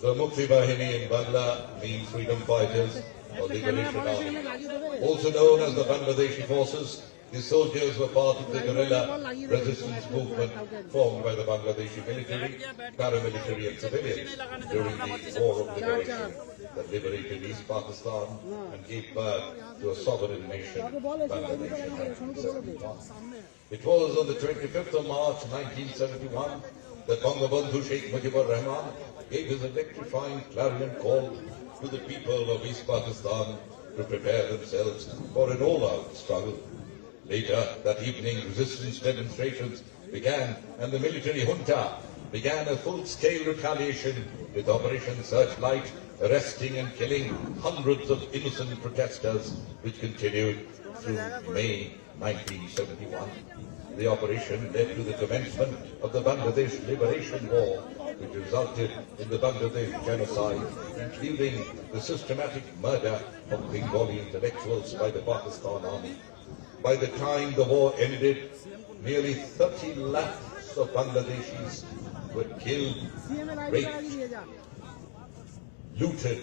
The Mukti Bahini in Bangla means freedom fighters or liberation army. Also known as the Bangladeshi forces, these soldiers were part of the guerrilla resistance movement formed by the Bangladeshi military, paramilitary and civilians during the War of Liberation that liberated East Pakistan and gave birth to a sovereign nation, Bangladesh in 1971. It was on the 25th of March 1971 that Bangabandhu Sheikh Mujibur Rahman gave his electrifying clarion call to the people of East Pakistan to prepare themselves for an all-out struggle. Later that evening, resistance demonstrations began and the military junta began a full-scale retaliation with Operation Searchlight, arresting and killing hundreds of innocent protesters, which continued through May 1971. The operation led to the commencement of the Bangladesh Liberation War, which resulted in the Bangladesh genocide, including the systematic murder of Bengali intellectuals by the Pakistan Army. By the time the war ended, nearly 30 lakhs of Bangladeshis were killed, raped, looted,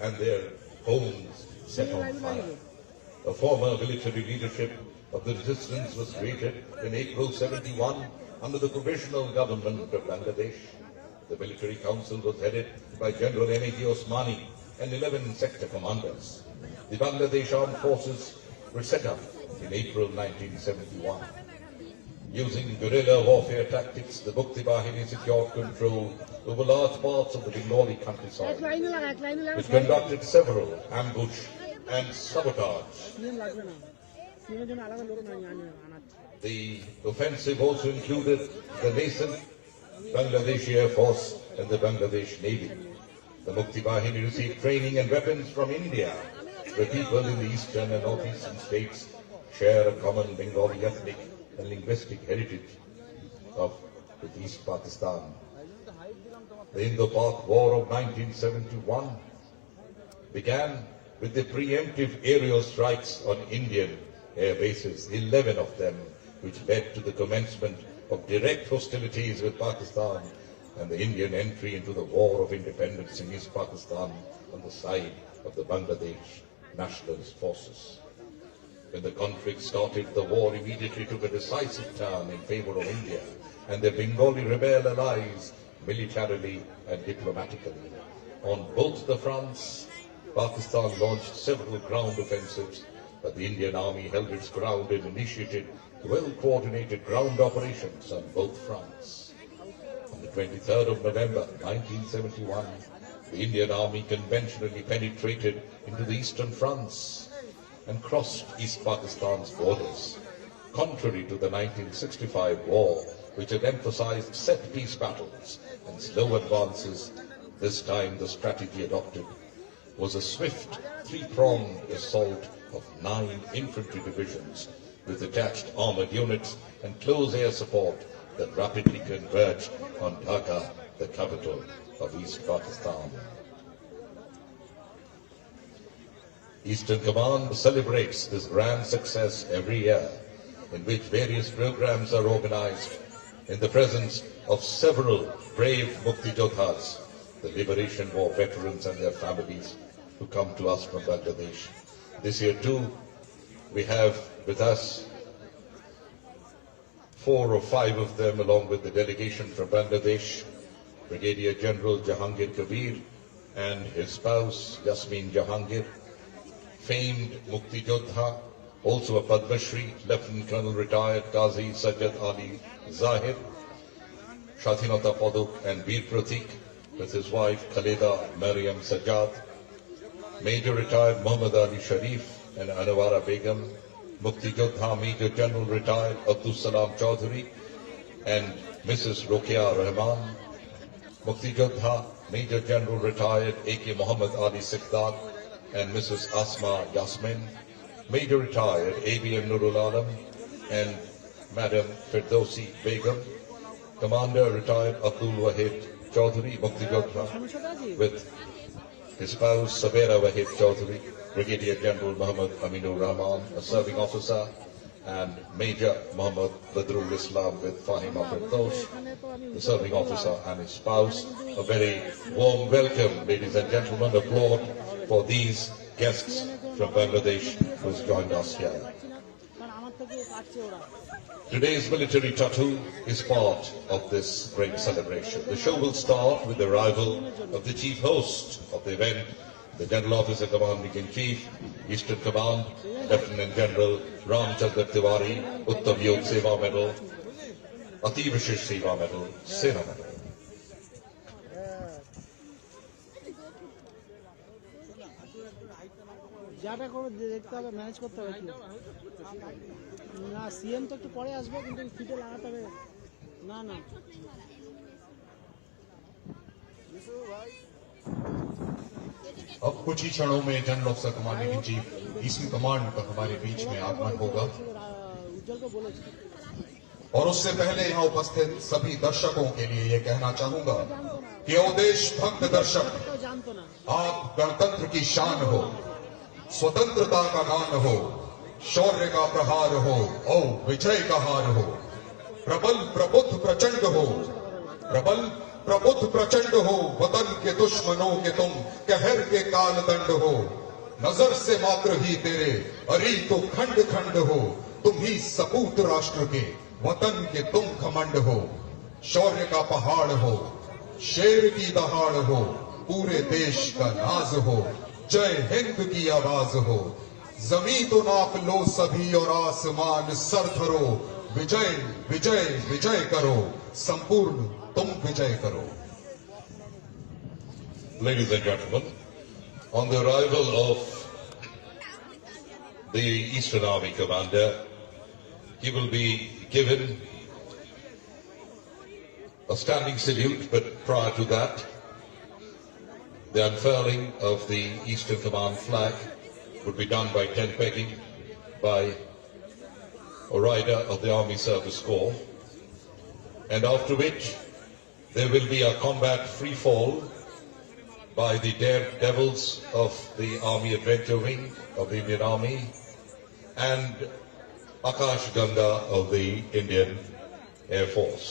and their homes set on fire. A former military leadership of the resistance was created in April 71 under the provisional government of Bangladesh. The military council was headed by General M.A.G. Osmani and 11 sector commanders. The Bangladesh Armed Forces were set up in April 1971. Using guerrilla warfare tactics, the Mukti Bahini secured control over large parts of the Bengali countryside. It conducted several ambush and sabotage. The offensive also included the nascent Bangladeshi Air Force and the Bangladesh Navy. The Mukti Bahini received training and weapons from India, where people in the eastern and northeastern states share a common Bengali ethnic and linguistic heritage with East Pakistan. The Indo-Pak War of 1971 began with the preemptive aerial strikes on Indian air bases, 11 of them, which led to the commencement of direct hostilities with Pakistan and the Indian entry into the War of Independence in East Pakistan on the side of the Bangladesh Nationalist Forces. When the conflict started, the war immediately took a decisive turn in favor of India and their Bengali rebel allies militarily and diplomatically. On both the fronts, Pakistan launched several ground offensives, but the Indian Army held its ground and initiated well-coordinated ground operations on both fronts. On the 23rd of November 1971, the Indian Army conventionally penetrated into the eastern fronts and crossed East Pakistan's borders. Contrary to the 1965 war, which had emphasized set-piece battles and slow advances, this time the strategy adopted was a swift, three-pronged assault of 9 infantry divisions with attached armored units and close air support that rapidly converged on Dhaka, the capital of East Pakistan. Eastern Command celebrates this grand success every year, in which various programs are organized in the presence of several brave Mukti Jodhas, the Liberation War veterans and their families who come to us from Bangladesh. This year too, we have with us 4 or 5 of them, along with the delegation from Bangladesh, Brigadier General Jahangir Kabir and his spouse Yasmin Jahangir, famed Mukti Jodha, also a Padma Shri, Lieutenant Colonel retired Qazi Sajjad Ali Zahir, Shadhinata Paduk and Veer Pratik, with his wife Khaleda Maryam Sajjad, Major retired Muhammad Ali Sharif and Anwara Begum, Mukti Jodha Major General retired Abdul Salam Chaudhary and Mrs. Rokia Rahman, Mukti Jodha Major General retired A.K. Muhammad Ali Sikdar and Mrs. Asma Yasmin, Major retired A.B.M. Nurul Alam and Madam Firdausi Begum, Commander retired Abdul Wahid Chaudhary, Mukti Jodha, with his spouse Sabera Wahid Chaudhary, Brigadier General Muhammad Aminur Rahman, a serving officer, and Major Muhammad Badrul Islam with Fahim Afirdosh, the serving officer and his spouse. A very warm welcome, ladies and gentlemen. Applaud for these guests from Bangladesh who's joined us here. Today's military tattoo is part of this great celebration. The show will start with the arrival of the chief host of the event, the General Officer Commanding in Chief, Eastern Command, Lieutenant General Ram Chandra Tiwari, Uttam Yog Seva Medal, Ati Vishesh Seva Medal, Sena Medal. যাটা করে দেখতে হবে, manage করতে হবে কি না। CM তো একটু পরে আসবে, কিন্তু ফিটে লাগাতে হবে। না না अब कुछ ही क्षणों में general officer commanding in chief eastern command का हमारे बीच में आगमन होगा। और उससे पहले यहाँ उपस्थित सभी दर्शकों के लिए ये कहना चाहूंगा कि ओ देशभक्त दर्शक, आप गणतंत्र की शान हो, स्वतंत्रता का गान हो, शौर्य का प्रहार हो, ओ विजय का हार हो, प्रबल प्रबुद्ध प्रचंड हो, प्रबल प्रबुद्ध प्रचंड हो, वतन के दुश्मनों के तुम कहर के काल दंड हो, नजर से मात्र ही तेरे अरी तो खंड खंड हो, तुम ही सपूत राष्ट्र के वतन के तुम घमंड हो, शौर्य का पहाड़ हो, शेर की दहाड़ हो, पूरे देश का नाज हो, जय हिंद की आवाज हो, जमीन तो नाप लो सभी और आसमान सर धरो, विजय विजय विजय करो, संपूर्ण तुम विजय करो। Ladies and gentlemen, on the arrival of the Eastern Army Commander, he will be given a standing salute, but prior to that, the unfurling of the Eastern Command flag would be done by tent pegging by a rider of the Army Service Corps, and after which there will be a combat free fall by the daredevils of the Army Adventure Wing of the Indian Army and Akash Ganga of the Indian Air Force.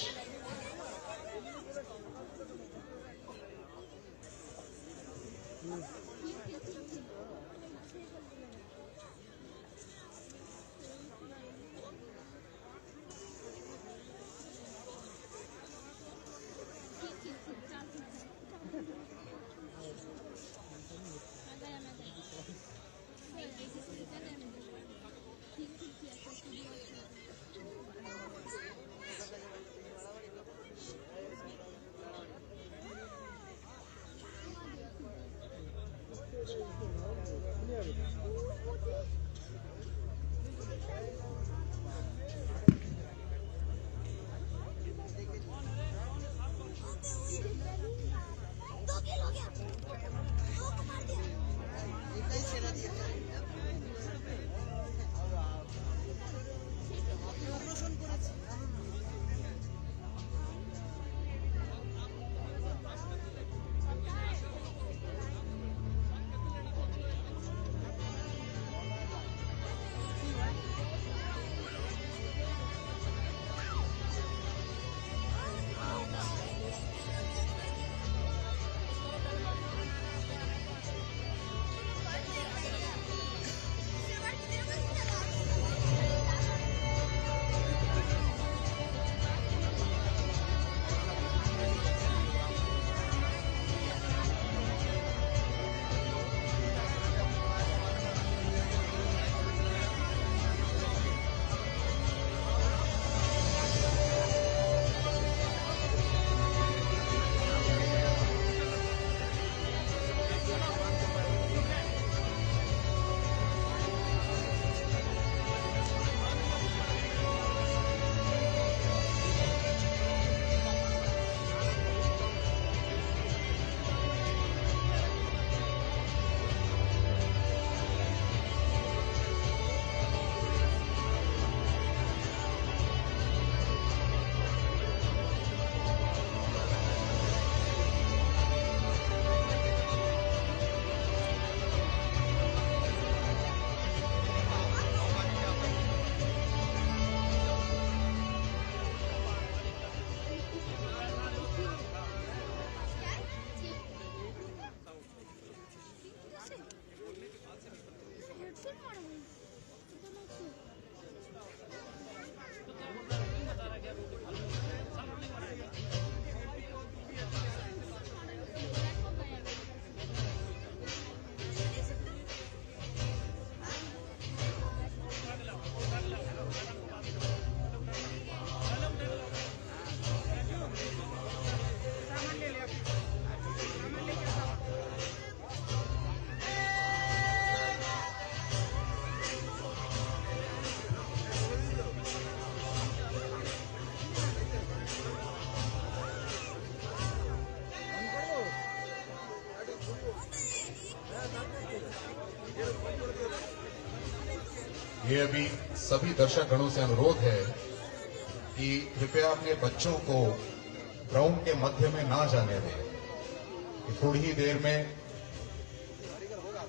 ये अभी सभी दर्शक गणों से अनुरोध है कि कृपया अपने बच्चों को ग्राउंड के मध्य में ना जाने दें। थोड़ी ही देर में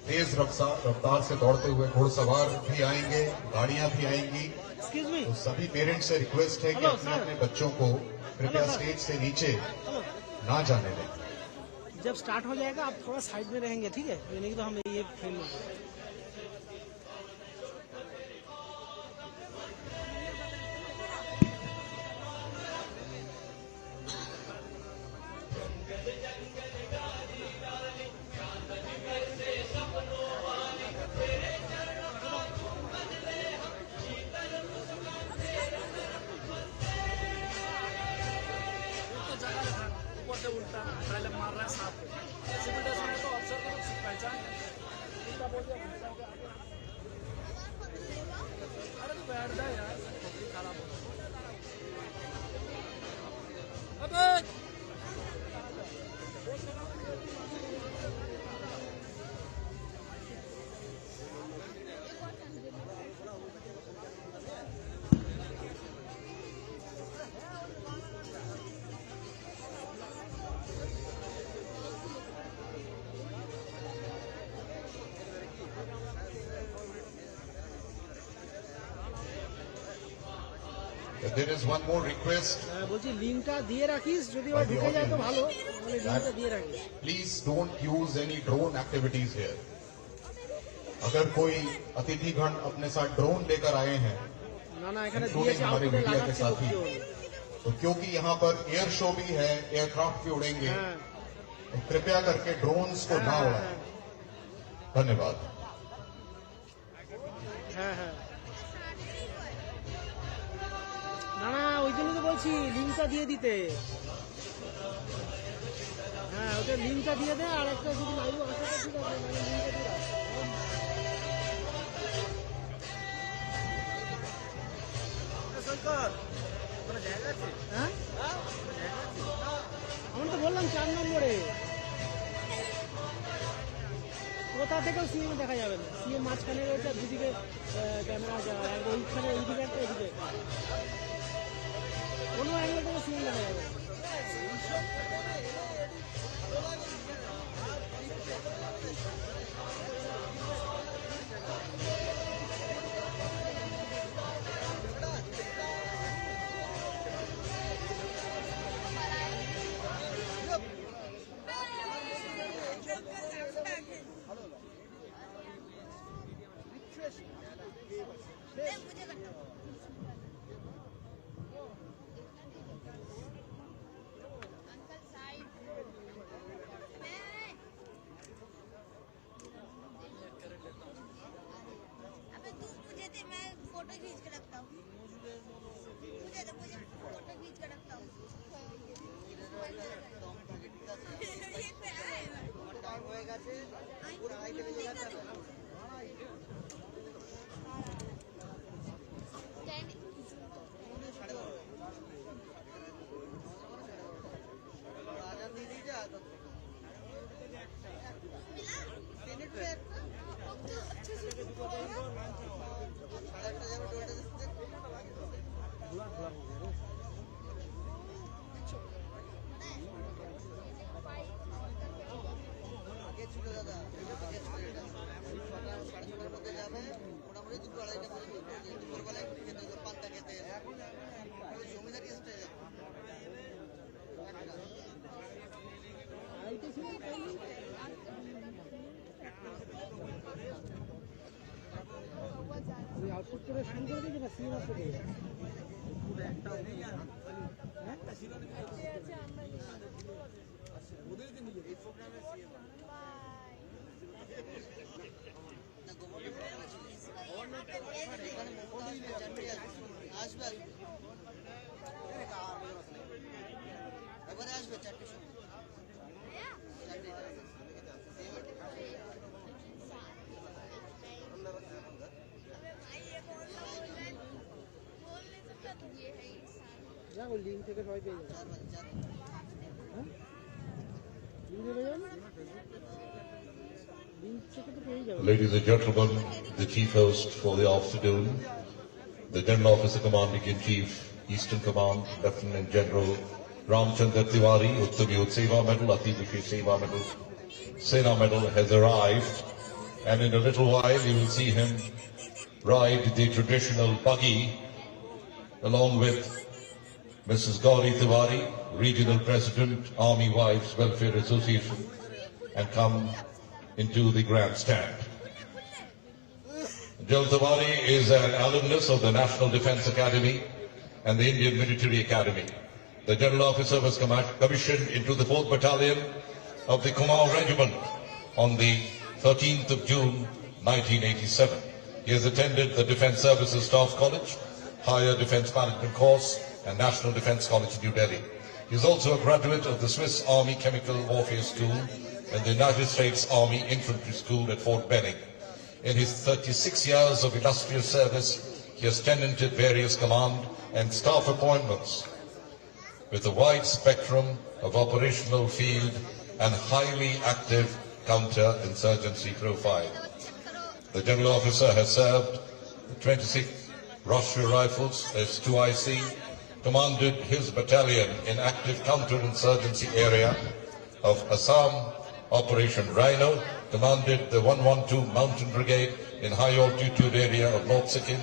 तेज रफ्तार से दौड़ते हुए घुड़सवार भी आएंगे, गाड़ियां भी आएंगी। तो सभी पेरेंट्स से रिक्वेस्ट है कि अपने अपने बच्चों को कृपया स्टेज से नीचे ना जाने दें। जब स्टार्ट हो जाएगा आप थोड़ा साइड में रहेंगे, ठीक है? ये नहीं तो हम ये खेल लेंगे। There is one more request. বলছি লিংকটা দিয়ে রাখিস, যদি ওই ঢুকে যায় তো ভালো, তাহলে লিংকটা দিয়ে রাখিস। Please don't use any drone activities here. अगर कोई अतिथिगण अपने साथ ड्रोन लेकर आए हैं, ना ना এখানে including দিয়েছে हमारे আউটপুটে मीडिया के লাগাচ্ছে साथी, तो क्योंकि यहाँ पर एयर शो भी है, एयरक्राफ्ट भी उड़ेंगे, तो कृपया करके ड्रोन्स को ना उड़ाएं। धन्यवाद। হ্যাঁ হ্যাঁ, না না ওই জন্য তো বলছি লিংকটা দিয়ে দিতে। হ্যাঁ ওটা লিংকটা দিয়ে দে, আর একটা যদি লাইভ আসে তো ঠিক আছে, মানে লিংকটা দিয়ে রাখ। হ্যাঁ আমি তো বললাম 4 নম্বরে কোথা থেকেও সিএম দেখা যাবে না। সিএম মাঝখানে রয়েছে, দুদিকে ক্যামেরা যায়, ওইখানে এইদিকে একটা এদিকে কোনো অ্যাঙ্গেল থেকে সিএম দেখা যাবে না। আউটপুট করে শুরু করে দিয়েছে না সিএম আসতে দিয়ে যা ওই লিঙ্ক থেকে সবাই পেয়ে যাবে। লিঙ্ক থেকে তো পেয়ে যাবে। Ladies and gentlemen, the chief host for the afternoon, the General Officer Commanding-in-Chief, Eastern Command, Lieutenant General Ramchandra Tiwari, Uttami Seva Medal, Ati Vijay Seva Medal, Sena Medal has arrived, and in a little while you will see him ride the traditional buggy along with Mrs. Gauri Tiwari, Regional President, Army Wives Welfare Association, and come into the grandstand. General Tiwari is an alumnus of the National Defence Academy and the Indian Military Academy. The General Officer was commissioned into the 4th Battalion of the Kumaon Regiment on the 13th of June 1987. He has attended the Defence Services Staff College, Higher Defence Management Course and National Defence College, New Delhi. He is also a graduate of the Swiss Army Chemical Warfare School and the United States Army Infantry School at Fort Benning. In his 36 years of illustrious service, he has tenanted various command and staff appointments with a wide spectrum of operational field and highly active counter-insurgency profile. The General Officer has served the 26th Rashtriya Rifles as 2IC, commanded his battalion in active counter-insurgency area of Assam, Operation Rhino, commanded the 112 Mountain Brigade in high-altitude area of North Sikkim,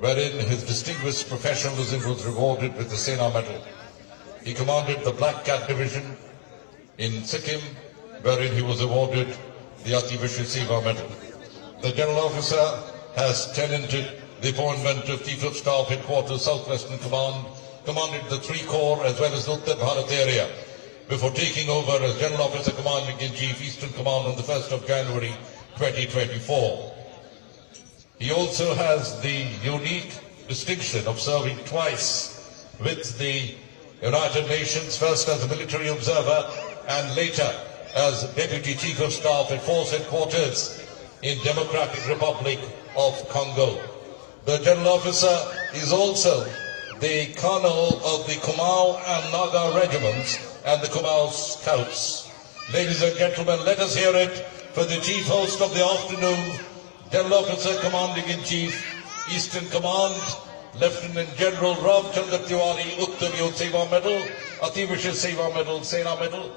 wherein his distinguished professionalism was rewarded with the Sena Medal. He commanded the Black Cat Division in Sikkim, wherein he was awarded the Ati Vijay Seva Medal. The General Officer has tenanted the appointment of Chief of Staff Headquarters, Southwestern Command, commanded the 3 Corps as well as the Uttar Bharat area, before taking over as General Officer Commanding-in-Chief, Eastern Command on the 1st of January 2024. He also has the unique distinction of serving twice with the United Nations, first as a military observer and later as Deputy Chief of Staff at Force Headquarters in Democratic Republic of Congo. The General Officer is also the Colonel of the Kumaon and Naga regiments and the Kumaon Scouts. Ladies and gentlemen, let us hear it for the Chief Host of the afternoon, General Officer Commanding-in-Chief, Eastern Command, Lieutenant General Ramchandra Tiwari, Uttami Seva Medal, Ati Vijay Seva Medal, Sena Medal,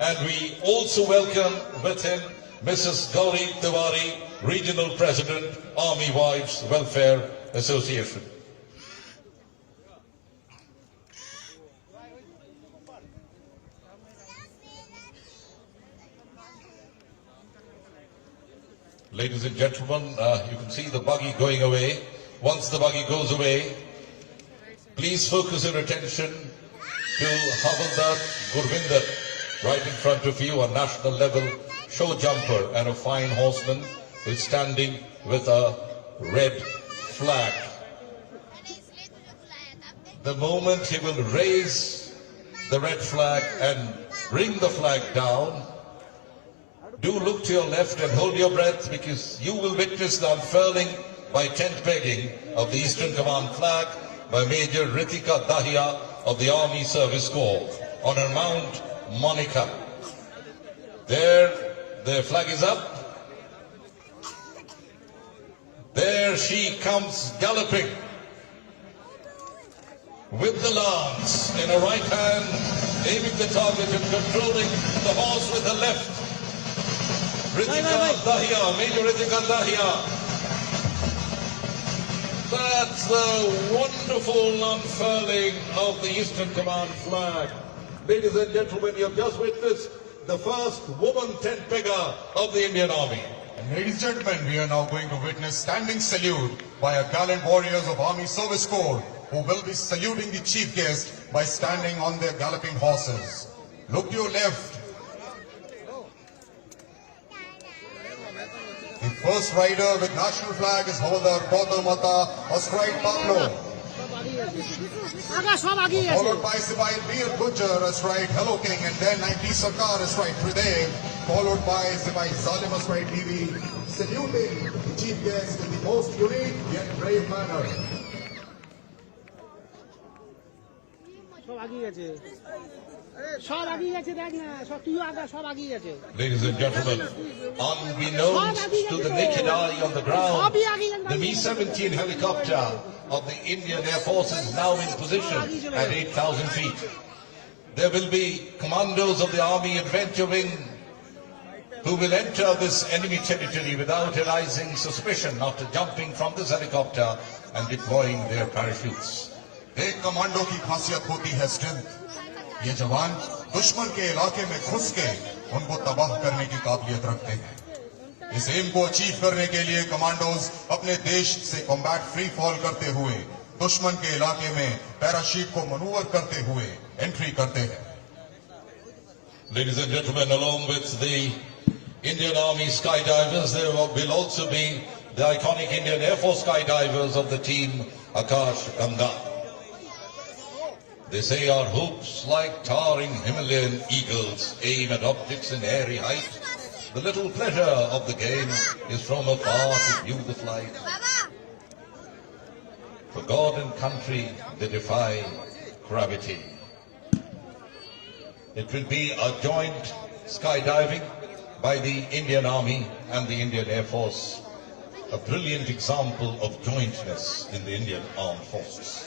and we also welcome with him Mrs. Gauri Tiwari, Regional President, Army Wives Welfare Association. Ladies and gentlemen, you can see the buggy going away. Once the buggy goes away, please focus your attention to Havildar Gurvinder, right in front of you, a national level show jumper and a fine horseman who is standing with a red flag. The moment he will raise the red flag and bring the flag down, do look to your left and hold your breath, because you will witness the unfurling by tent pegging of the Eastern Command flag by Major Ritika Dahiya of the Army Service Corps on her Mount Monica. There, the flag is up. There she comes galloping with the lance in her right hand, aiming the target and controlling the horse with her left. Ritika Dahiya, Major Ritika Dahiya. That's the wonderful unfurling of the Eastern Command flag. Ladies and gentlemen, you have just witnessed the first woman tent pegger of the Indian Army. And ladies and gentlemen, we are now going to witness standing salute by our gallant warriors of Army Service Corps, who will be saluting the chief guest by standing on their galloping horses. Look to your left. The first rider with national flag is Havildar Gautamata, astride Pablo. Followed by Sipai Veer Gujjar, astride Hello King, and then 90 Sarkar, astride Tridev, followed by Sipai Zalim, astride TV, saluting the chief guest in the most unique yet brave manner. সব আগিয়ে গেছে সব আগিয়ে গেছে দেখ না, সব তুইও আগা, সব আগিয়ে গেছে। Ladies and gentlemen, unbeknownst to the naked eye on the ground, the Mi-17 helicopter of the Indian Air Force is now in position at 8,000 feet. There will be commandos of the Army Adventure Wing who will enter this enemy territory without arising suspicion after jumping from this helicopter and deploying their parachutes. एक commando की खासियत होती है strength. ये जवान दुश्मन के इलाके में घुस के उनको तबाह करने की काबिलियत रखते हैं। इस एम को अचीव करने के लिए कमांडोज अपने देश से कॉम्बैट फ्री फॉल करते हुए दुश्मन के इलाके में पैराशूट को मनूवर करते हुए एंट्री करते हैं। Ladies and gentlemen, along with the Indian Army skydivers, there will also be the iconic Indian Air Force skydivers of the team Akash Ganga. They say our hoops, like towering Himalayan eagles, aim at objects in airy height. The little pleasure of the game is from afar to view the flight. For God and country, they defy gravity. It will be a joint skydiving by the Indian Army and the Indian Air Force, a brilliant example of jointness in the Indian Armed Forces.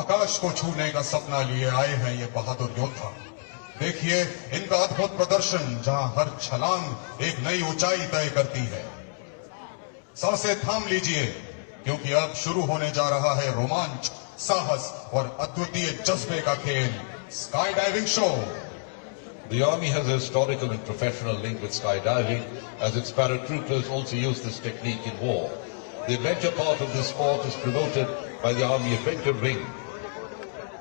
आकाश को छूने का सपना लिए आए हैं ये बहादुर योद्धा। देखिए इनका अद्भुत प्रदर्शन, जहां हर छलांग एक नई ऊंचाई तय करती है। सांसें थाम लीजिए, क्योंकि अब शुरू होने जा रहा है रोमांच, साहस और अद्वितीय जज्बे का खेल, sky diving show. The Army has a historical and professional link with skydiving, as its paratroopers also use this technique in war. The adventure part of this sport is promoted by the Army Adventure Wing,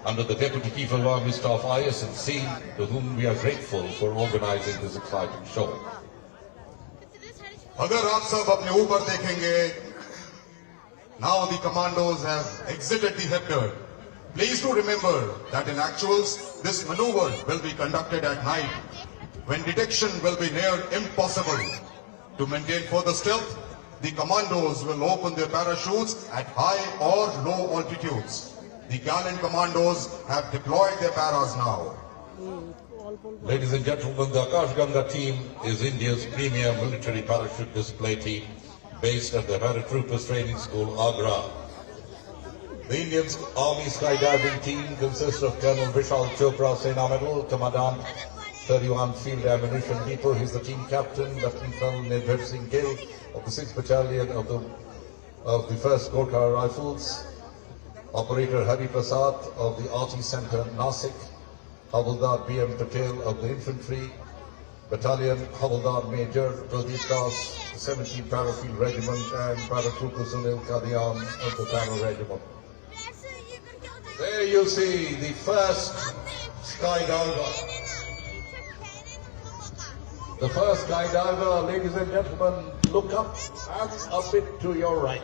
under the Deputy Chief of Army Staff IS&C, to whom we are grateful for organizing this exciting show. अगर आप सब अपने ऊपर देखेंगे, now the commandos have exited the hector. Please do remember that in actuals, this maneuver will be conducted at night, when detection will be near impossible. To maintain further stealth, the commandos will open their parachutes at high or low altitudes. The gallant commandos have deployed their paras now. Ladies and gentlemen, the Akash Ganga team is India's premier military parachute display team, based at the Paratroopers Training School, Agra. The Indian Army skydiving team consists of Colonel Vishal Chopra, Sena Medal, Commandant 31 Field Ammunition Depot. He's the team captain, Lieutenant Colonel Nirbhir Singh Gill of the 6th Battalion of the 1st Gorkha Rifles, Operator Hari Prasad of the RT Center, Nasik, Havaldar B.M. Patel of the Infantry Battalion, Havaldar Major Pradeep Das, 17th Parafield Regiment, and Paratrooper Sunil Kadian of the Tamil Regiment. There you see the first skydiver. The first skydiver, ladies and gentlemen, look up and a bit to your right.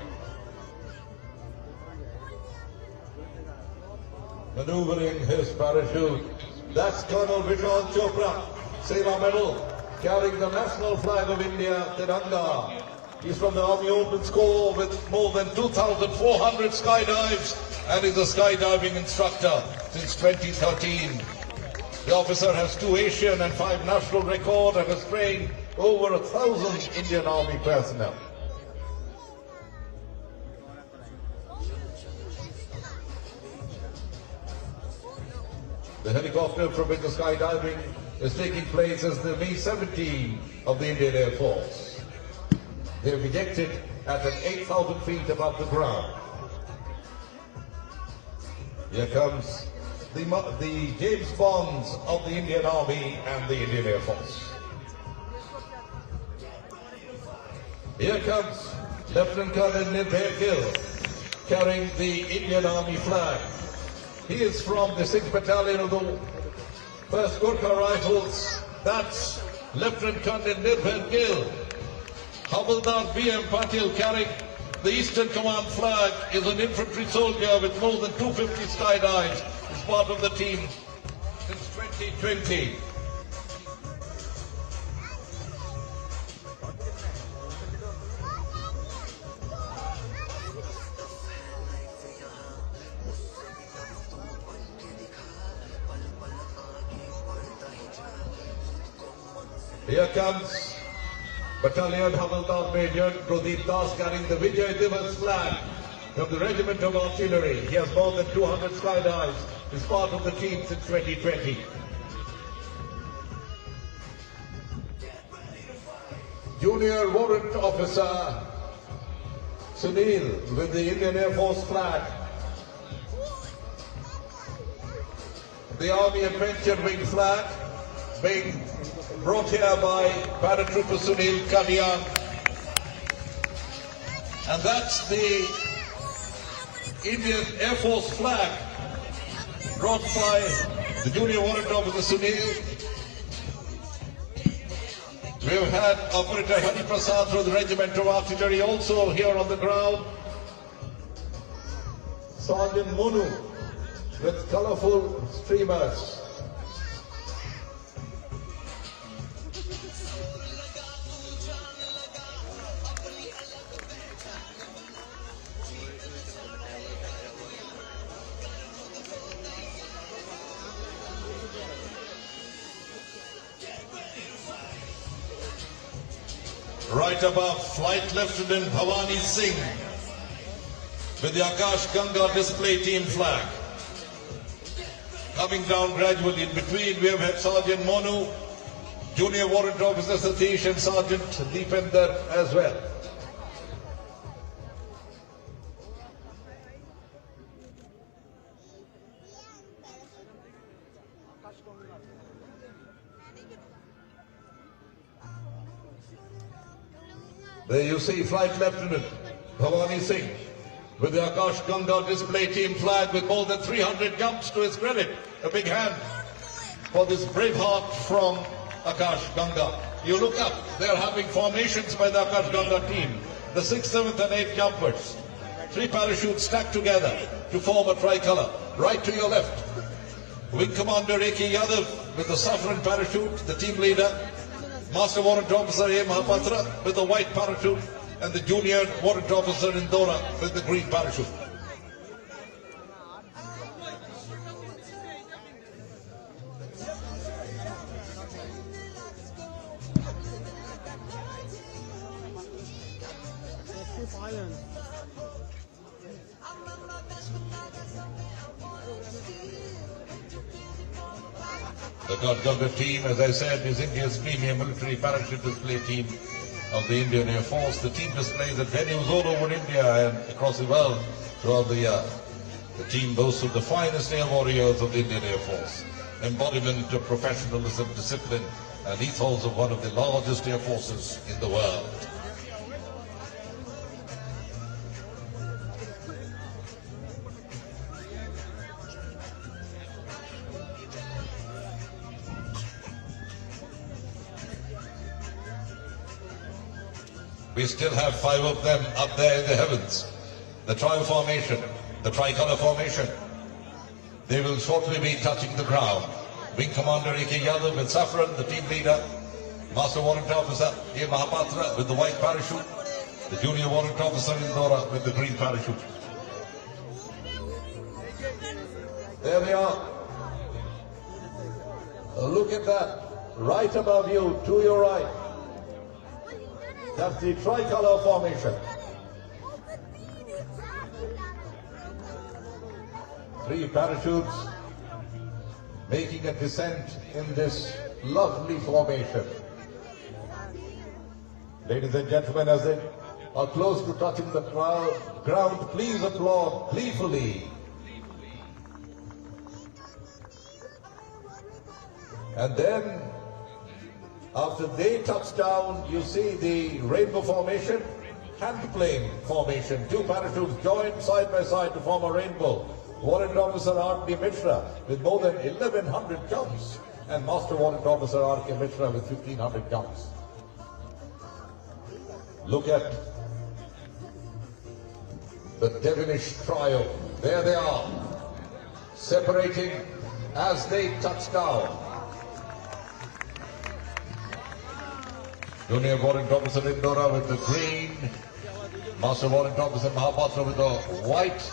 Maneuvering his parachute. That's Colonel Vishal Chopra, Sena Medal, carrying the national flag of India, Tiranga. He's from the Army Ordnance Corps with more than 2,400 skydives and is a skydiving instructor since 2013. The officer has 2 Asian and 5 national records and has trained over 1,000 Indian Army personnel. The helicopter from which the skydiving is taking place is the Mi-17 of the Indian Air Force. They have ejected at an 8,000 feet above the ground. Here comes the James Bonds of the Indian Army and the Indian Air Force. Here comes Lieutenant Colonel Nirbhir Gill, carrying the Indian Army flag. He is from the 6th Battalion of the 1st Gorkha Rifles. That's Lieutenant Colonel Nirbhir Gill. Havaldar B.M. Patil, carrying the Eastern Command flag, is an infantry soldier with more than 250 skydives. He's part of the team since 2020. Here comes Battalion Havildar Major Pradeep Das carrying the Vijay Diwas flag from the Regiment of Artillery. He has more than 200 skydives. He's part of the team since 2020. Junior Warrant Officer Sunil with the Indian Air Force flag. The Army Adventure Wing flag being brought here by Paratrooper Sunil Kalyan. And that's the Indian Air Force flag brought by the Junior Warrant Officer Sunil. We've had Operator Hari Prasad from the Regiment of Artillery also here on the ground. Sergeant Monu with colourful streamers. Right above, Flight Lieutenant Bhavani Singh with the Akash Ganga display team flag. Coming down gradually in between, we have had Sergeant Monu, Junior Warrant Officer Satish and Sergeant Deepender as well. There you see Flight Lieutenant Bhavani Singh with the Akash Ganga display team flag with more than 300 jumps to his credit. A big hand for this brave heart from Akash Ganga. You look up, they're having formations by the Akash Ganga team. The 6th, 7th and 8th jumpers. 3 parachutes stacked together to form a tricolour. Right to your left. Wing Commander A.K. Yadav with the saffron parachute, the team leader. Master Warrant Officer A. Mahapatra with the white parachute and the Junior Warrant Officer Indora with the green parachute. The Kolkata team, as I said, is India's premier military parachute display team of the Indian Air Force. The team displays at venues all over India and across the world throughout the year. The team boasts of the finest air warriors of the Indian Air Force, embodiment of professionalism, discipline, and ethos of one of the largest air forces in the world. We still have 5 of them up there in the heavens. The trial formation, the tricolour formation. They will shortly be touching the ground. Wing Commander A.K. Yadav with saffron, the team leader. Master Warrant Officer A. Mahapatra with the white parachute. The Junior Warrant Officer Indora with the green parachute. There they are. Look at that. Right above you, to your right. That's the tricolour formation. 3 parachutes making a descent in this lovely formation. Ladies and gentlemen, as they are close to touching the ground, please applaud gleefully. And then, after they touch down, you see the rainbow formation, hand plane formation. 2 parachutes joined side by side to form a rainbow. Warrant Officer R.K. Mishra with more than 1,100 jumps, and Master Warrant Officer R.K. Mishra with 1,500 jumps. Look at the devilish trio. There they are, separating as they touch down. Junior Warrant Officer Indora with the green, Master Warrant Officer Mahapatra with the white,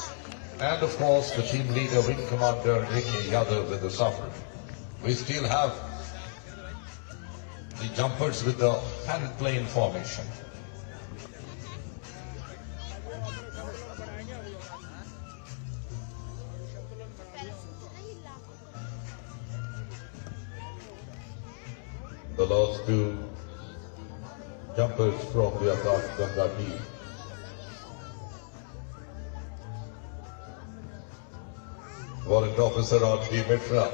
and of course the team leader, Wing Commander A.K. Yadav with the saffron. We still have the jumpers with the hand plane formation. The last two jumpers from the Akash Ganga team. Warrant Officer R.K. Mitra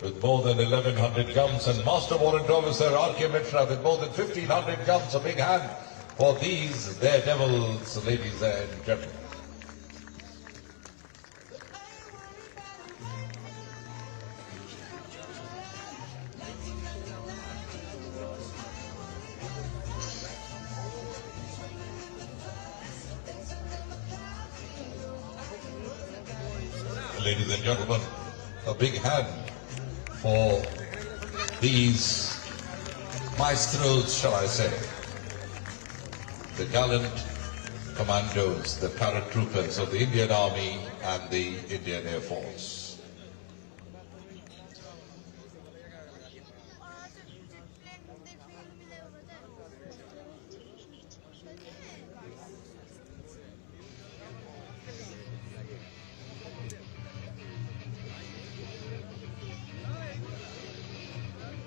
with more than 1100 jumps, and Master Warrant Officer R.K. Mitra with more than 1500 jumps. A big hand for these daredevils, ladies and gentlemen. Ladies and gentlemen, a big hand for these maestros, shall I say, the gallant commandos, the paratroopers of the Indian Army and the Indian Air Force.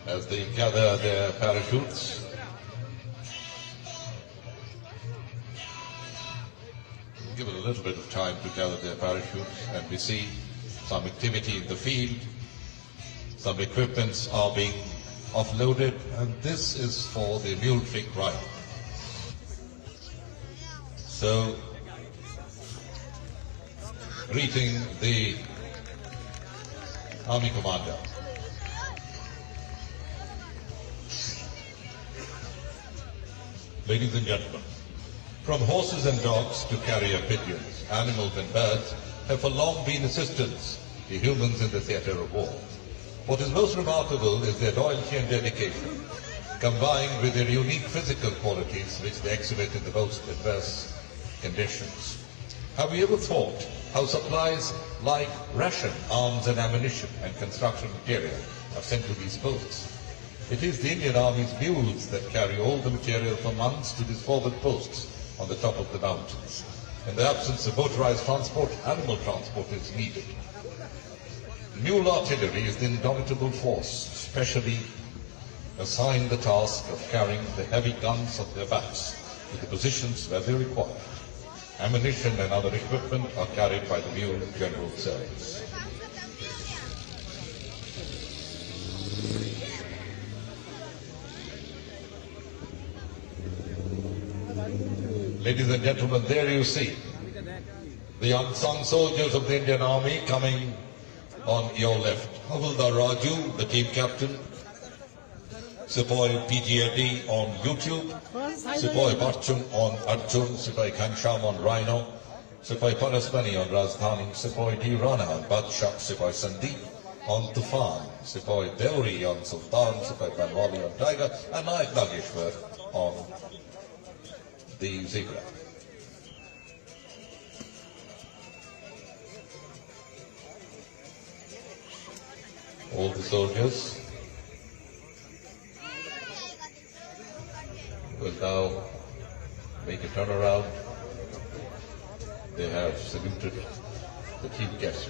As they gather their parachutes, give it a little bit of time to gather their parachutes, and we see some activity in the field. Some equipments are being offloaded, and this is for the mule trick ride. So, greeting the Army Commander. Ladies and gentlemen, from horses and dogs to carrier pigeons, animals and birds have for long been assistants to humans in the theatre of war. What is most remarkable is their loyalty and dedication, combined with their unique physical qualities which they exhibit in the most adverse conditions. Have you ever thought how supplies like ration, arms and ammunition and construction material are sent to these posts? It is the Indian Army's mules that carry all the material for months to these forward posts on the top of the mountains. In the absence of motorized transport, animal transport is needed. Mule artillery is the indomitable force, specially assigned the task of carrying the heavy guns on their backs to the positions where they require. Ammunition and other equipment are carried by the Mule General Service. Ladies and gentlemen, there you see the unsung soldiers of the Indian Army coming on your left. Havildar Raju, the team captain. Sepoy PGAD on YouTube. Sepoy Barchung on Arjun. Sepoy Khansham on Rhino. Sepoy Parasmani on Rajdhani. Sepoy D Rana on Badshah. Sepoy Sandeep on Tufan. Sepoy Deori on Sultan. Sepoy Banwali on Tiger. And Naik Nageshwar on the Zebra. All the soldiers will now make a turnaround. They have saluted the chief guest.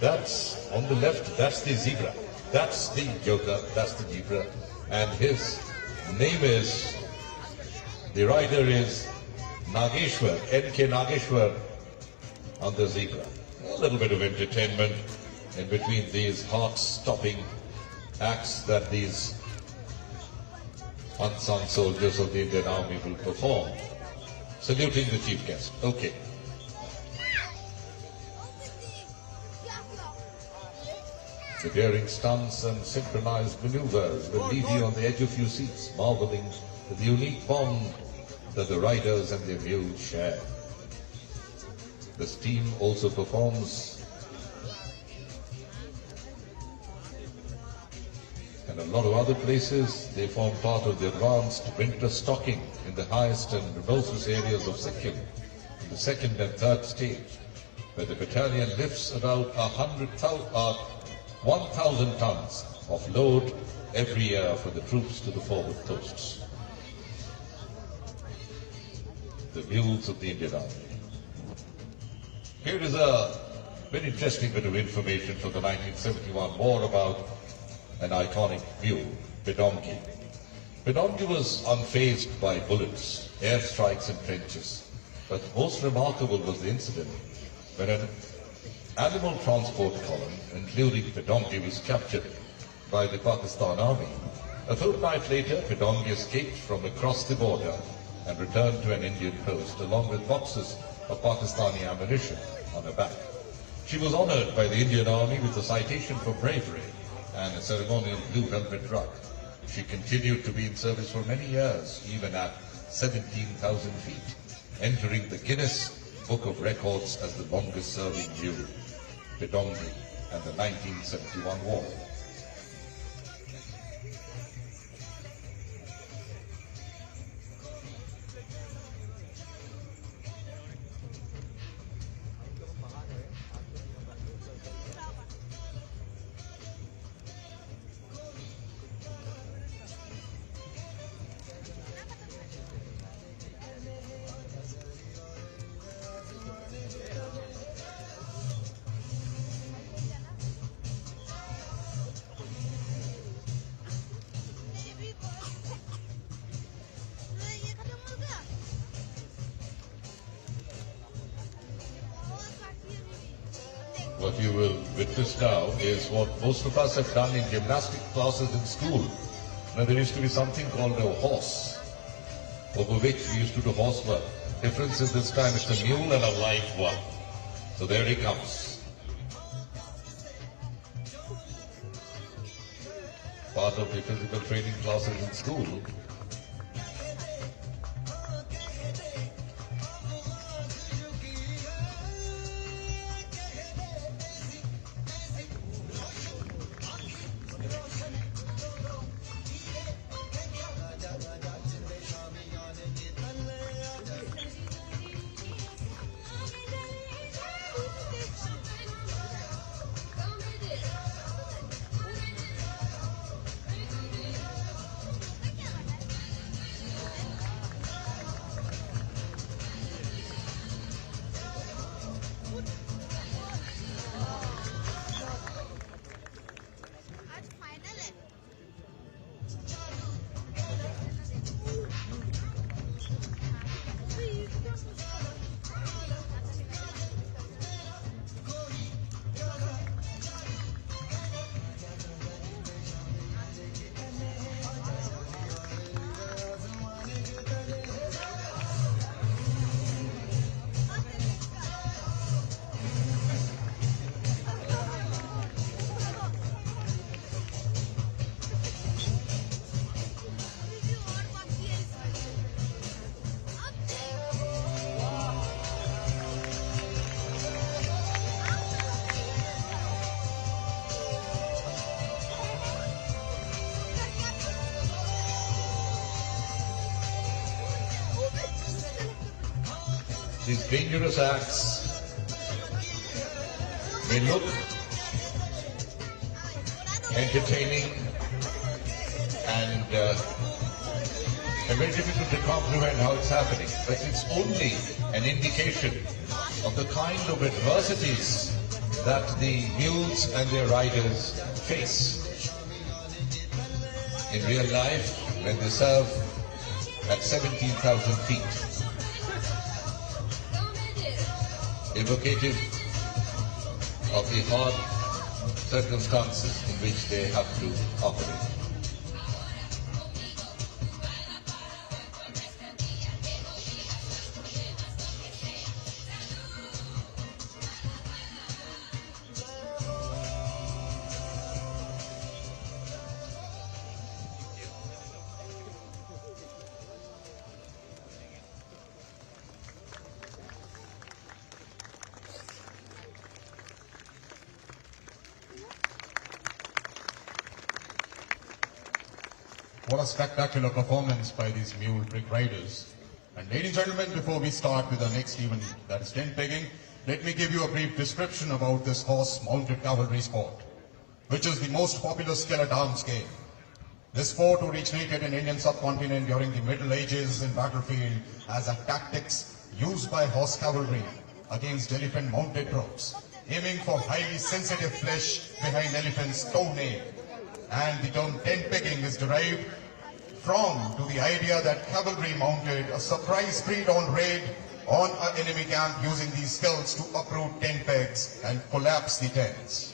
That's on the left, that's the zebra. That's the joker, that's the zebra. And his name is, the rider is Nageshwar, N.K. Nageshwar on the zebra. A little bit of entertainment in between these heart-stopping acts that these unsung soldiers of the Indian Army will perform. Saluting the chief guest. Okay. The daring stunts and synchronized maneuvers will leave you on the edge of your seats, marveling at the unique bond that the riders and their mules share. This team also performs in a lot of other places. They form part of the advanced winter stocking in the highest and remotest areas of Sikkim, in the second and third stage. where the battalion lifts about 1,000 tons of load every year for the troops to the forward posts. The mules of the Indian Army. Here is a very interesting bit of information from the 1971 war about an iconic mule, Bedongi. Bedongi was unfazed by bullets, airstrikes and trenches. But most remarkable was the incident when an animal transport column, including Bedongi, was captured by the Pakistan army. A fortnight later, Bedongi escaped from across the border and returned to an Indian post along with boxes of Pakistani ammunition on her back. She was honored by the Indian Army with a citation for bravery and a ceremonial blue velvet rug. She continued to be in service for many years, even at 17,000 feet, entering the Guinness Book of Records as the longest-serving mule, Bedongi, and the 1971 war. What you will witness now is what most of us have done in gymnastic classes in school. Now there used to be something called a horse, over which we used to do horsework. Difference is this time it's a mule and a live one. So there he comes. Part of the physical training classes in school. These dangerous acts may look entertaining and very difficult to comprehend how it's happening, but it's only an indication of the kind of adversities that the mules and their riders face in real life when they serve at 17,000 feet. Evocative of the hard circumstances in which they have to operate. What a spectacular performance by these mule brick riders. And ladies and gentlemen, before we start with the next event, that is tent pegging, let me give you a brief description about this horse-mounted cavalry sport, which is the most popular skill at arms game. This sport originated in Indian subcontinent during the Middle Ages in battlefield as a tactics used by horse cavalry against elephant-mounted troops, aiming for highly sensitive flesh behind elephant's toenail. And the term tent pegging is derived from the idea that cavalry mounted a surprise pre-dawn raid on an enemy camp using these skills to uproot tent pegs and collapse the tents.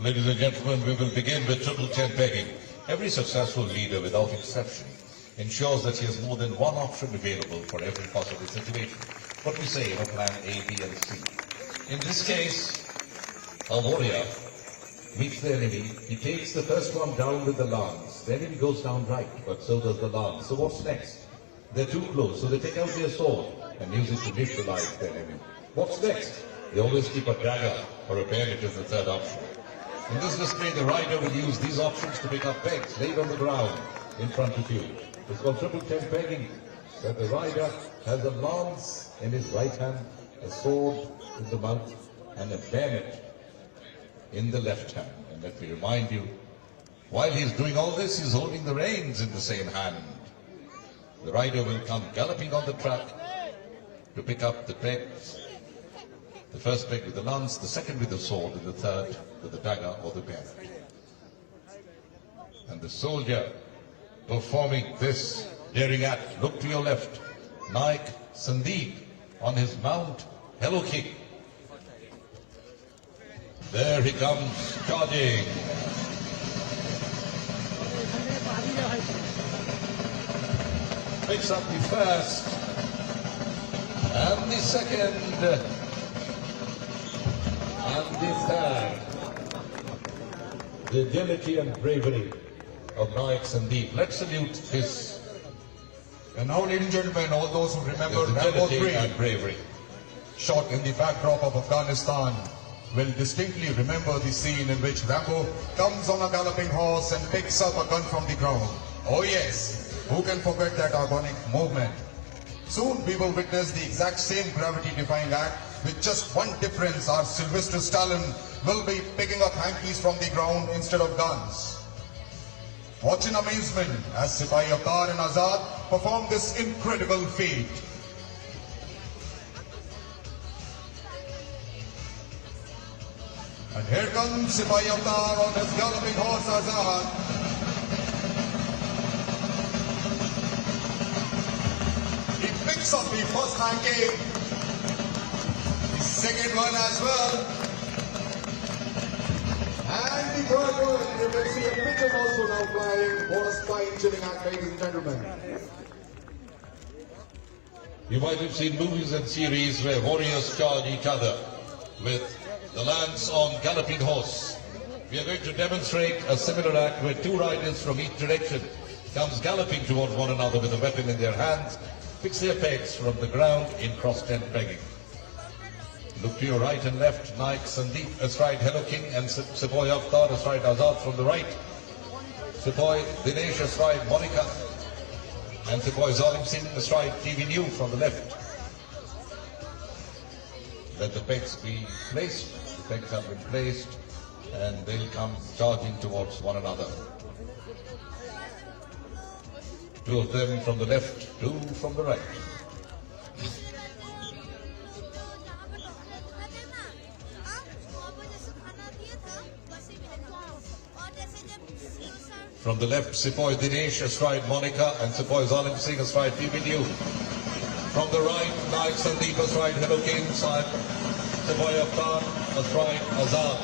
Ladies and gentlemen, we will begin with triple tent pegging. Every successful leader, without exception, ensures that he has more than one option available for every possible situation. What we say, plan A, B, and C. In this case, a warrior meets the enemy. He takes the first one down with the lance. The enemy goes down right, but so does the lance. So what's next? They're too close, so they take out their sword and use it to neutralize their enemy. What's next? They always keep a dagger or a bayonet as the third option. In this display, the rider will use these options to pick up pegs laid on the ground in front of you. It's called triple tent pegging. So the rider has a lance in his right hand, a sword in the mouth, and a bayonet in the left hand. And let me remind you, while he's doing all this, he's holding the reins in the same hand. The rider will come galloping on the track to pick up the pegs. The first peg with the lance, the second with the sword, and the third with the dagger or the bayonet. And the soldier performing this daring act, look to your left, Naik Sandeep on his mount, Hello King. There he comes, charging. Picks up the first and the second and the third. The agility and bravery of Naik Sandeep. Let's salute his. And now, ladies and gentlemen, all those who remember his Rambo agility 3, and bravery. shot in the backdrop of Afghanistan, will distinctly remember the scene in which Rambo comes on a galloping horse and picks up a gun from the ground. Oh yes, who can forget that agonic movement? Soon we will witness the exact same gravity-defying act, with just one difference: our Sylvester Stallone will be picking up hankies from the ground instead of guns. Watch in amazement as Sipahi Avtar and Azad perform this incredible feat. And here comes Sipahi Avtar on his galloping horse Azad. He picks up the first hanky, the second one as well, and the third one. You can see a pigeon also now flying. What a spine-chilling act, ladies and gentlemen. You might have seen movies and series where warriors charge each other with the lance on galloping horse. We are going to demonstrate a similar act where two riders from each direction comes galloping towards one another with a weapon in their hands, fix their pegs from the ground in cross-tent pegging. Look to your right and left, Naik Sandeep astride Hello King and Sipahi Avtar astride Azad from the right. Sipahi Dinesh astride Monica and Sipahi Zalim Singh astride TV New from the left. Let the pegs be placed. The pegs have been placed and they'll come charging towards one another. Two of them from the left, two from the right. From the left, Sipahi Dinesh astride Monica and Sipahi Zalim Singh astride TV New. From the right, Naik Sandeep astride Hello King, Sipahi Avtar astride Azad.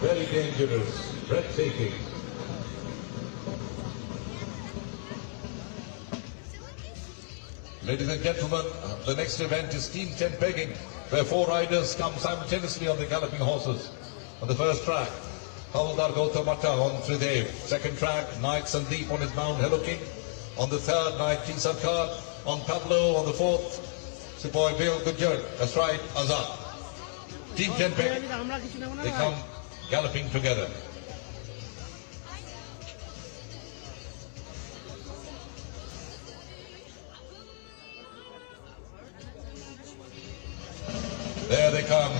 Very dangerous, breathtaking. Ladies and gentlemen, the next event is team tent pegging, where four riders come simultaneously on the galloping horses. On the first track, Havaldar Gautamatta on Tridev. Second track, Naik Sandeep on his mount Hello King. On the third, Naik Ji Sarkar on Pablo. On the fourth, Sipahi Bale Gujjar astride Azad. Team tent pegging. They come galloping together. come.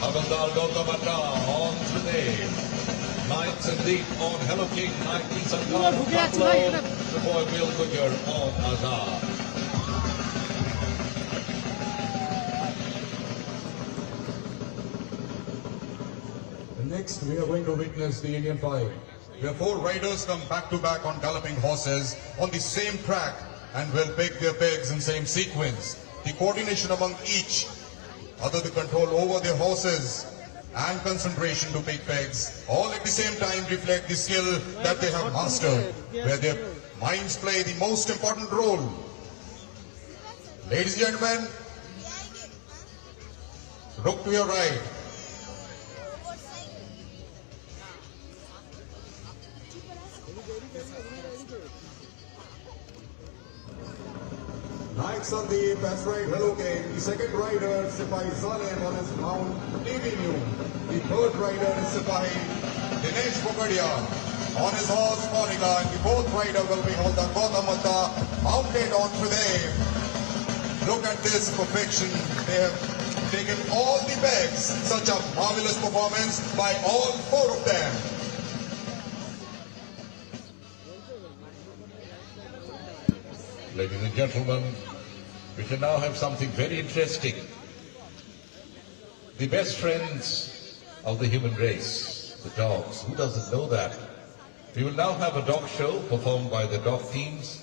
Havildar Gautamata on today. Knights and Deep on Hello King. Knights and the boy Will Cooker on Azar. Next, we are going to witness the Indian fight, where 4 riders come back to back on galloping horses on the same track and will pick their pegs in same sequence. The coordination among each, other the control over their horses and concentration to pick pegs, all at the same time reflect the skill that they have mastered, where their minds play the most important role. Ladies and gentlemen, look to your right. Knights on the best right, Hello King. The second rider, Sipahi Salem on his mount, New. The third rider is Sipahi Dinesh Bogadia on his horse, Monica. And the fourth rider will be Havildar Gautamata, mounted on Sudev. Look at this perfection. They have taken all the pegs. Such a marvelous performance by all 4 of them. Ladies and gentlemen, we can now have something very interesting. The best friends of the human race, the dogs. Who doesn't know that? We will now have a dog show performed by the dog teams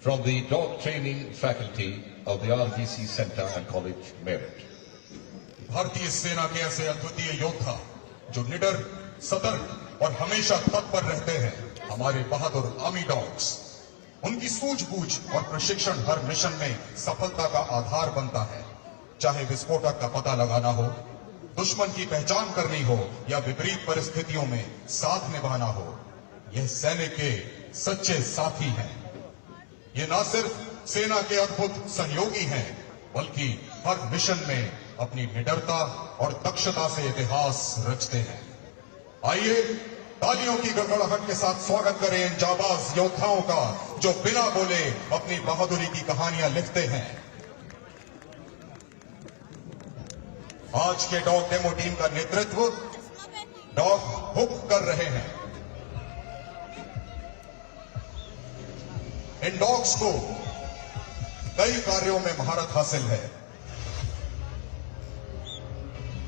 from the dog training faculty of the RGC Center and College Merit. भारतीय सेना के ऐसे अद्वितीय योद्धा जो निडर, सतर्क और हमेशा तत्पर रहते हैं, हमारे बहादुर आर्मी डॉग्स। उनकी सूझबूझ और प्रशिक्षण हर मिशन में सफलता का आधार बनता है। चाहे विस्फोटक का पता लगाना हो, दुश्मन की पहचान करनी हो या विपरीत परिस्थितियों में साथ निभाना हो, यह सैनिक के सच्चे साथी हैं। ये न सिर्फ सेना के अद्भुत सहयोगी हैं, बल्कि हर मिशन में अपनी निडरता और दक्षता से इतिहास रचते हैं। आइए तालियों की गड़गड़ाहट के साथ स्वागत करें इन जाबाज योद्धाओं का, जो बिना बोले अपनी बहादुरी की कहानियां लिखते हैं। आज के डॉग डेमो टीम का नेतृत्व डॉग हुक कर रहे हैं। इन डॉग्स को कई कार्यों में महारत हासिल है।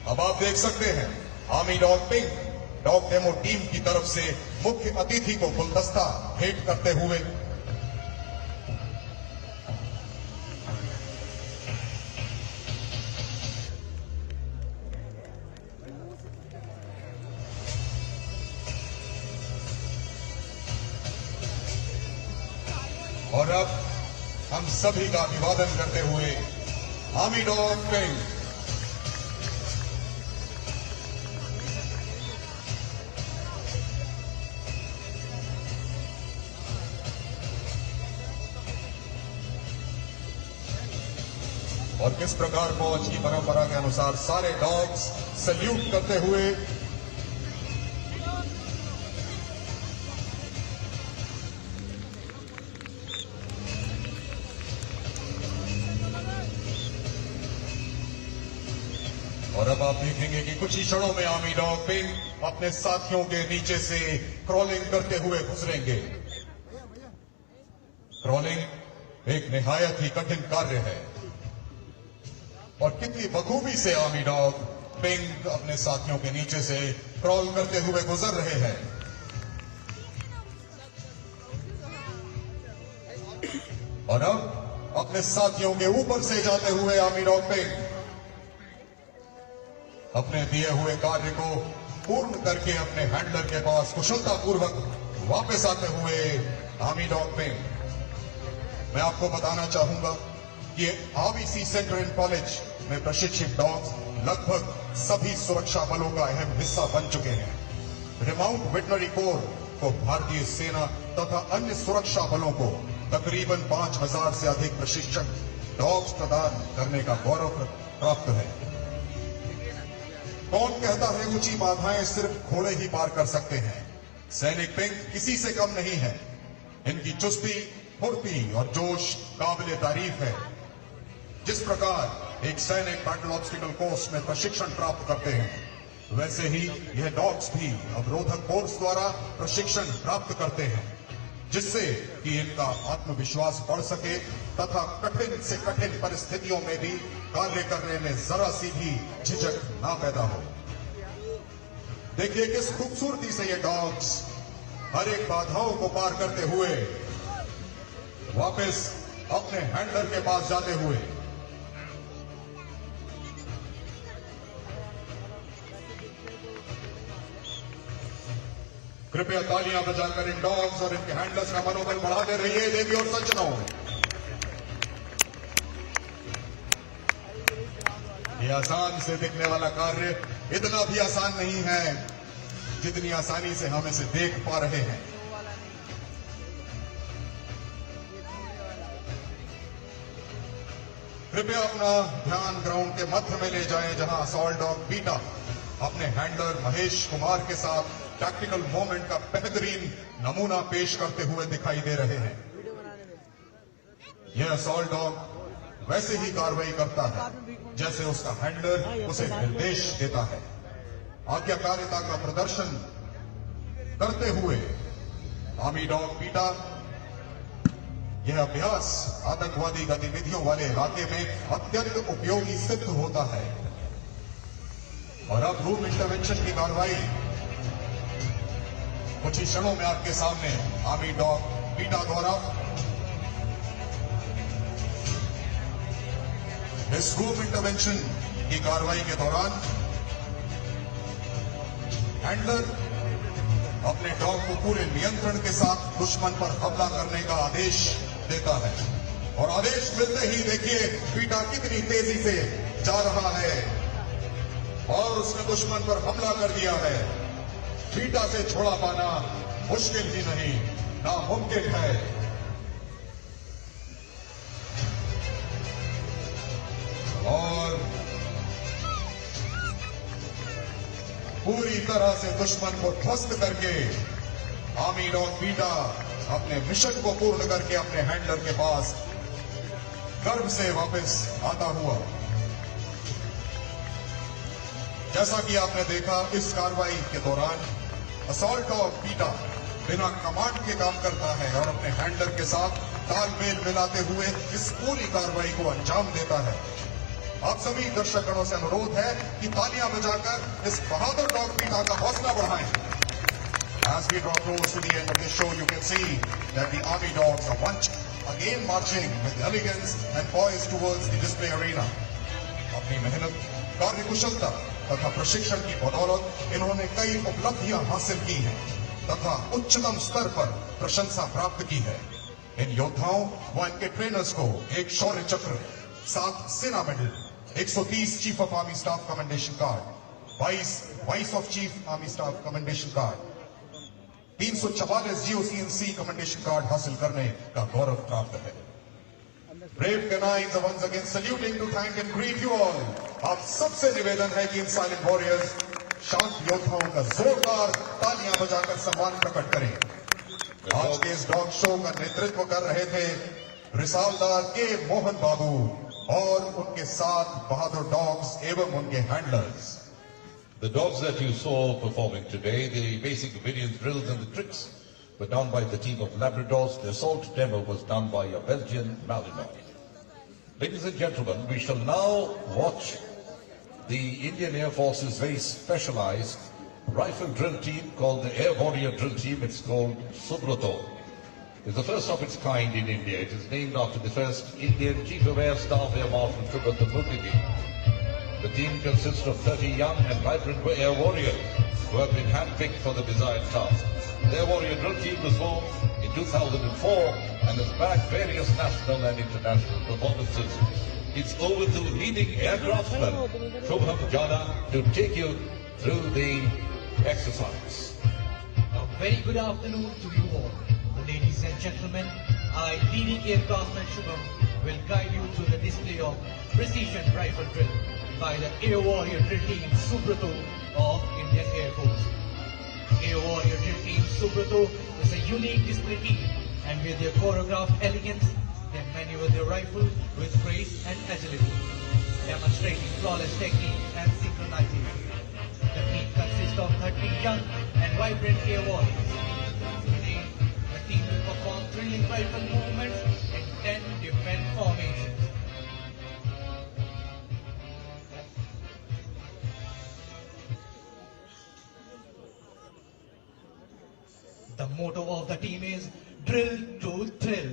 अब आप देख सकते हैं army dog pink dog demo team की तरफ से मुख्य अतिथि को गुलदस्ता भेंट करते हुए। और अब हम सभी का अभिवादन करते हुए आर्मी डॉग पिंक और किस प्रकार फौज की परंपरा के अनुसार सारे डॉग्स सल्यूट करते हुए और अब आप देखेंगे कि कुछ ही क्षणों में आर्मी डॉग पिंक अपने साथियों के नीचे से क्रॉलिंग करते हुए गुजरेंगे। क्रॉलिंग एक निहायत ही कठिन कार्य है और कितनी बखूबी से आर्मी डॉग पिंक अपने साथियों के नीचे से क्रॉल करते हुए गुजर रहे हैं। और अब अपने साथियों के ऊपर से जाते हुए आर्मी डॉग पिंक अपने दिए हुए कार्य को पूर्ण करके अपने हैंडलर के पास कुशलतापूर्वक वापस आते हुए आर्मी डॉग पिंक। मैं आपको बताना चाहूंगा कि आरबीसी सेंटर एंड कॉलेज में प्रशिक्षित डॉग्स लगभग सभी सुरक्षा बलों का अहम हिस्सा बन चुके हैं। रिमाउंट वेटनरी कोर को भारतीय सेना तथा अन्य सुरक्षा बलों को तकरीबन 5000 से अधिक प्रशिक्षण डॉग्स प्रदान करने का गौरव प्राप्त है। कौन कहता है ऊंची बाधाएं सिर्फ घोड़े ही पार कर सकते हैं? सैनिक पिंक किसी से कम नहीं है। इनकी चुस्ती, फुर्ती और जोश काबिले तारीफ है। जिस प्रकार एक सैनिक बैटल ऑब्स्टिकल कोर्स में प्रशिक्षण प्राप्त करते हैं, वैसे ही यह डॉग्स भी अवरोधक कोर्स द्वारा प्रशिक्षण प्राप्त करते हैं, जिससे कि इनका आत्मविश्वास बढ़ सके तथा कठिन से कठिन परिस्थितियों में भी कार्य करने में जरा सी भी झिझक ना पैदा हो। देखिए किस खूबसूरती से ये डॉग्स हर एक बाधाओं को पार करते हुए वापस अपने हैंडलर के पास जाते हुए कृपया तालियां बजाकर इन डॉग्स और इनके हैंडलर्स का मनोबल बढ़ाते रहिए देवी और सज्जनों। ये आसान से दिखने वाला कार्य इतना भी आसान नहीं है जितनी आसानी से हम इसे देख पा रहे हैं। कृपया अपना ध्यान ग्राउंड के मध्य में ले जाएं, जहां असॉल्ट डॉग बीटा अपने हैंडलर महेश कुमार के साथ टैक्टिकल मोमेंट का बेहतरीन नमूना पेश करते हुए दिखाई दे रहे हैं। यह असॉल्ट डॉग वैसे ही कार्रवाई करता है जैसे उसका हैंडलर उसे निर्देश देता है। आज्ञाकारिता का प्रदर्शन करते हुए आर्मी डॉग बीटा यह अभ्यास आतंकवादी गतिविधियों वाले इलाके में अत्यंत उपयोगी सिद्ध होता है। और अब रूम इंटरवेंशन की कार्रवाई कुछ ही क्षणों में आपके सामने आर्मी डॉग बीटा द्वारा इस रूम इंटरवेंशन की कार्रवाई के दौरान हैंडलर अपने डॉग को पूरे नियंत्रण के साथ दुश्मन पर हमला करने का आदेश देता है। और आदेश मिलते ही देखिए बीटा कितनी तेजी से जा रहा है और उसने दुश्मन पर हमला कर दिया है। बीटा से छोड़ा पाना मुश्किल ही नहीं, नामुमकिन है। और पूरी तरह से दुश्मन को ध्वस्त करके आर्मी डॉग बीटा अपने मिशन को पूर्ण करके अपने हैंडलर के पास गर्व से वापस आता हुआ। जैसा कि आपने देखा इस कार्रवाई के दौरान असॉल्ट डॉग बीटा बिना कमांड के काम करता है और अपने हैंडलर के साथ तालमेल मिलाते हुए इस पूरी कार्रवाई को अंजाम देता है। आप सभी दर्शकों से अनुरोध है कि तालियां बजाकर इस बहादुर डॉग बीटा का हौसला बढ़ाएं। As we draw close to the end of this show, you can see that the army dogs are once again marching with elegance and poise towards the display arena. अपनी मेहनत, कार्यकुशलता तथा प्रशिक्षण की बदौलत इन्होंने कई उपलब्धियां हासिल की हैं तथा उच्चतम स्तर पर प्रशंसा प्राप्त की है। इन योद्धाओं व इनके ट्रेनर्स को एक शौर्य चक्र, 7 सेना medal, 130 chief of army staff commendation card, 22 vice of chief army staff commendation card, 344 GOCNC commendation card हासिल करने का गौरव प्राप्त है। Brave canines are once again saluting to thank and greet you all. आप सबसे निवेदन है कि इन साइलेंट वॉरियर्स शांत योद्धाओं का जोरदार तालियां बजाकर सम्मान प्रकट करें। आज के इस डॉग शो का नेतृत्व कर रहे थे रिसालदार के मोहन बाबू और उनके साथ बहादुर डॉग्स एवं उनके handlers. The dogs that you saw performing today, the basic obedience drills and the tricks were done by the team of Labradors. The assault demo was done by a Belgian Malinois. Ladies and gentlemen, we shall now watch the Indian Air Force's very specialized rifle drill team called the Air Warrior Drill Team. It's called Subrato. It's the first of its kind in India. It is named after the first Indian Chief of Air Staff Air Marshal Subrato Mukherjee. The team consists of 30 young and vibrant air warriors who have been handpicked for the desired task. The Air Warrior Drill Team was formed in 2004 and has backed various national and international performances. It's over to leading aircraftsman Shubham Jana to take you through the exercise. A very good afternoon to you all. Ladies and gentlemen, I, leading aircraftsman Shubham, will guide you through the display of precision rifle drill by the Air Warrior Drill Team Subrato of Indian Air Force. Air Warrior Drill Team Subrato is a unique display team, and with their choreographed elegance, they maneuver their rifle with grace and agility. demonstrating flawless technique and synchronization. The team consists of 30 young and vibrant air warriors. Today, the team will perform thrilling rifle movements in 10 different formations. The motto of the team is drill to thrill.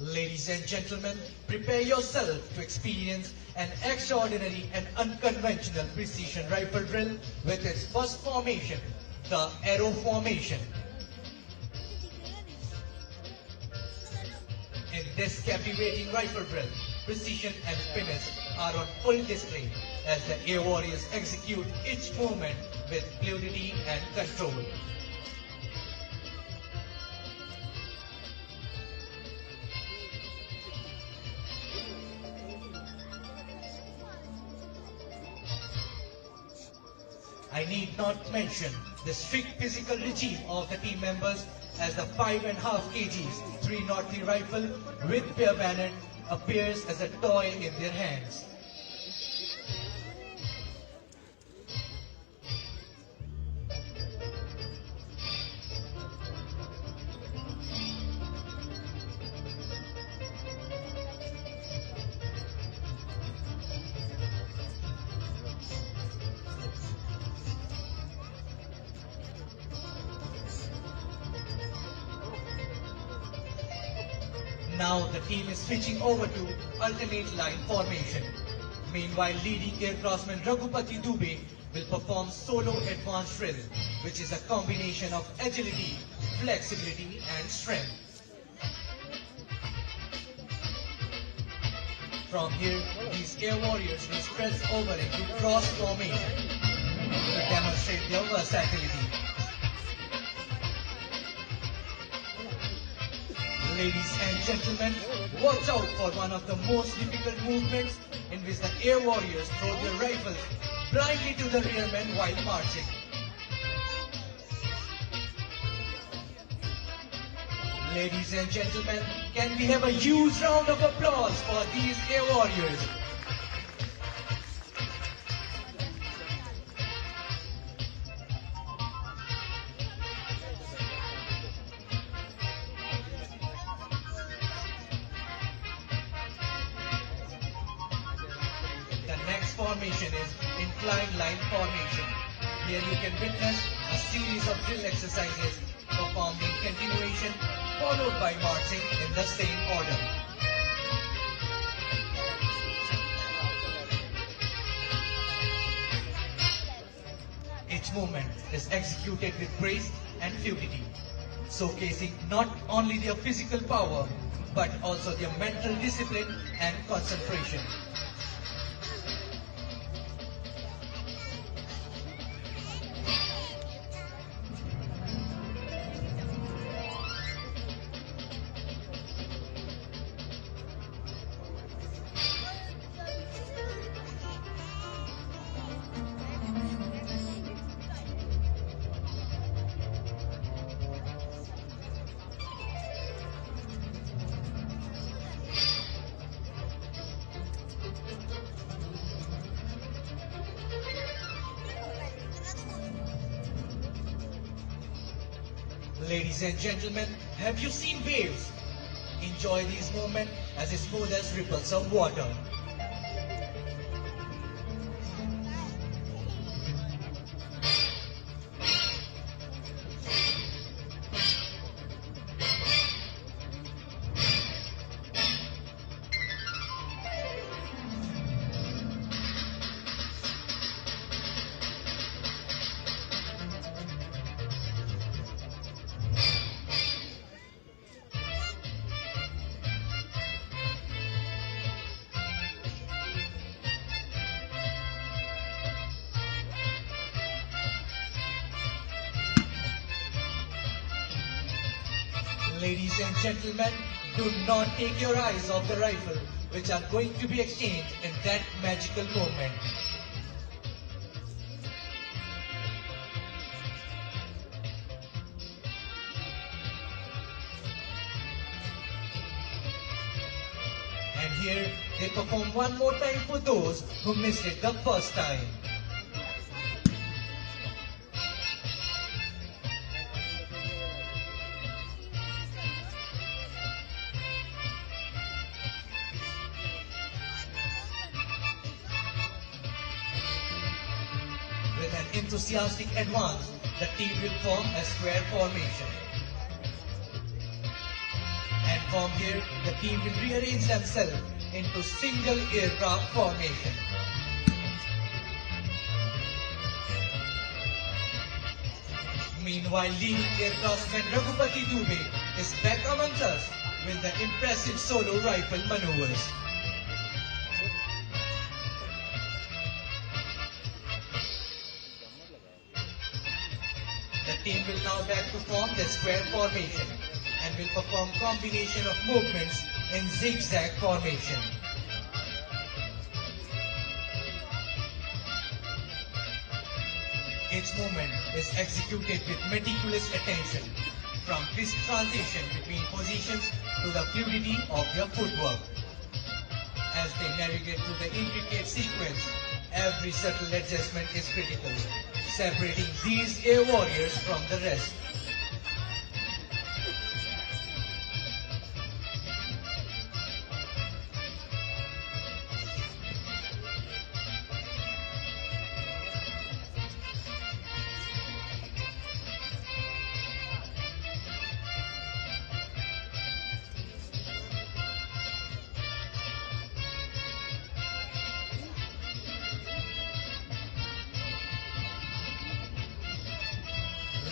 Ladies and gentlemen, prepare yourself to experience an extraordinary and unconventional precision rifle drill with its first formation, the arrow formation. In this captivating rifle drill, precision and finesse are on full display as the air warriors execute each movement with fluidity and control. I need not mention the strict physical regime of the team members as the 5.5 kgs 303 rifle with bare bayonet appears as a toy in their hands. Now the team is switching over to alternate line formation. Meanwhile, leading aircraftsman Raghupati Dubey will perform solo advanced drill, which is a combination of agility, flexibility and strength. From here, these air warriors will spread over into cross formation to demonstrate their versatility. Ladies and gentlemen, watch out for one of the most difficult movements in which the air warriors throw their rifles blindly to the rearmen while marching. Ladies and gentlemen, can we have a huge round of applause for these air warriors? Formation is inclined line formation. Here you can witness a series of drill exercises performed in continuation, followed by marching in the same order. Each movement is executed with grace and fluidity, showcasing not only their physical power, but also their mental discipline and concentration. Ladies and gentlemen, have you seen waves? Enjoy these moments as smooth as ripples of water. Ladies and gentlemen, do not take your eyes off the rifle, which are going to be exchanged in that magical moment. And here they perform one more time for those who missed it the first time. With an enthusiastic advance, the team will form a square formation. And from here, the team will rearrange themselves into single aircraft formation. Meanwhile, leading aircraftsman Raghupati Dubey is back amongst us with the impressive solo rifle maneuvers. The team will now back to form the square formation and will perform combination of movements in zigzag formation. Each movement is executed with meticulous attention, from crisp transition between positions to the fluidity of their footwork. As they navigate through the intricate sequence, every subtle adjustment is critical, separating these air warriors from the rest.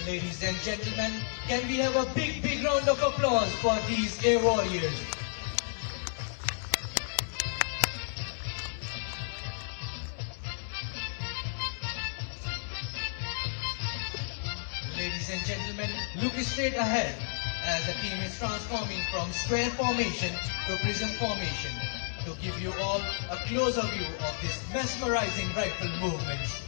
Ladies and gentlemen, can we have a big round of applause for these air warriors? Ladies and gentlemen, look straight ahead as the team is transforming from square formation to prism formation to give you all a closer view of this mesmerizing rifle movements.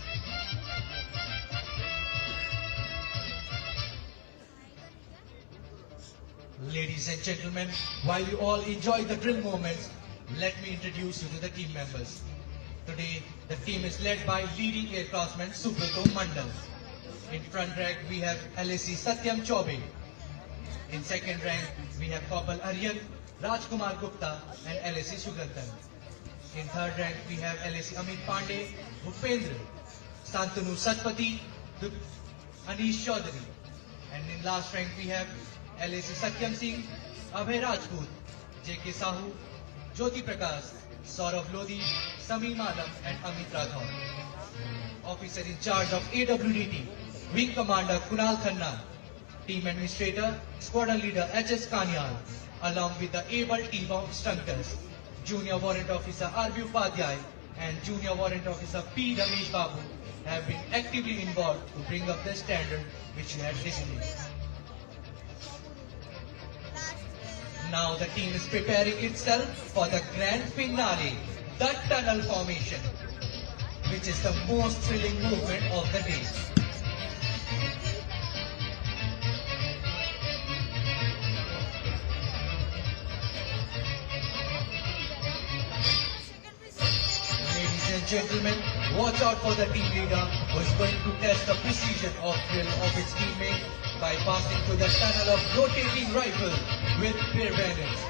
Ladies and gentlemen, while you all enjoy the drill moments, let me introduce you to the team members. Today, the team is led by leading aircraftsman Subrato Mandal. In front rank, we have LSC Satyam Chaube. In second rank, we have Corporal Aryan, Rajkumar Gupta and LSC Sugandhan. In third rank, we have LSC Amit Pandey, Bhupendra, Santanu Satpati, Anish Chaudhary. And in last rank, we have LSC Satyam Singh, Abhay Rajput, J.K. Sahu, Jyoti Prakash, Saurav Lodi, Samim Alam and Amit Rathod. Officer in charge of AWDT, Wing Commander Kunal Khanna, Team Administrator, Squadron Leader H.S. Kanyal, along with the able team of Stunters, Junior Warrant Officer R.B. Upadhyay and Junior Warrant Officer P. Ramesh Babu have been actively involved to bring up the standard which you had displayed. Now the team is preparing itself for the grand finale, the tunnel formation, which is the most thrilling movement of the day. Ladies and gentlemen, watch out for the team leader who is going to test the precision of drill of his teammate by passing through the tunnel of rotating rifle with rear bayonets.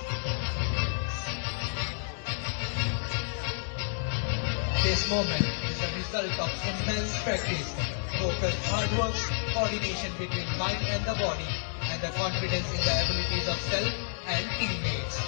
This moment is the result of immense practice, focused hard work, coordination between mind and the body, and the confidence in the abilities of self and teammates.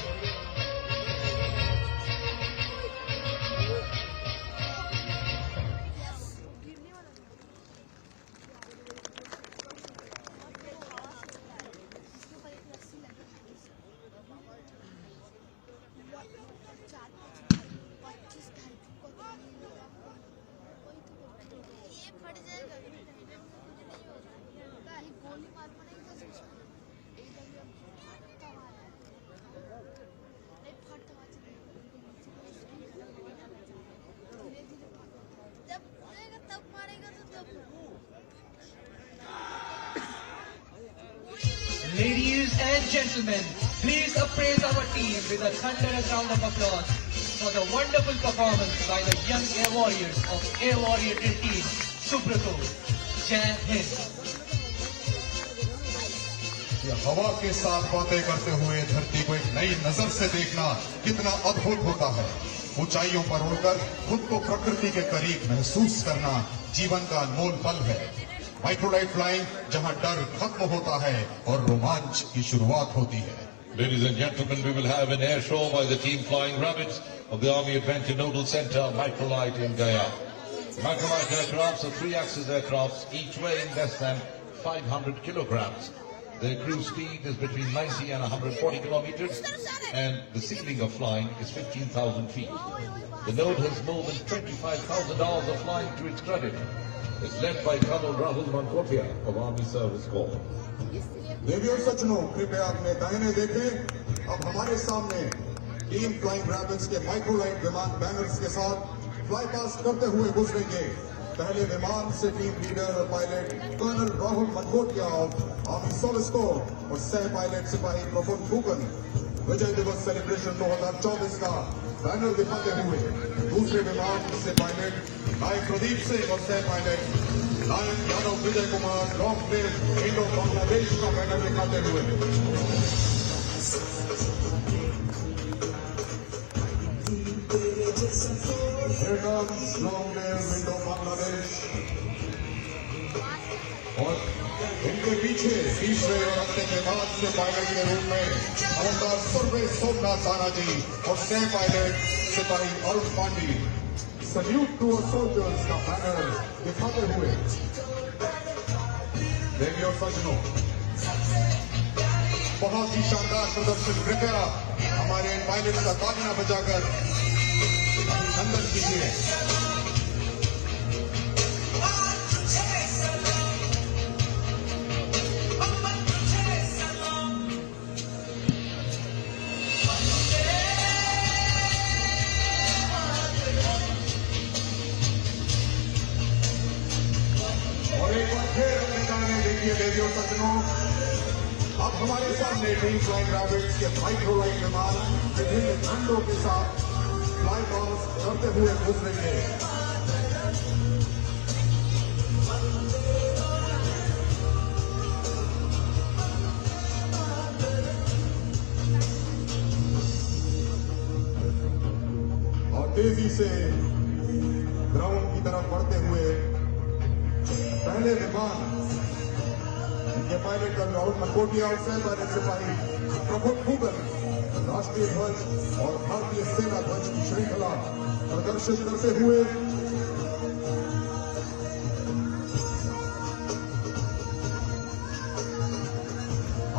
gentlemen, please appraise our team with a thunderous round of applause for the wonderful performance by the young Air Warriors of Air Warrior Drill Team, Subrato. Jai Hind. हवा के साथ बातें करते हुए धरती को एक नई नजर से देखना कितना अद्भुत होता है। ऊंचाइयों पर उड़कर खुद को प्रकृति के करीब महसूस करना जीवन का अनमोल पल है। माइक्रोलाइट फ्लाइंग, जहां डर खत्म होता है और रोमांच की शुरुआत होती है। Ladies and gentlemen, we will have an air show by the team Flying Rabbits of the Army Adventure Nodal Center, Microlight in Gaya. Microlight aircrafts are 3-axis aircrafts, each weighing less than 500 kilograms. Their cruise speed is between 90 and 140 kilometers, and the ceiling of flying is 15,000 feet. The node has more than 25,000 hours of flying to its credit. It's led by Colonel Rahul Mankotia of Army Service Corps. देवियों सज्जनों, कृपया अपने दाहिने देखें। अब हमारे सामने team flying rabbits के माइक्रोलाइट विमान बैनर्स के साथ फ्लाई पास्ट करते हुए गुजरेंगे। पहले विमान से टीम लीडर और pilot colonel Rahul Mankotia of army service corps और सह पायलट सिपाही प्रफुल्ल फूकन विजय दिवस सेलिब्रेशन 2024 का बैनर दिखाते हुए दूसरे विमान से पायलट नायक प्रदीप सिंह और सह pilot Naik Yadav Vijay Kumar long live Indo Bangladesh का बैनर दिखाते हुए लॉन्ग लिव इंडो बांग्लादेश। और इनके पीछे तीसरे और अंतिम विमान से पायलट के रूप में हवलदार सुरवे सोमनाथ ताना जी और सह पायलट सिपाही अरुण पांडी सल्यूट टू अवर सोल्जर्स का बैनर दिखाते हुए देवी और सज्जनों, बहुत ही शानदार प्रदर्शन। कृपया हमारे पायलट का तालियां बजाकर अभिनंदन कीजिए। देवियों सज्जनों, अब हमारे सामने टीम फ्लाइंग रैबिट्स के माइक्रोलाइट विमान विभिन्न झंडों के साथ फ्लाई पास्ट करते हुए गुजरेंगे। और तेजी से ग्राउंड की तरफ बढ़ते हुए पहले विमान के पायलट कर्नल राहुल मनकोटिया और सह पायलट सिपाही प्रफुल्ल फूकन राष्ट्रीय ध्वज और भारतीय सेना ध्वज की श्रृंखला प्रदर्शित करते हुए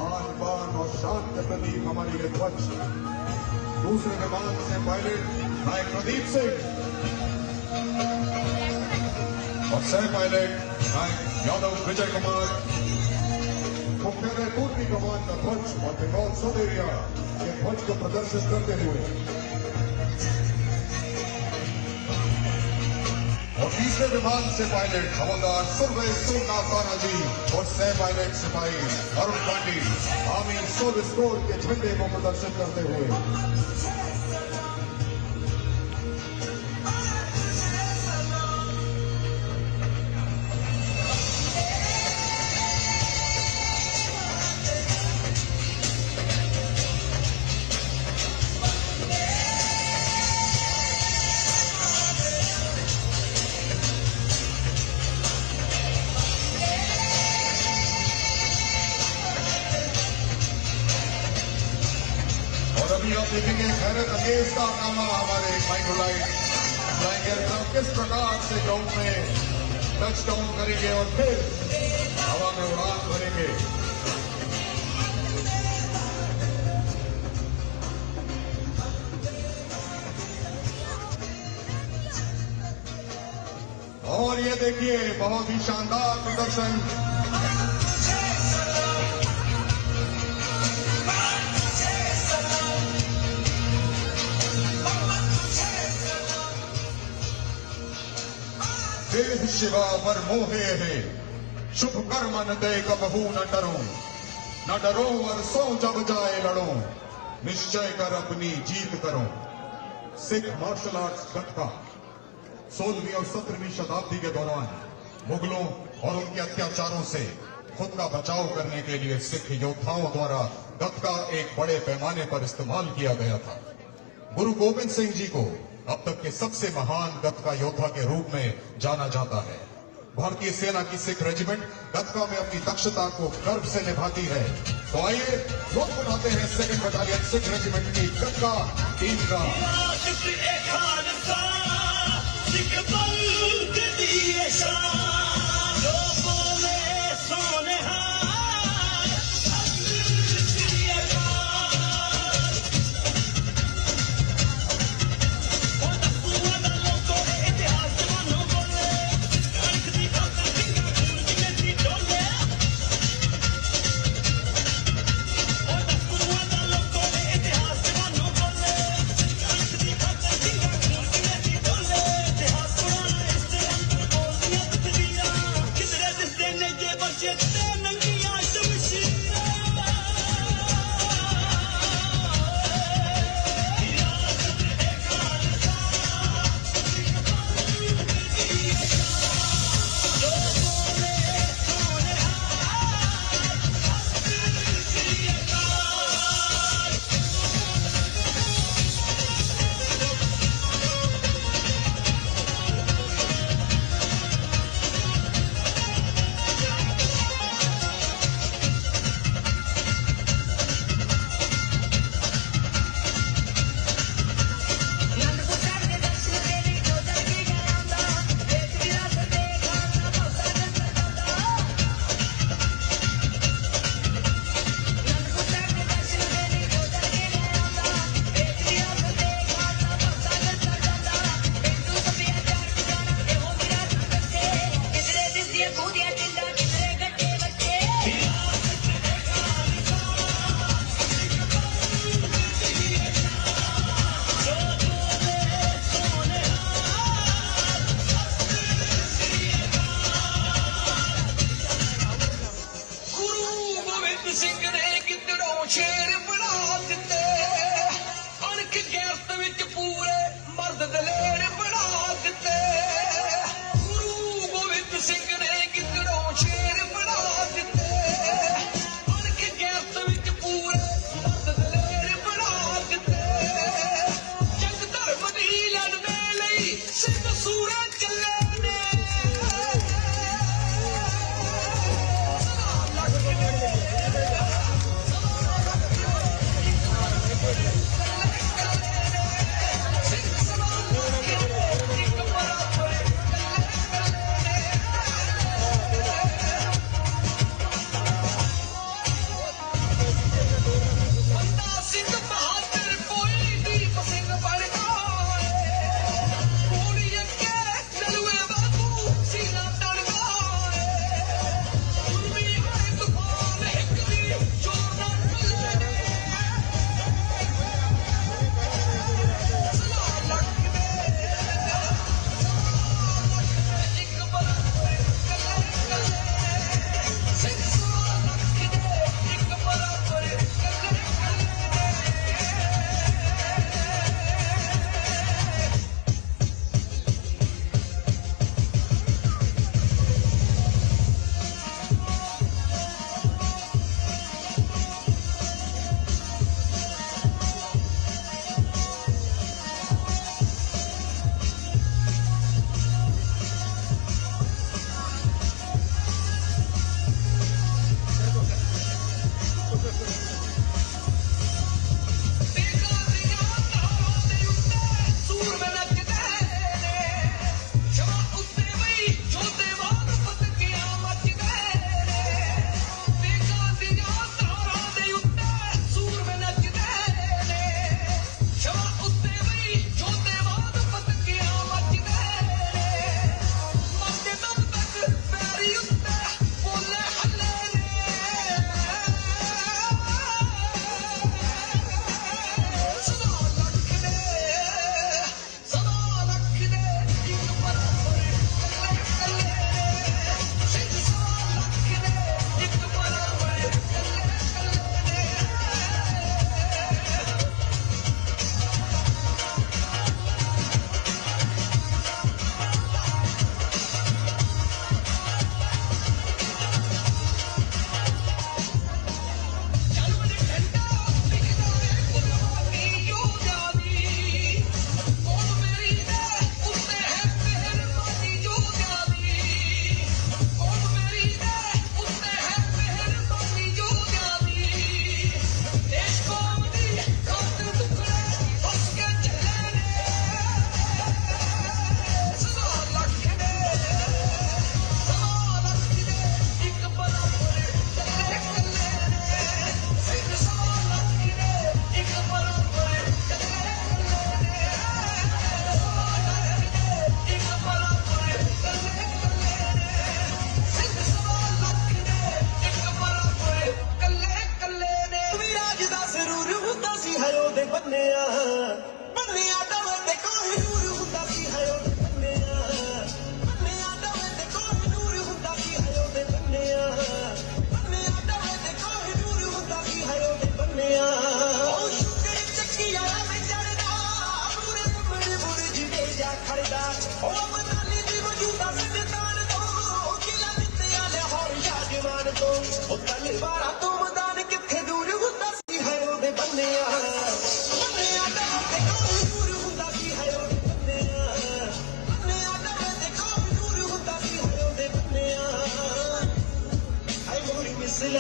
आन बान और शान के प्रतीक हमारी ये ध्वज। दूसरे विमान से पायलट नायक प्रदीप सिंह और सह पायलट नायक यादव विजय कुमार मुख्यालय पूर्वी कमान का ध्वज और बंगाल सब एरिया के ध्वज को प्रदर्शित करते हुए और तीसरे विमान से पायलट हवलदार सुरवे सोमनाथ ताना जी और सह पायलट सिपाही अरुण पांडी आर्मी सर्विस कोर के झंडे को प्रदर्शित करते हुए आप देखेंगे हैरत अंगेज कारनामा हमारे माइक्रोलाइट फ्लाइंग एयरक्राफ्ट किस प्रकार से ग्राउंड में टच डाउन करेंगे और फिर हवा में उड़ान भरेंगे। और ये देखिए बहुत ही शानदार प्रदर्शन देव शिवा वर मोहे है शुभ कर्म न दे कबहू न डरूं न डरो और सो जब जाए लड़ो, निश्चय कर अपनी जीत करो। सिख मार्शल आर्ट्स गतका 16वीं और 17वीं शताब्दी के दौरान मुगलों और उनके अत्याचारों से खुद का बचाव करने के लिए सिख योद्धाओं द्वारा गतका एक बड़े पैमाने पर इस्तेमाल किया गया था। गुरु गोविंद सिंह जी को अब तक के सबसे महान गतका योद्धा के रूप में जाना जाता है। भारतीय सेना की सिख रेजिमेंट गतका में अपनी दक्षता को गर्व से निभाती है। तो आइए लोग बनाते हैं 2nd बटालियन सिख रेजिमेंट की गतका टीम का।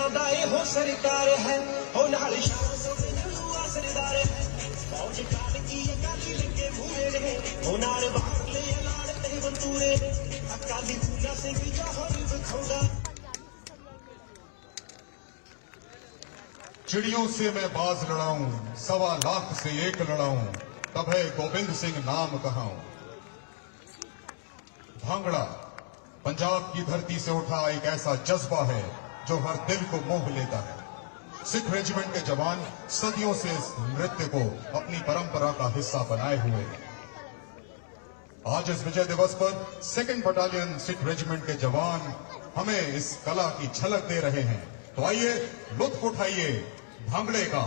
दुनिया दा एहो सरकार है ओ नाल शान सोने जुआ सरदार है मौज काल की ये काली लगे भूरे रहे ओ नाल बाहर ले लाल ते बंतूरे अकाली फूला से विजा होई बखौड़ा चिड़ियों से मैं बाज लड़ाऊं 1.25 लाख से एक लड़ाऊं तब है गोविंद सिंह नाम कहाऊं। भांगड़ा पंजाब की धरती से उठा एक ऐसा जज्बा है जो हर दिल को मोह लेता है। सिख रेजिमेंट के जवान सदियों से इस नृत्य को अपनी परंपरा का हिस्सा बनाए हुए हैं। आज इस विजय दिवस पर 2nd बटालियन सिख रेजिमेंट के जवान हमें इस कला की झलक दे रहे हैं। तो आइए लुत्फ उठाइए भांगड़े का।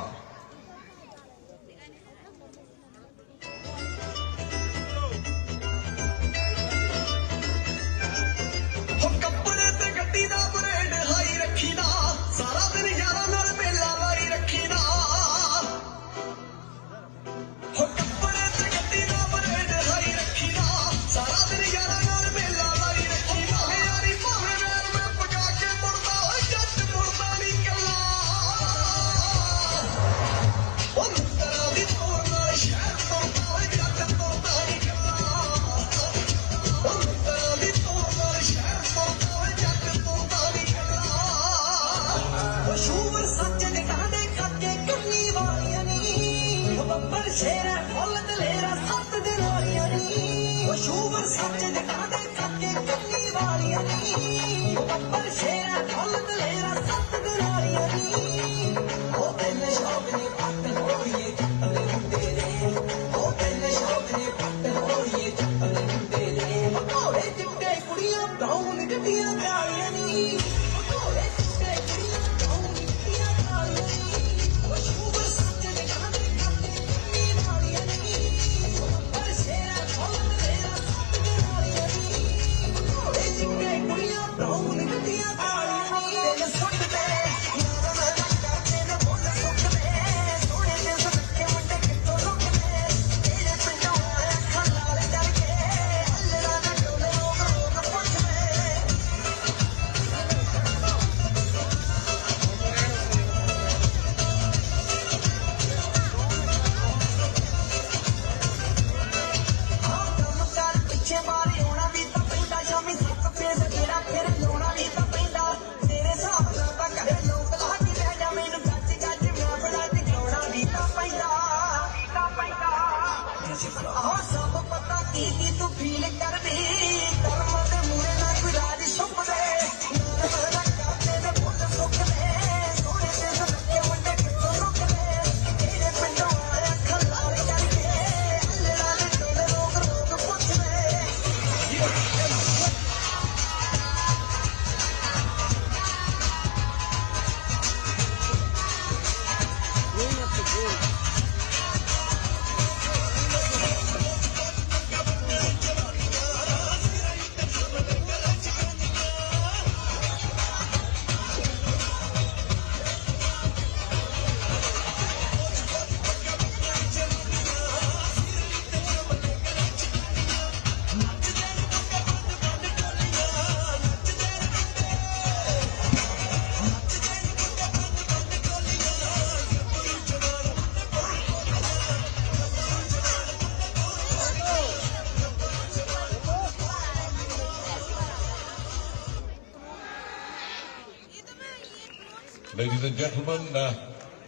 Ladies and gentlemen,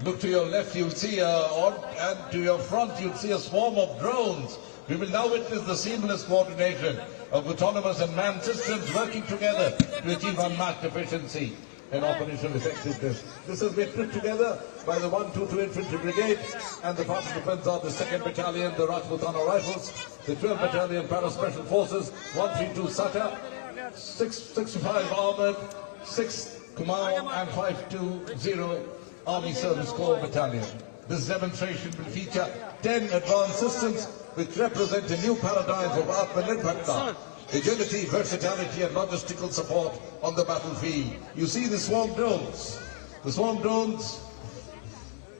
look to your left, you'll see and to your front, you'll see a swarm of drones. We will now witness the seamless coordination of autonomous and manned systems working together to achieve unmatched efficiency and operational effectiveness. This has been put together by the 122 Infantry Brigade and the participants are the 2nd Battalion, the Rajputana Rifles, the 12th Battalion Para Special Forces, 132 Sata, 665 Armored, 6th Command and 520 Army Service Corps Battalion. This demonstration will feature 10 advanced systems which represent a new paradigm of Atmanirbharta, agility, versatility and logistical support on the battlefield. You see the swarm drones. The swarm drones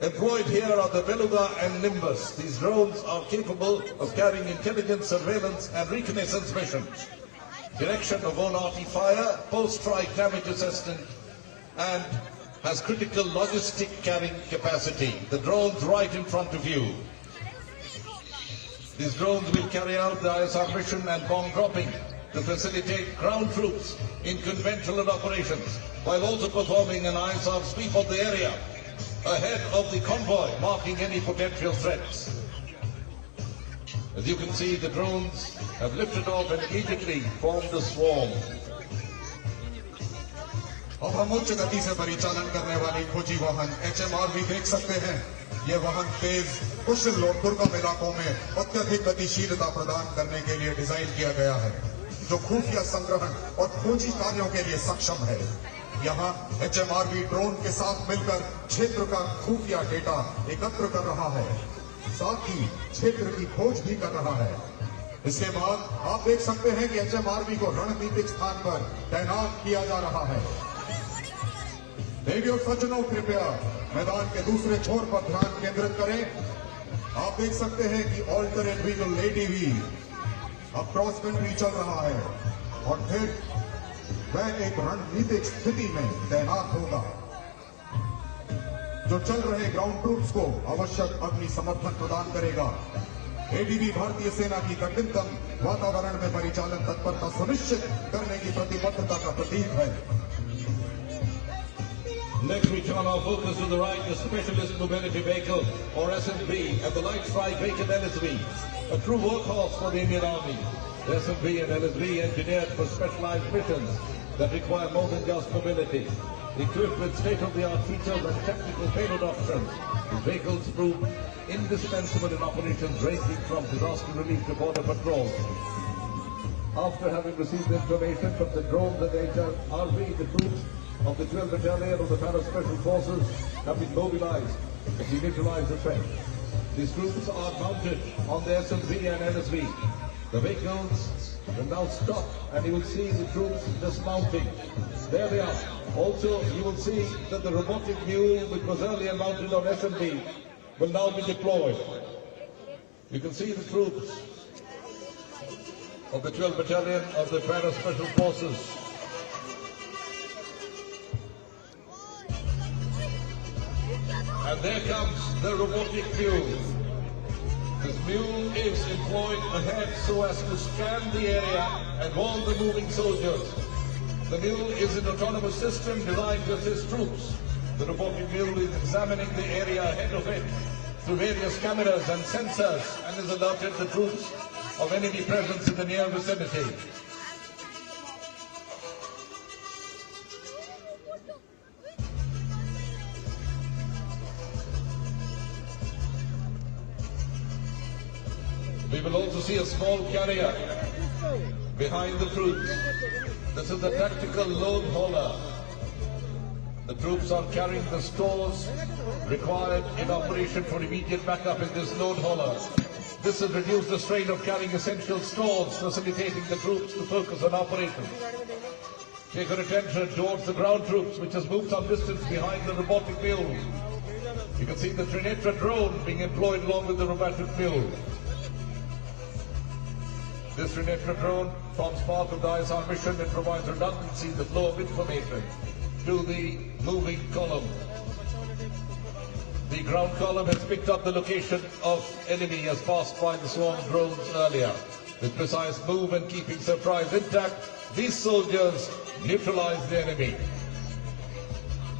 employed here are the Beluga and Nimbus. These drones are capable of carrying intelligence, surveillance and reconnaissance missions, direction of on-arty fire, post-strike damage assessment and has critical logistic carrying capacity. The drones right in front of you. These drones will carry out the ISR mission and bomb dropping to facilitate ground troops in conventional operations, while also performing an ISR sweep of the area ahead of the convoy, marking any potential threats. As you can see, the drones have lifted off and immediately formed a swarm. अब हम उच्च गति से परिचालन करने वाली खोजी वाहन HMR भी देख सकते हैं। ये वाहन तेज, कुशल और दुर्गम इलाकों में अत्यधिक गतिशीलता प्रदान करने के लिए डिजाइन किया गया है, जो खुफिया संग्रहण और खोजी कार्यों के लिए सक्षम है। यहाँ HMR भी ड्रोन के साथ मिलकर क्षेत्र का खुफिया डेटा एकत्र कर रहा है, साथ ही क्षेत्र की खोज भी कर रहा है। इसके बाद आप देख सकते हैं कि HMRV को रणनीतिक स्थान पर तैनात किया जा रहा है। देवी और सज्जनों, कृपया मैदान के दूसरे छोर पर ध्यान केंद्रित करें। आप देख सकते हैं कि ऑल्टरनेट व्हीकल ATV अब क्रॉस कंट्री चल रहा है और फिर वह एक रणनीतिक स्थिति में तैनात होगा, जो चल रहे ग्राउंड ट्रूप्स को आवश्यक अग्नि समर्थन प्रदान करेगा। ATV भारतीय सेना की कठिनतम वातावरण में परिचालन तत्परता सुनिश्चित करने की प्रतिबद्धता का प्रतीक है। Next we turn our focus to the right, the Specialist Mobility Vehicle or SMV and the Light Strike Vehicle LSV, a true workhorse for the Indian Army. The SMV and LSV engineered for specialized missions that require more than just mobility. Equipped with state-of-the-art features and technical payload options, the vehicles prove indispensable in operations ranging from disaster relief to border patrol. After having received information from the drones and HRV, the troops of the 12th Battalion of the Para Special Forces have been mobilized to neutralize the threat. These troops are mounted on the SMV and LSV. The vehicles will now stop and you will see the troops dismounting. There they are. Also, you will see that the robotic mule, which was earlier mounted on SMV, will now be deployed. You can see the troops of the 12th Battalion of the Para Special Forces. And there comes the robotic mule. This mule is employed ahead so as to scan the area and warn the moving soldiers. The mule is an autonomous system designed to assist troops. The robotic mule is examining the area ahead of it through various cameras and sensors and is alerted the troops of enemy presence in the near vicinity. We will also see a small carrier behind the troops. This is the tactical load hauler. The troops are carrying the stores required in operation for immediate backup in this load hauler. This has reduced the strain of carrying essential stores, facilitating the troops to focus on operations. Take your attention towards the ground troops, which has moved some distance behind the robotic mule. You can see the Trinetra drone being employed along with the robotic mule. This Trinetra drone forms part of the ISR mission and provides redundancy in the flow of information to the moving column. The ground column has picked up the location of enemy as passed by the swarm drones earlier. With precise move and keeping surprise intact, these soldiers neutralize the enemy.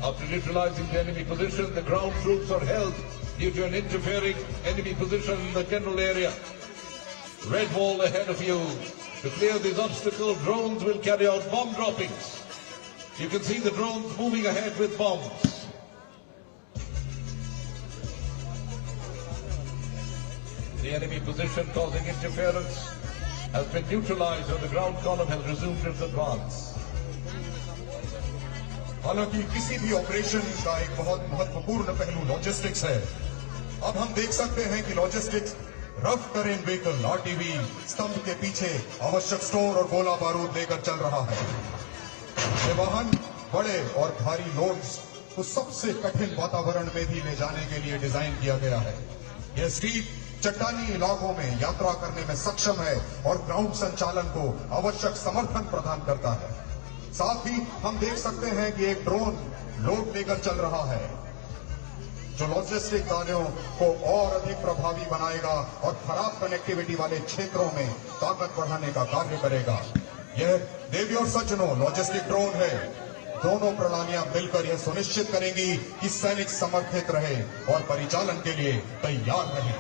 After neutralizing the enemy position, the ground troops are held due to an interfering enemy position in the general area. Red wall ahead of you. To clear these obstacles, drones will carry out bomb droppings. You can see the drones moving ahead with bombs. The enemy position causing interference has been neutralized and the ground column has resumed its advance. हालांकि किसी भी operation का एक बहुत महत्वपूर्ण पहलू logistics है। अब हम देख सकते हैं कि logistics rough terrain vehicle RTV स्तंभ के पीछे आवश्यक स्टोर और गोला बारूद लेकर चल रहा है। ये वाहन बड़े और भारी लोड्स को सबसे कठिन वातावरण में भी ले जाने के लिए डिजाइन किया गया है। यह स्टीप चट्टानी इलाकों में यात्रा करने में सक्षम है और ग्राउंड संचालन को आवश्यक समर्थन प्रदान करता है। साथ ही हम देख सकते हैं कि एक ड्रोन लोड लेकर चल रहा है, जो लॉजिस्टिक कार्यों को और अधिक प्रभावी बनाएगा और खराब कनेक्टिविटी वाले क्षेत्रों में ताकत बढ़ाने का कार्य करेगा। यह देवी और सज्जनों लॉजिस्टिक ड्रोन है। दोनों प्रणालियां मिलकर यह सुनिश्चित करेंगी कि सैनिक समर्थित रहे और परिचालन के लिए तैयार रहे।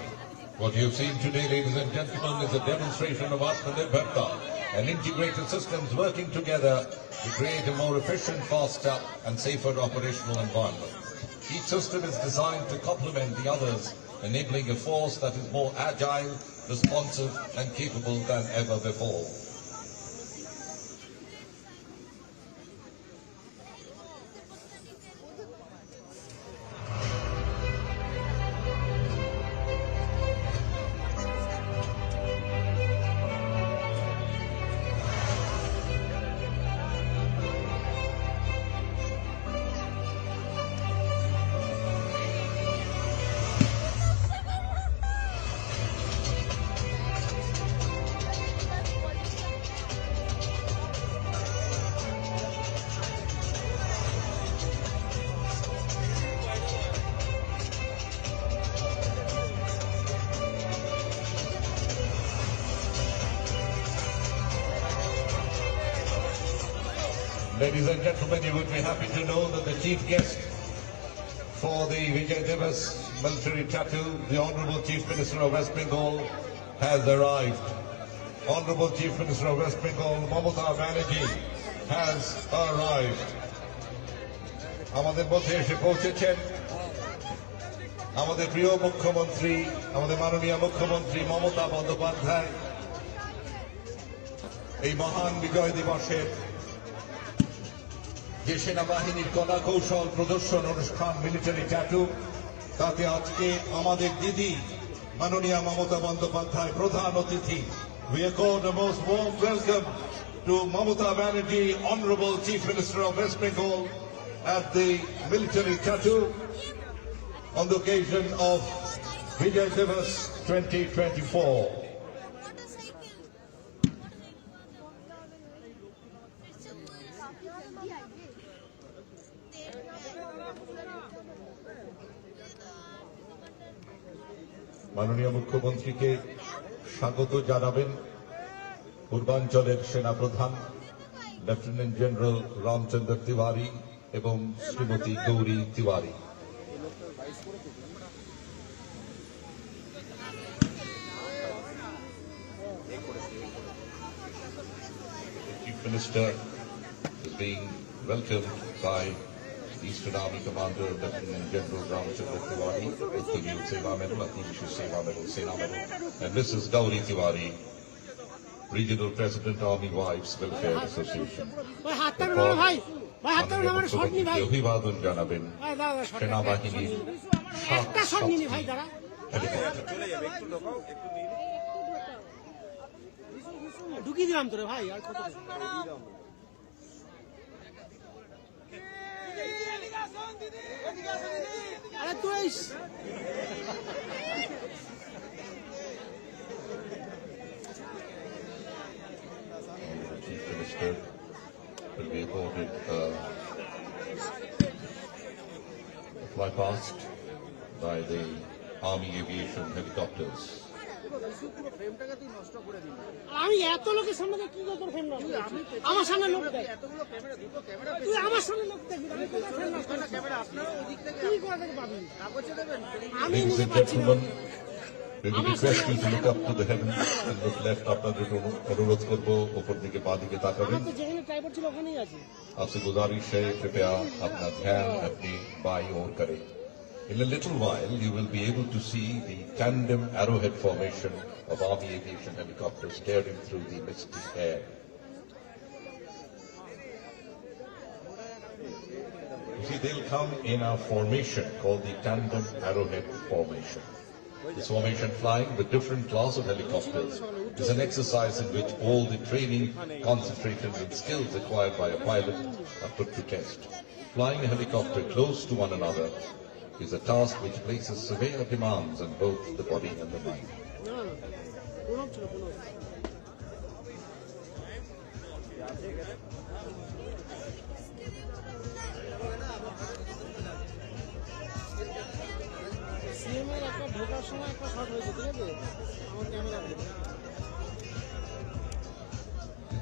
What you have seen today, ladies and gentlemen, is a demonstration of Atmanirbharta and integrated systems working together to create a more efficient, faster and safer operational environment. Each system is designed to complement the others, enabling a force that is more agile, responsive and capable than ever before. Ladies and gentlemen, you would be happy to know that the chief guest for the Vijay Diwas military tattoo, the Honorable Chief Minister of West Bengal, has arrived. Honorable Chief Minister of West Bengal, Mamata Banerjee, has arrived. আমাদের মধ্যে এসে পৌঁছেছেন আমাদের প্রিয় মুখ্যমন্ত্রী, আমাদের মাননীয় মুখ্যমন্ত্রী মমতা বন্দ্যোপাধ্যায়। এই মহান বিজয় দিবসের যে সেনাবাহিনীর কলা কৌশল প্রদর্শন অনুষ্ঠান মিলিটারি ট্যাটু, তাতে আজকে আমাদের দিদি মাননীয় মমতা বন্দ্যোপাধ্যায় প্রধান অতিথি। We accord a most warm welcome to Mamata Banerjee, Honorable Chief Minister of West Bengal, at the military tattoo on the occasion of Vijay Diwas 2024. মাননীয় মুখ্যমন্ত্রীকে স্বাগত জানাবেন পূর্বাঞ্চলের সেনাপ্রধান লেফটেন্যান্ট জেনারেল রামচন্দ্র তিওয়ারি এবং Shrimati Gauri Tiwari. Chief Minister is being welcomed by Eastern Army Commander Lieutenant General Ramchandra Tiwari with the new Seva Medal, Atisha Seva Medal, Sena Medal, and Mrs. Gauri Tiwari, Regional President Army Wives Welfare Association. অভিবাদন জানাবেন সেনাবাহিনীর ঢুকিয়ে দিলাম তোরে ভাই, আর কত আরে তুই Chief Minister will be accorded a flypast by the Army Aviation helicopters. আমি এত লোকের সামনে কি করে তোর ফ্রেম না, আমার সামনে লোক দেখ, তুই আমার সামনে লোক দেখবি, আমি কোথায় ফ্রেম নষ্ট করছি? কি করে দেখে পাবি? আমি Ladies নিজে and পাচ্ছি না। gentlemen, we will request you to look up to the heavens and look left. আপনাদের অনুরোধ করবো ওপর দিকে বাঁ দিকে তাকাবেন। আমার তো যেখানে ট্রাইপড ছিল ওখানেই আছে। आपसे गुजारिश है कृपया अपना ध्यान अपनी बाईं ओर करें। In a little while, you will be able to see the tandem arrowhead formation of Army Aviation helicopters tearing through the misty air. You see, they'll come in a formation called the tandem arrowhead formation. This formation, flying with different class of helicopters, is an exercise in which all the training, concentration and skills acquired by a pilot are put to test. Flying a helicopter close to one another is a task which places severe demands on both the body and the mind.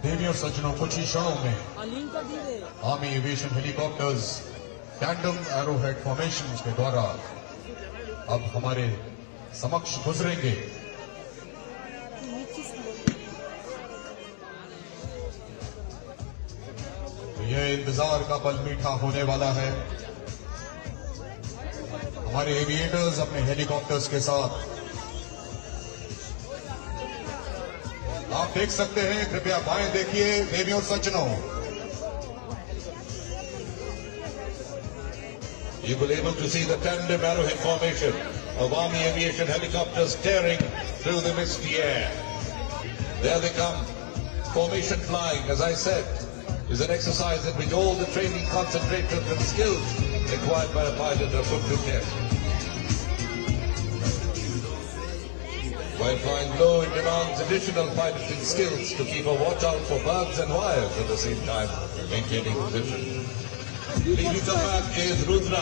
देवी और सज्जनों, कुछ ही क्षणों में link का दी दे। Army aviation helicopters tandem arrowhead formation के द्वारा अब हमारे समक्ष गुजरेंगे। यह इंतजार का पल मीठा होने वाला है। हमारे एविएटर्स अपने हेलीकॉप्टर्स के साथ, आप देख सकते हैं, कृपया बाएं देखिए देवी और सज्जनों। You will be able to see the tandem arrowhead formation of Army aviation helicopters tearing through the misty air. There they come. Formation flying, as I said, is an exercise in which all the training, concentration and skills required by a pilot are put to test. While flying low, it demands additional piloting skills to keep a watch out for bugs and wires at the same time maintaining position. Leading the pack is Rudra,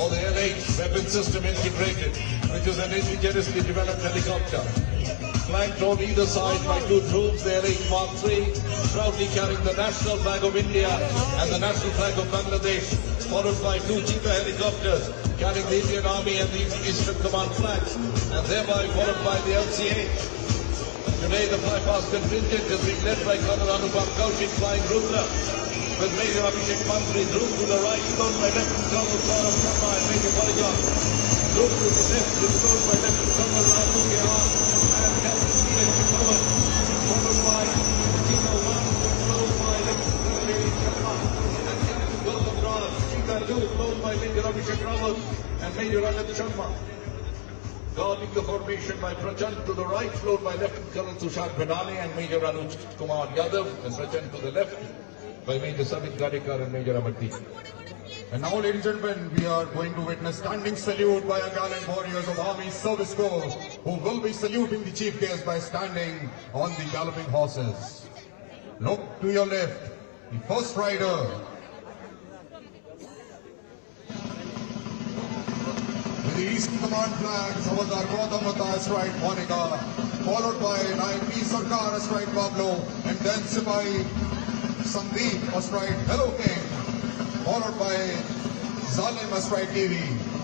or the L8 weapon system integrated, which is an indigenously developed helicopter. Flanked on either side by two troops, the L8 Mark III, proudly carrying the national flag of India and the national flag of Bangladesh, followed by two cheetah helicopters carrying the Indian Army and the Eastern Command flags, and thereby followed by the LCH. Today the flypast contingent is being led by Colonel Anupam Kaushik flying Rudra, with Major Abhishek Mantri, Dhruv to the right, flown by Lieutenant Colonel Saurabh Sharma and Major Polygon. Dhruv to the left is flown by Lieutenant Colonel Raju Kehar and Captain C.H. Pawan, followed by Cheetah 1, flown by Lieutenant Colonel Sharma and Captain Gautam Raj. Cheetah 2, flown by Major Abhishek Rawat and Major Anand Sharma. Guarding the formation by Prachand to the right, flown by Lieutenant Colonel Tushar Bhenani and Major Anuj Kumar Yadav, and Prachand to the left by Major Samit Gadekar and Major Amardeep. And now, ladies and gentlemen, we are going to witness standing salute by our gallant warriors of Army Service Corps, who will be saluting the chief guest by standing on the galloping horses. Look to your left, the first rider. With the Eastern Command flags, Havaldar Gautam Mata astride Monica, followed by 9P Sarkar astride Pablo, and then Sipai Sandeep astride Hello King, followed by Zalim astride TV,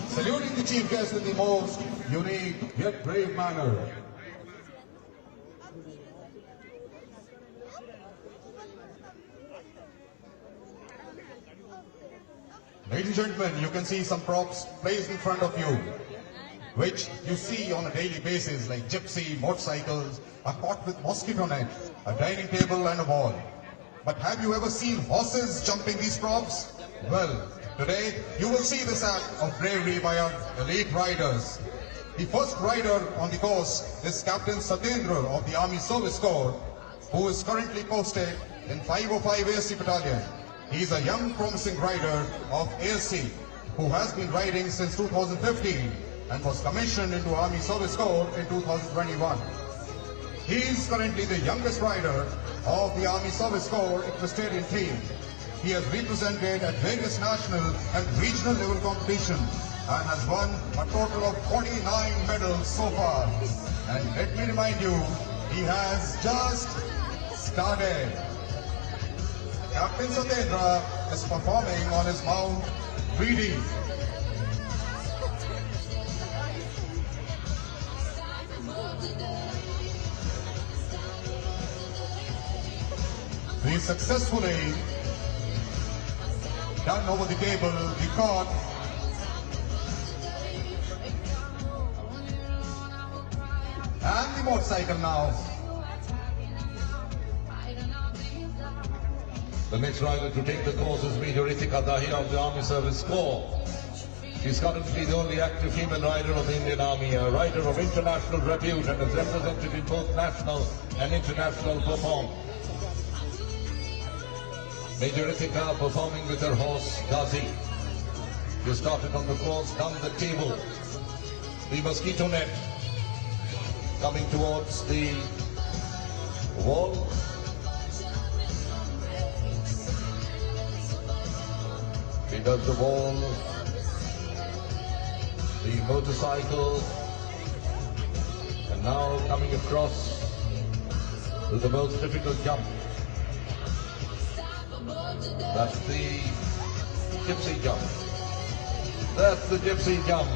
saluting the chief guest in the most unique yet brave manner. Ladies and gentlemen, you can see some props placed in front of you, which you see on a daily basis, like gypsy, motorcycles, a cot with mosquito net, a dining table and a wall. But have you ever seen horses jumping these props? Well, today you will see this act of bravery by our elite riders. The first rider on the course is Captain Satyendra of the Army Service Corps, who is currently posted in 505 ASC Battalion. He is a young promising rider of ASC who has been riding since 2015 and was commissioned into Army Service Corps in 2021. He is currently the youngest rider of the Army Service Corps equestrian team. He has represented at various national and regional level competitions and has won a total of 49 medals so far. And let me remind you, he has just started. Captain Satyendra is performing on his mount, VD. He successfully done over the table the card. And the motorcycle now. The next rider to take the course is Major Ritika Dahi of the Army Service Corps. She is currently the only active female rider of the Indian Army, a rider of international repute and is represented in both national and international performance. Major Ritika performing with her horse, Ghazi. She started on the course, down the table. The mosquito net coming towards the wall. She does the wall, the motorcycle, and now coming across to the most difficult jump. That's the gypsy jump. That's the gypsy jump.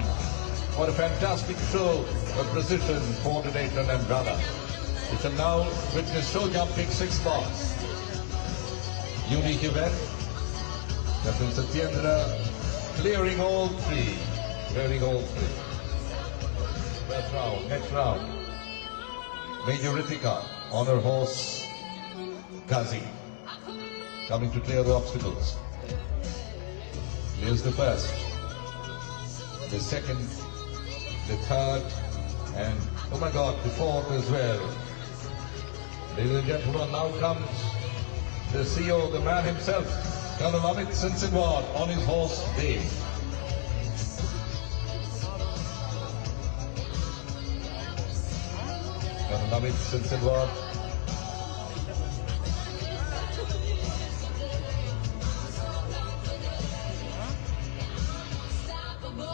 What a fantastic show of precision, coordination and drama. We shall now witness show jumping 6 bars. Unique event. Captain Satyendra clearing all 3. Clearing all 3. First round, next round. Major Ritika on her horse Ghazi, coming to clear the obstacles. Clears the first, the second, the third, and oh my God, the fourth as well. Ladies and gentlemen, now comes the CEO, the man himself, Colonel Amit Sinsinwad on his horse Dave. Colonel Amit Sinsinwad.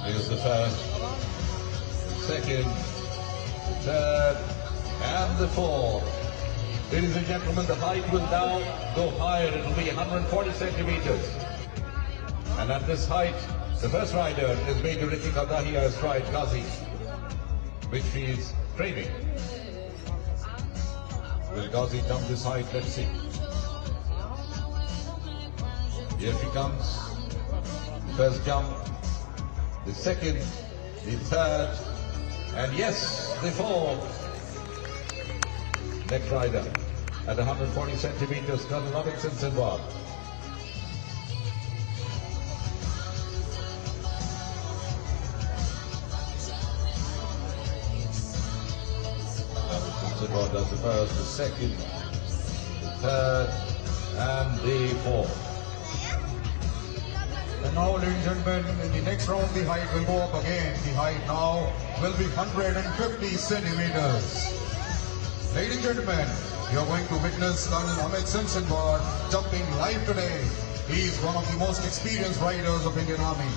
Here's the first, second, the third, and the fourth. Ladies and gentlemen, the height will now go higher. It will be 140 centimeters. And at this height, the first rider is Major Ritika Dahiya astride Ghazi, which she is training. Will Ghazi jump this height? Let's see. Here she comes. First jump. The second, the third, and yes, the fourth. Next rider at 140 centimeters, Colonel Amit Sinsinwad. Sinsinwad does the first, the second, the third, and the fourth. And now, ladies and gentlemen, in the next round, the height will go up again. The height now will be 150 centimeters. Ladies and gentlemen, you are going to witness Colonel Amit Sinsinwad jumping live today. He is one of the most experienced riders of Indian Army.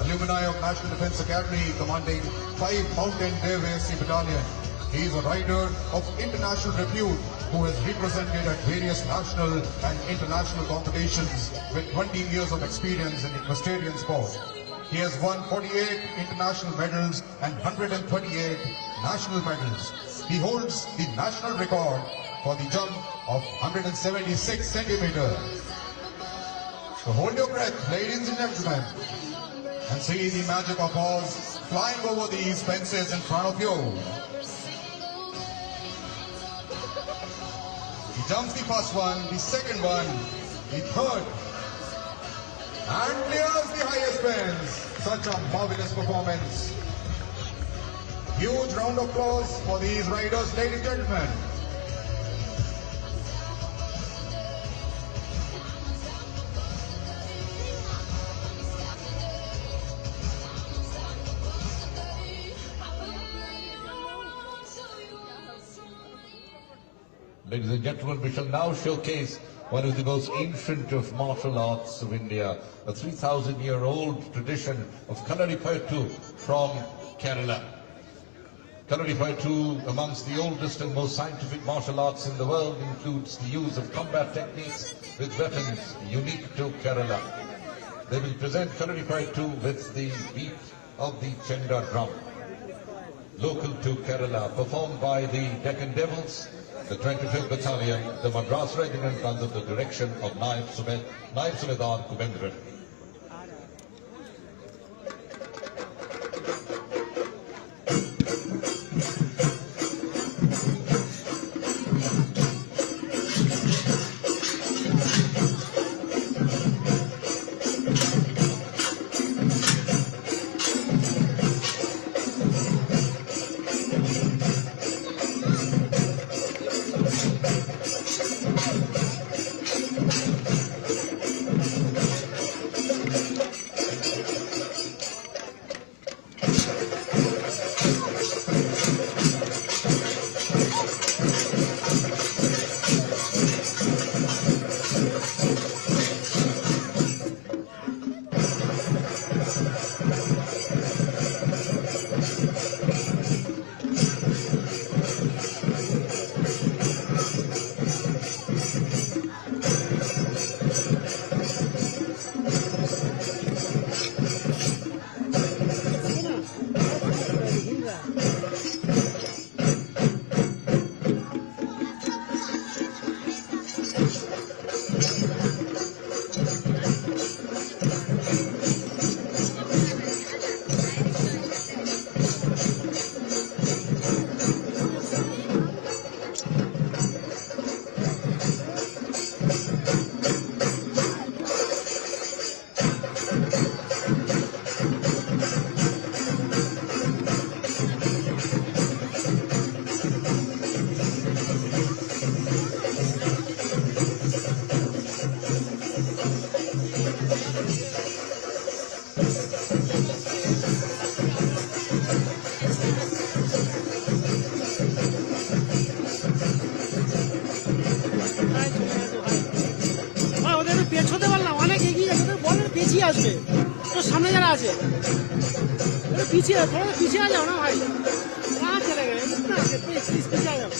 Alumni of National Defence Academy, commanding 5 Mountain Diwas Battalion. He is a rider of international repute who has represented at various national and international competitions with 20 years of experience in equestrian sport. He has won 48 international medals and 128 national medals. He holds the national record for the jump of 176 centimeters. So hold your breath, ladies and gentlemen, and see the magic of horse flying over these fences in front of you. He jumps the first one, the second one, the third, and clears the highest fence. Such a marvelous performance. Huge round of applause for these riders, ladies and gentlemen. Ladies and gentlemen, we shall now showcase one of the most ancient of martial arts of India, a 3,000-year-old tradition of Kalaripayattu from Kerala. Kalaripayattu, amongst the oldest and most scientific martial arts in the world, includes the use of combat techniques with weapons unique to Kerala. They will present Kalaripayattu with the beat of the Chenda drum, local to Kerala, performed by the Deccan Devils, the 25th Battalion, the Madras Regiment under the direction of Naib Subedar Kubendran. পিছিয়ে আসবে, তো সামনে যারা আছে পিছিয়ে थोड़ा पीछे आ जाओ ना भाई, कहाँ चले गए, इतना प्लीज पीछे आ जाओ।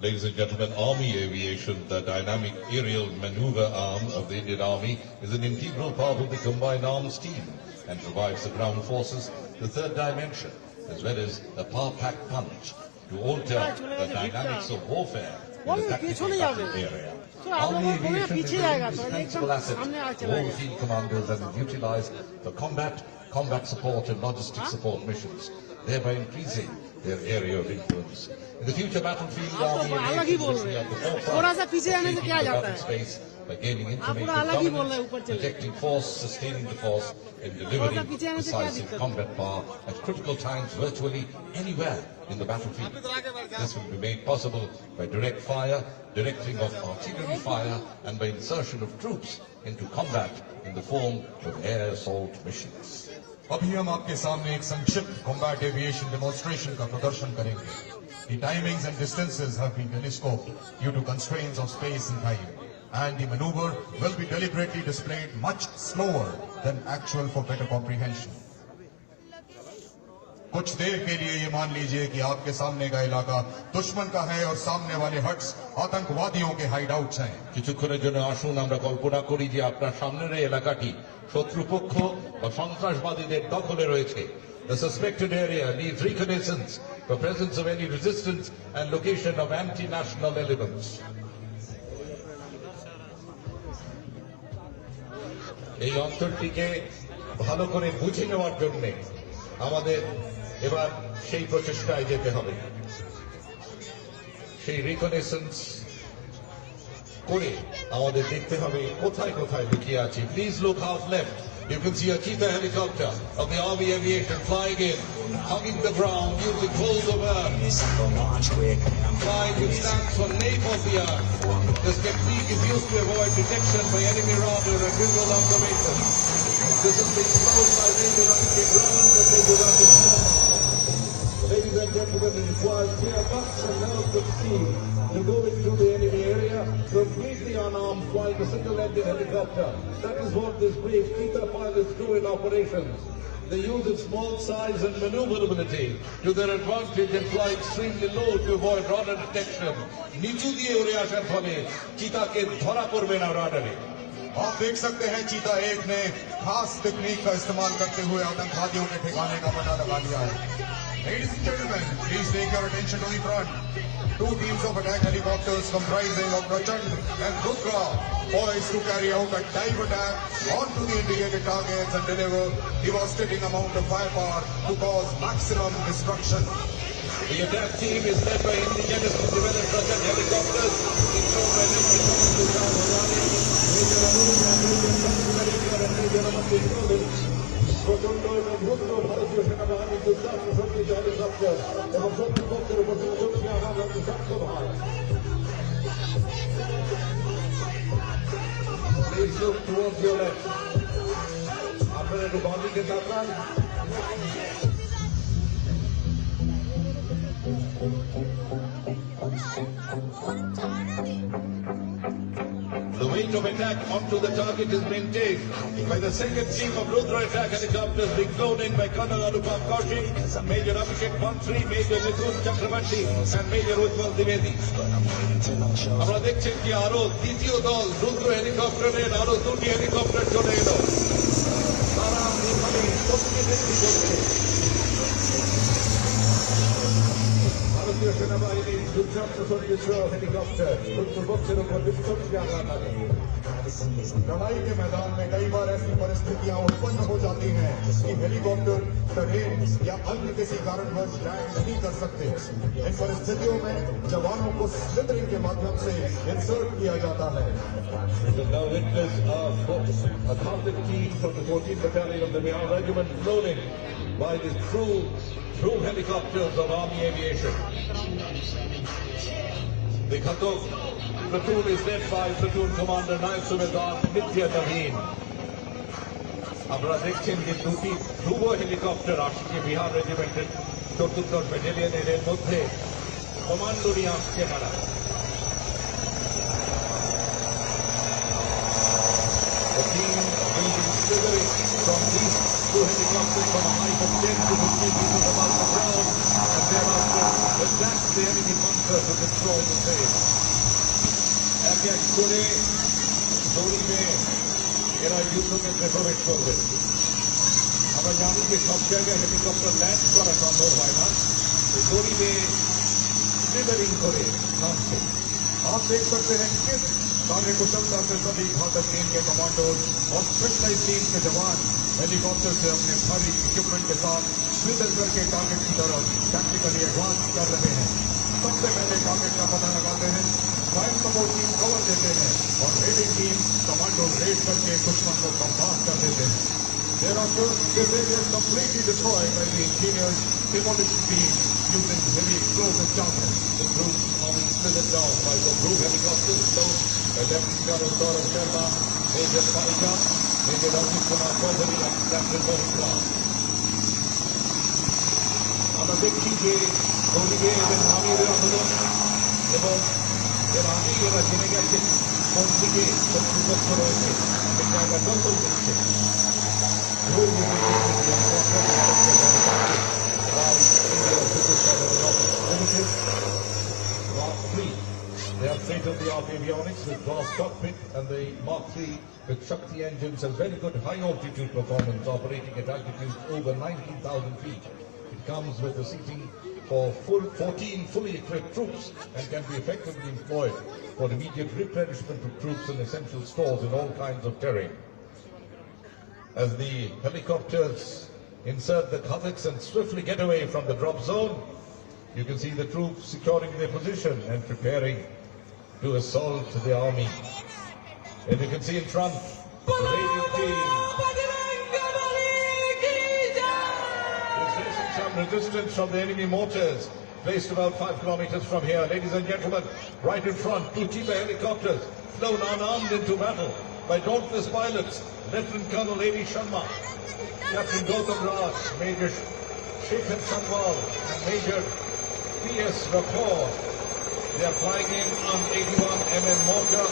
Ladies and gentlemen, Army Aviation, the dynamic aerial maneuver arm of the Indian Army, is an integral part of the combined arms team and provides the ground forces the third dimension, as well as a power-packed punch to alter the dynamics of warfare in the tactical battle area. Army Aviation is an indispensable asset to all field commanders and is utilized for combat support and logistic support missions, thereby increasing their area of influence. In the future battlefield, Army Aviation will be at the forefront of shaping the battle space by gaining information dominance, protecting force, sustaining the force, and delivering decisive combat power at critical times virtually anywhere in the battlefield. This will be made possible by direct fire, directing of artillery fire, and by insertion of troops into combat in the form of air assault missions. अभी हम आपके सामने एक संक्षिप्त combat aviation demonstration का प्रदर्शन करेंगे. The timings and distances have been telescoped due to constraints of space and time, and the maneuver will be deliberately displayed much slower than actual for better comprehension. कुछ देर के लिए ये मान लीजिए कि आपके सामने का इलाका दुश्मन का है और सामने वाले हट्स आतंकवादियों के हाइडआउट्स हैं. কিছুক্ষণের জন্য আসুন আমরা কল্পনা করি যে আপনার সামনের এই এলাকাটি শত্রুপক্ষ বা সন্ত্রাসবাদীদের দখলে রয়েছে. The suspected area needs reconnaissance for presence of any resistance and location of anti-national elements. এই অঞ্চলটিকে ভালো করে বুঝে নেওয়ার জন্য আমাদের এবার সেই প্রচেষ্টায় যেতে হবে. সেই রিকনেসেন্স করে আমাদের দেখতে হবে কোথায় কোথায় লুকিয়ে আছে. Please look half left. You can see a cheetah helicopter of the Army Aviation flying in, hugging the ground, using clothes of earth, flying with stance for nape of the earth. This technique is used to avoid detection by enemy radar and visual observation. This is being followed by Major Abhishek ground and Major Abhishek. Ladies and gentlemen, it requires clear guts and nerves of steel to go into the enemy area completely unarmed, flying a single-engine helicopter. That is what this brave cheetah pilots do in operations. They use its small size and maneuverability to their advantage and fly extremely low to avoid radar detection. नीचू दिए उड़े आसार फले चीता के धरा पड़बे ना राडारे. आप देख सकते हैं चीता एक ने खास तकनीक का इस्तेमाल करते हुए आतंकवादियों के ठिकाने का पता लगा लिया है. Ladies and gentlemen, please take your attention to the front. Two teams of attack helicopters comprising of Prachand and Rudra poised to carry out a dive attack onto the indicated targets and deliver devastating amount of firepower to cause maximum destruction. The attack team is led by indigenously developed Prachand helicopters, installed by Lieutenant Colonel Major Arun and Major Abhishek. প্রচন্ড এবং দ্রুত ভারতীয় সেনাবাহিনীর দুর্দান্ত সজ্জিত helicopter এবং শত্রুপক্ষের উপর শক্তি আঘাত করতে সক্ষম হয়. Please look towards your left. আপনারা একটু বাঁ দিকে তাকান. The weight of attack onto the target is maintained by the second team of Rudra attack helicopters being flown in by Colonel Anupam Kaushik, Major Abhishek Mantri, Major Mithun Chakravarti and Major Ujjwal Dwivedi. আমরা দেখছেন কি আরো দ্বিতীয় দল রুদ্র হেলিকপ্টারের আরো দুটি helicopter চলে এলো. তারা এখানে শক্তি বৃদ্ধি করছে. ভারতীয় সেনাবাহিনীর দুর্দান্ত সজ্জিত হেলিকপ্টার শত্রুপক্ষের উপর বিধ্বংসী আঘাত হানে. लड़ाई के मैदान में कई बार ऐसी परिस्थितियां उत्पन्न हो जाती हैं कि हेलीकॉप्टर ट्रेन या अन्य किसी कारणवश लैंड नहीं कर सकते. इन परिस्थितियों में जवानों को स्लिदरिंग के माध्यम से इंसर्ट किया जाता है. Now witness a combat team from the 14th Battalion of the Bihar Regiment flown in by the true helicopters of Army Aviation. The Khatok platoon is led by platoon commander Naik Subedar Nitya Naveen. আপনারা দেখছেন যে দুটি ধ্রুব helicopter আসছে বিহার রেজিমেন্টের 74 ব্যাটালিয়নের. এর মধ্যে commando নিয়ে আসছে তারা. The team will be slithering from these two helicopters from a height of 10 to 15 meters above the ground and thereafter attack the enemy helicopter to control the same. এক করে দড়িতে এরা যুদ্ধক্ষেত্রে প্রবেশ করবে। আমরা জানি যে সব জায়গায় হেলিকপ্টার ল্যান্ড করা সম্ভব হয় না, দড়িতে स्लिदरिंग करे नामसे। आप देख सकते हैं किस कार्य कुशलता से सभी घातक टीम के कमांडोज और स्पेशलाइज टीम के जवान हेलीकॉप्टर से अपने भारी इक्विपमेंट के साथ स्लिदर करके टारगेट की तरफ टैक्टिकली एडवांस कर रहे हैं। सबसे पहले टारगेट का पता लगाते हैं, फायर सपोर्ट टीम कवर देते हैं और रेडिंग टीम कमांडो रेड करके दुश्मन को बर्बाद कर देते हैं। Thereafter, this area is completely destroyed by the engineers' demolition team using heavy explosive charges. The troops are being slithered down by the group helicopters flown by Lieutenant Colonel Gaurav Sharma, Major Panika, Major Rajiv Kumar Chaudhary and Captain Mohan Rao. আমরা দেখছি যে দৌড়িয়ে এদের নামিয়ে দেওয়া হলো এবং এর আগেই এরা জেনে গেছে কোন দিকে শত্রুপক্ষ রয়েছে, সে জায়গা দখল করছে। Mark 3. They have state-of-the-art avionics with glass cockpit, and the Mark 3 with Shakti engines has very good high-altitude performance, operating at altitudes over 19,000 feet. It comes with a seating for 14 fully equipped troops and can be effectively employed for immediate replenishment of troops and essential stores in all kinds of terrain. As the helicopters insert the covets and swiftly get away from the drop zone, you can see the troops securing their position and preparing to assault the army. And you can see in front, the raiding team is facing some resistance from the enemy mortars, placed about 5 kilometers from here. Ladies and gentlemen, right in front, 2 cheaper helicopters flown unarmed into battle by dauntless pilots, Lieutenant Colonel Lady Sharma, Captain Gautam Raj, Major Shekhar Sanwal, and Major P.S. Rapport. They are flying in on 81 mm mortar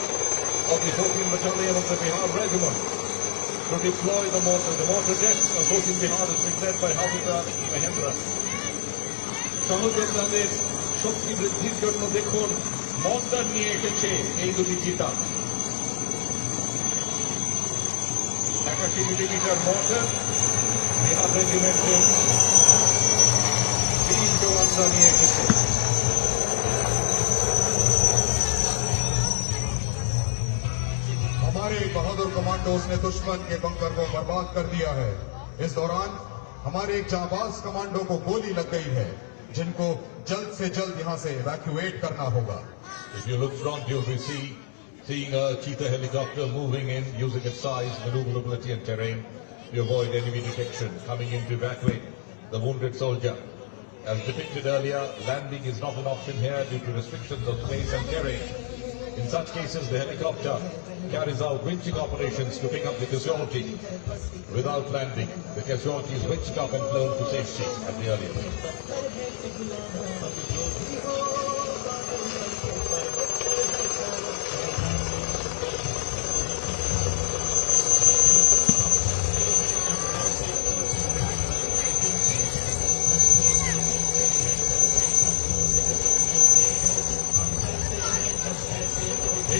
of the 14th Battalion of the Bihar Regiment to deploy the mortar. The mortar deck of 14th Bihar is being led by Havildar Mahendra. সহযোদ্ধাদের শক্তি বৃদ্ধির জন্য দেখুন mortar নিয়ে এসেছে এই দুটি চিতা। 81 millimetre mortar Bihar রেজিমেন্টের 3 জওয়ানরা নিয়ে এসেছে। हमारे बहादुर कमांडोज ने दुश्मन के बंकर को बर्बाद कर दिया है। इस दौरान हमारे एक जांबाज कमांडो को गोली लग गई है, जिनको जल्द से जल्द यहां से इवैक्यूएट करना होगा। If you look front, you'll be seeing a cheetah helicopter moving in, using its size, maneuverability and terrain to avoid enemy detection, coming in to evacuate the wounded soldier. As depicted earlier, landing is not an option here due to restrictions of space and terrain. In such cases, the helicopter carries out winching operations to pick up the casualty. Without landing, the casualty is winched up and flown to safety at the earliest.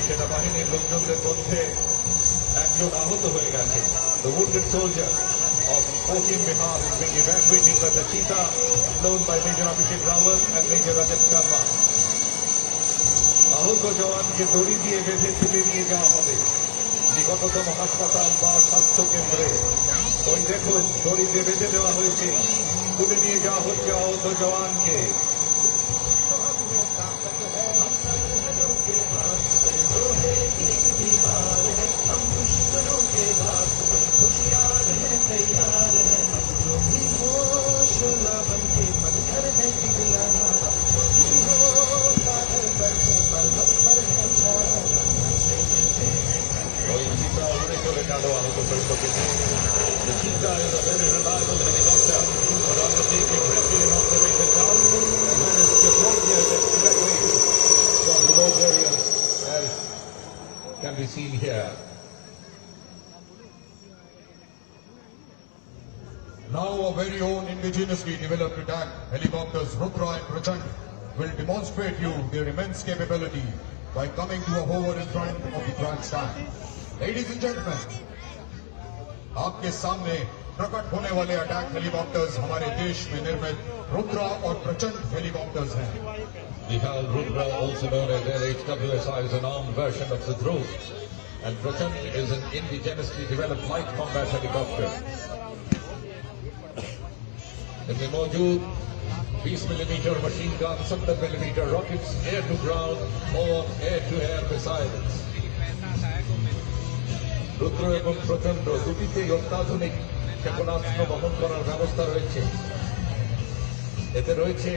সেনাবাহিনীর লোকজনদের মধ্যে একজন আহত হয়ে গেছে। The wounded soldier of 14 Bihar is being evacuated by the cheetah flown by Major Abhishek Rawat and Major Rajat Sharma. আহত জওয়ানকে দড়ি দিয়ে বেঁধে তুলে নিয়ে যাওয়া হবে নিকটতম হাসপাতাল বা স্বাস্থ্য কেন্দ্রে। ওই দেখুন দড়ি দিয়ে বেঁধে দেওয়া হয়েছে, তুলে নিয়ে যাওয়া হচ্ছে আহত জওয়ানকে। The cheetah is a very reliable helicopter, but undertaking rescue and observation tasks, as well as soldiers and evacuation from remote areas, as can be seen here. Now our very own indigenously developed attack helicopters Rudra and Prachand will demonstrate you their immense capability by coming to a hover in front of the grandstand. Ladies and gentlemen, आपके सामने प्रकट होने वाले attack helicopters हमारे देश में निर्मित रुद्रा और प्रचंड हेलीकॉप्टर्स हैं। Nihal Rudra, also known as LHWSI, is an armed version of the drone, and Prachand is an indigenously developed light combat helicopter. इनमें मौजूद 20 millimetre machine gun, 70 millimetre rockets, air to ground और air to air missiles. Rudra এবং প্রচন্ড দুটিতেই অত্যাধুনিক ক্ষেপণাস্ত্র বহন করার ব্যবস্থা রয়েছে। এতে রয়েছে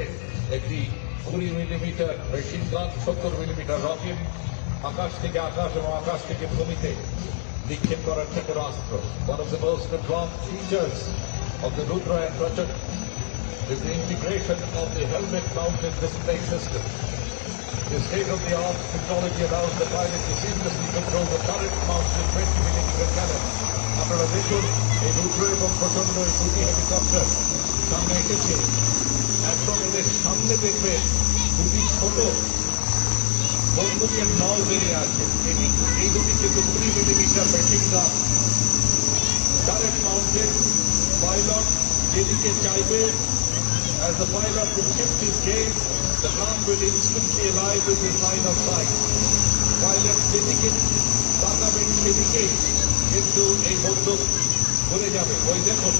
একটি 20 millimetre machine gun, 70 millimetre rocket, আকাশ থেকে আকাশ এবং আকাশ থেকে ভূমিতে নিক্ষেপ করার ক্ষেপণাস্ত্র। One of the most advanced features of the Rudra and Prachand is the integration of the helmet-mounted display system. The state-of-the-art technology allows the pilot to seamlessly control the turret-mounted 20mm cannon. আপনারা দেখুন এই রুদ্র এবং প্রচন্ড এই দুটি helicopter সামনে এসেছে। একদম এদের সামনে দেখবেন দুটি ছোট বন্দুকের নল বেরিয়ে আছে। এই দুটি কিন্তু 20 millimetre machine gun, turret-mounted. Pilot যেদিকে চাইবে, as the pilot will shift his gaze, the ground will instantly align with his line of sight. Pilot যেদিকে তাকাবেন সেদিকেই কিন্তু এই বন্দুক ঘুরে যাবে। ওই দেখুন,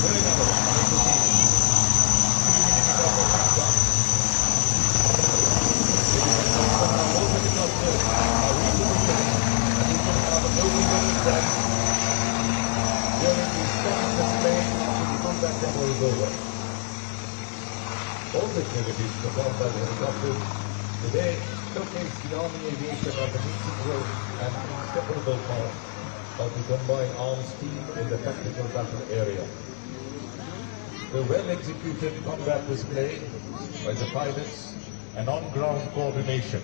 ঘুরে গেল। All the activities performed by the helicopters today showcase the Army aviation as an integral and inseparable part of the combined arms team in the tactical battle area. The well-executed combat display by the pilots and on-ground coordination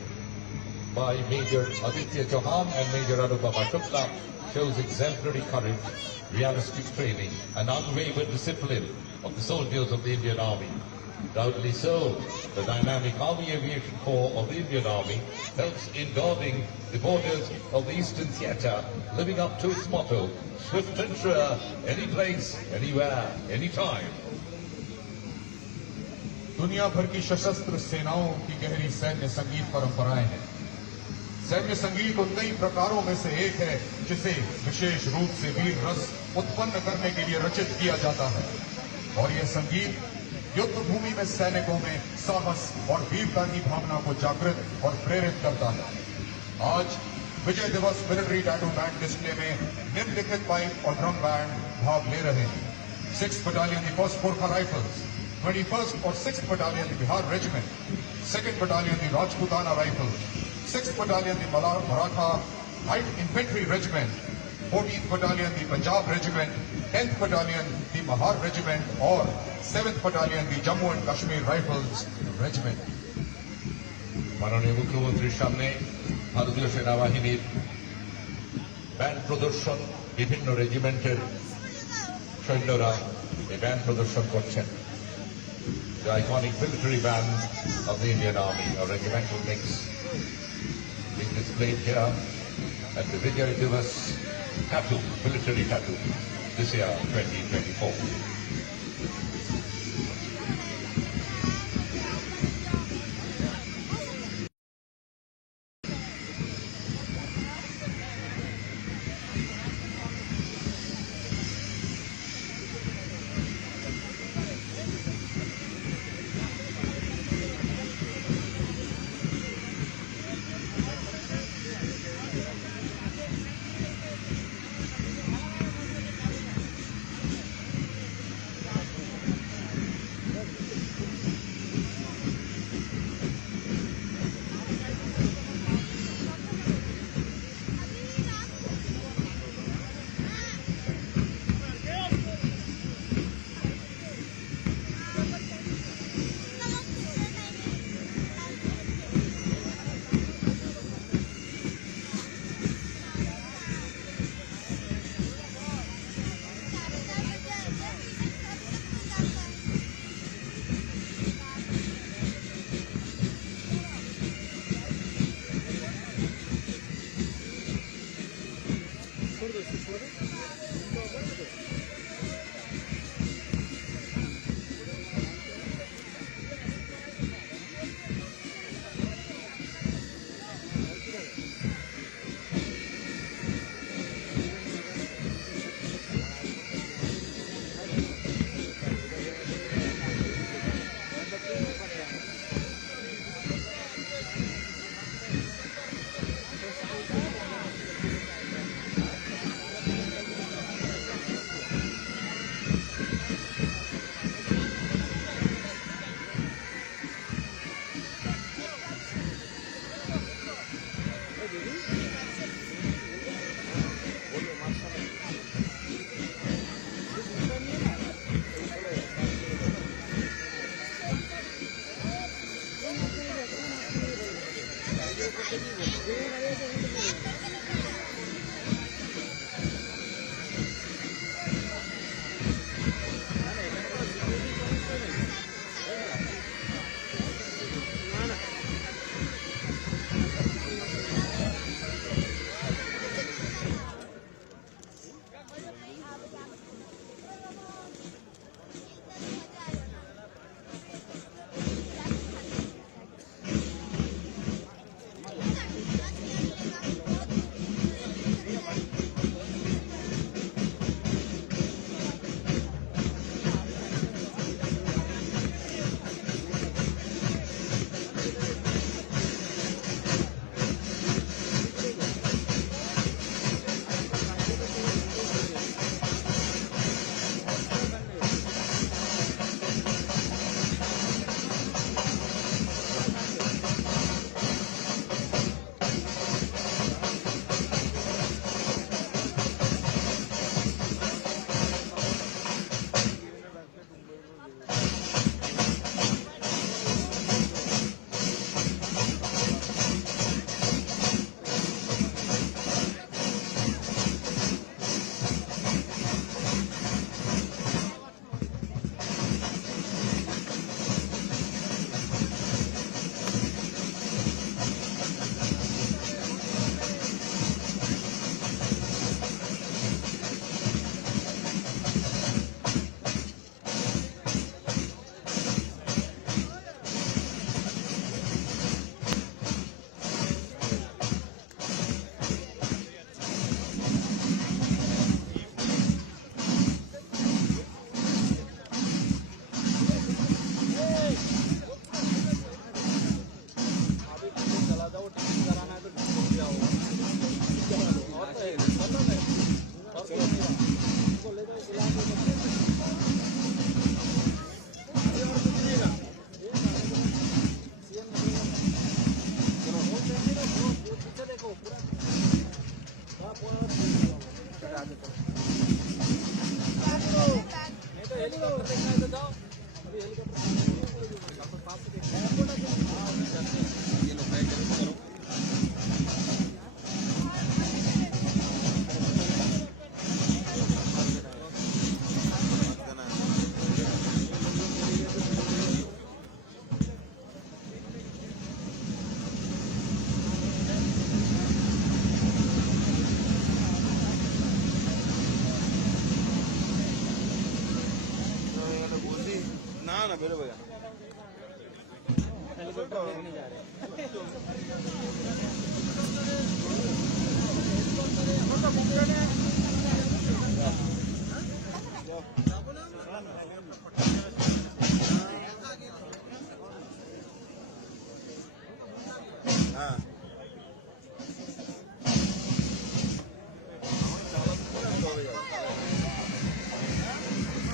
by Major Aditya Chauhan and Major Anupama Shukla shows exemplary courage, realistic training and unwavering discipline of the soldiers of the Indian Army. Doubtly so, the dynamic Army Aviation Corps of the Indian Army helps in guarding the borders of the Eastern Theatre, living up to its motto, swift and sure, any place, anywhere, anytime. दुनिया भर की सशस्त्र सेनाओं की गहरी सैन्य संगीत परंपराएं हैं। सैन्य संगीत उन कई प्रकारों में से एक है जिसे विशेष रूप से वीर रस उत्पन्न करने के लिए रचित किया जाता है, और यह संगीत युद्ध भूमि में सैनिकों में साहस और वीरता की भावना को जागृत और प्रेरित करता है। आज विजय दिवस मिलिट्री टैटू बैंड डिस्प्ले में निम्नलिखित पाइप और ड्रम बैंड भाग ले रहे हैं। 6th Battalion the 1st Gorkha Rifles, 21st और 6th Battalion the Bihar Regiment, 2nd Battalion the Rajputana Rifles, 6th Battalion the Maratha Light Infantry Regiment, 14th Battalion the Punjab Regiment, 10th Battalion the Mahar Regiment और 7th Battalion the Jammu and Kashmir Rifles Regiment. মাননীয় মুখ্যমন্ত্রীর সামনে ভারতীয় সেনাবাহিনীর band প্রদর্শন, বিভিন্ন রেজিমেন্টের সৈন্যরা এই ব্যান্ড প্রদর্শন করছেন। The iconic military band of the Indian Army, a regimental mix, being displayed here at the Vijay Diwas tattoo, military tattoo, this year 2024.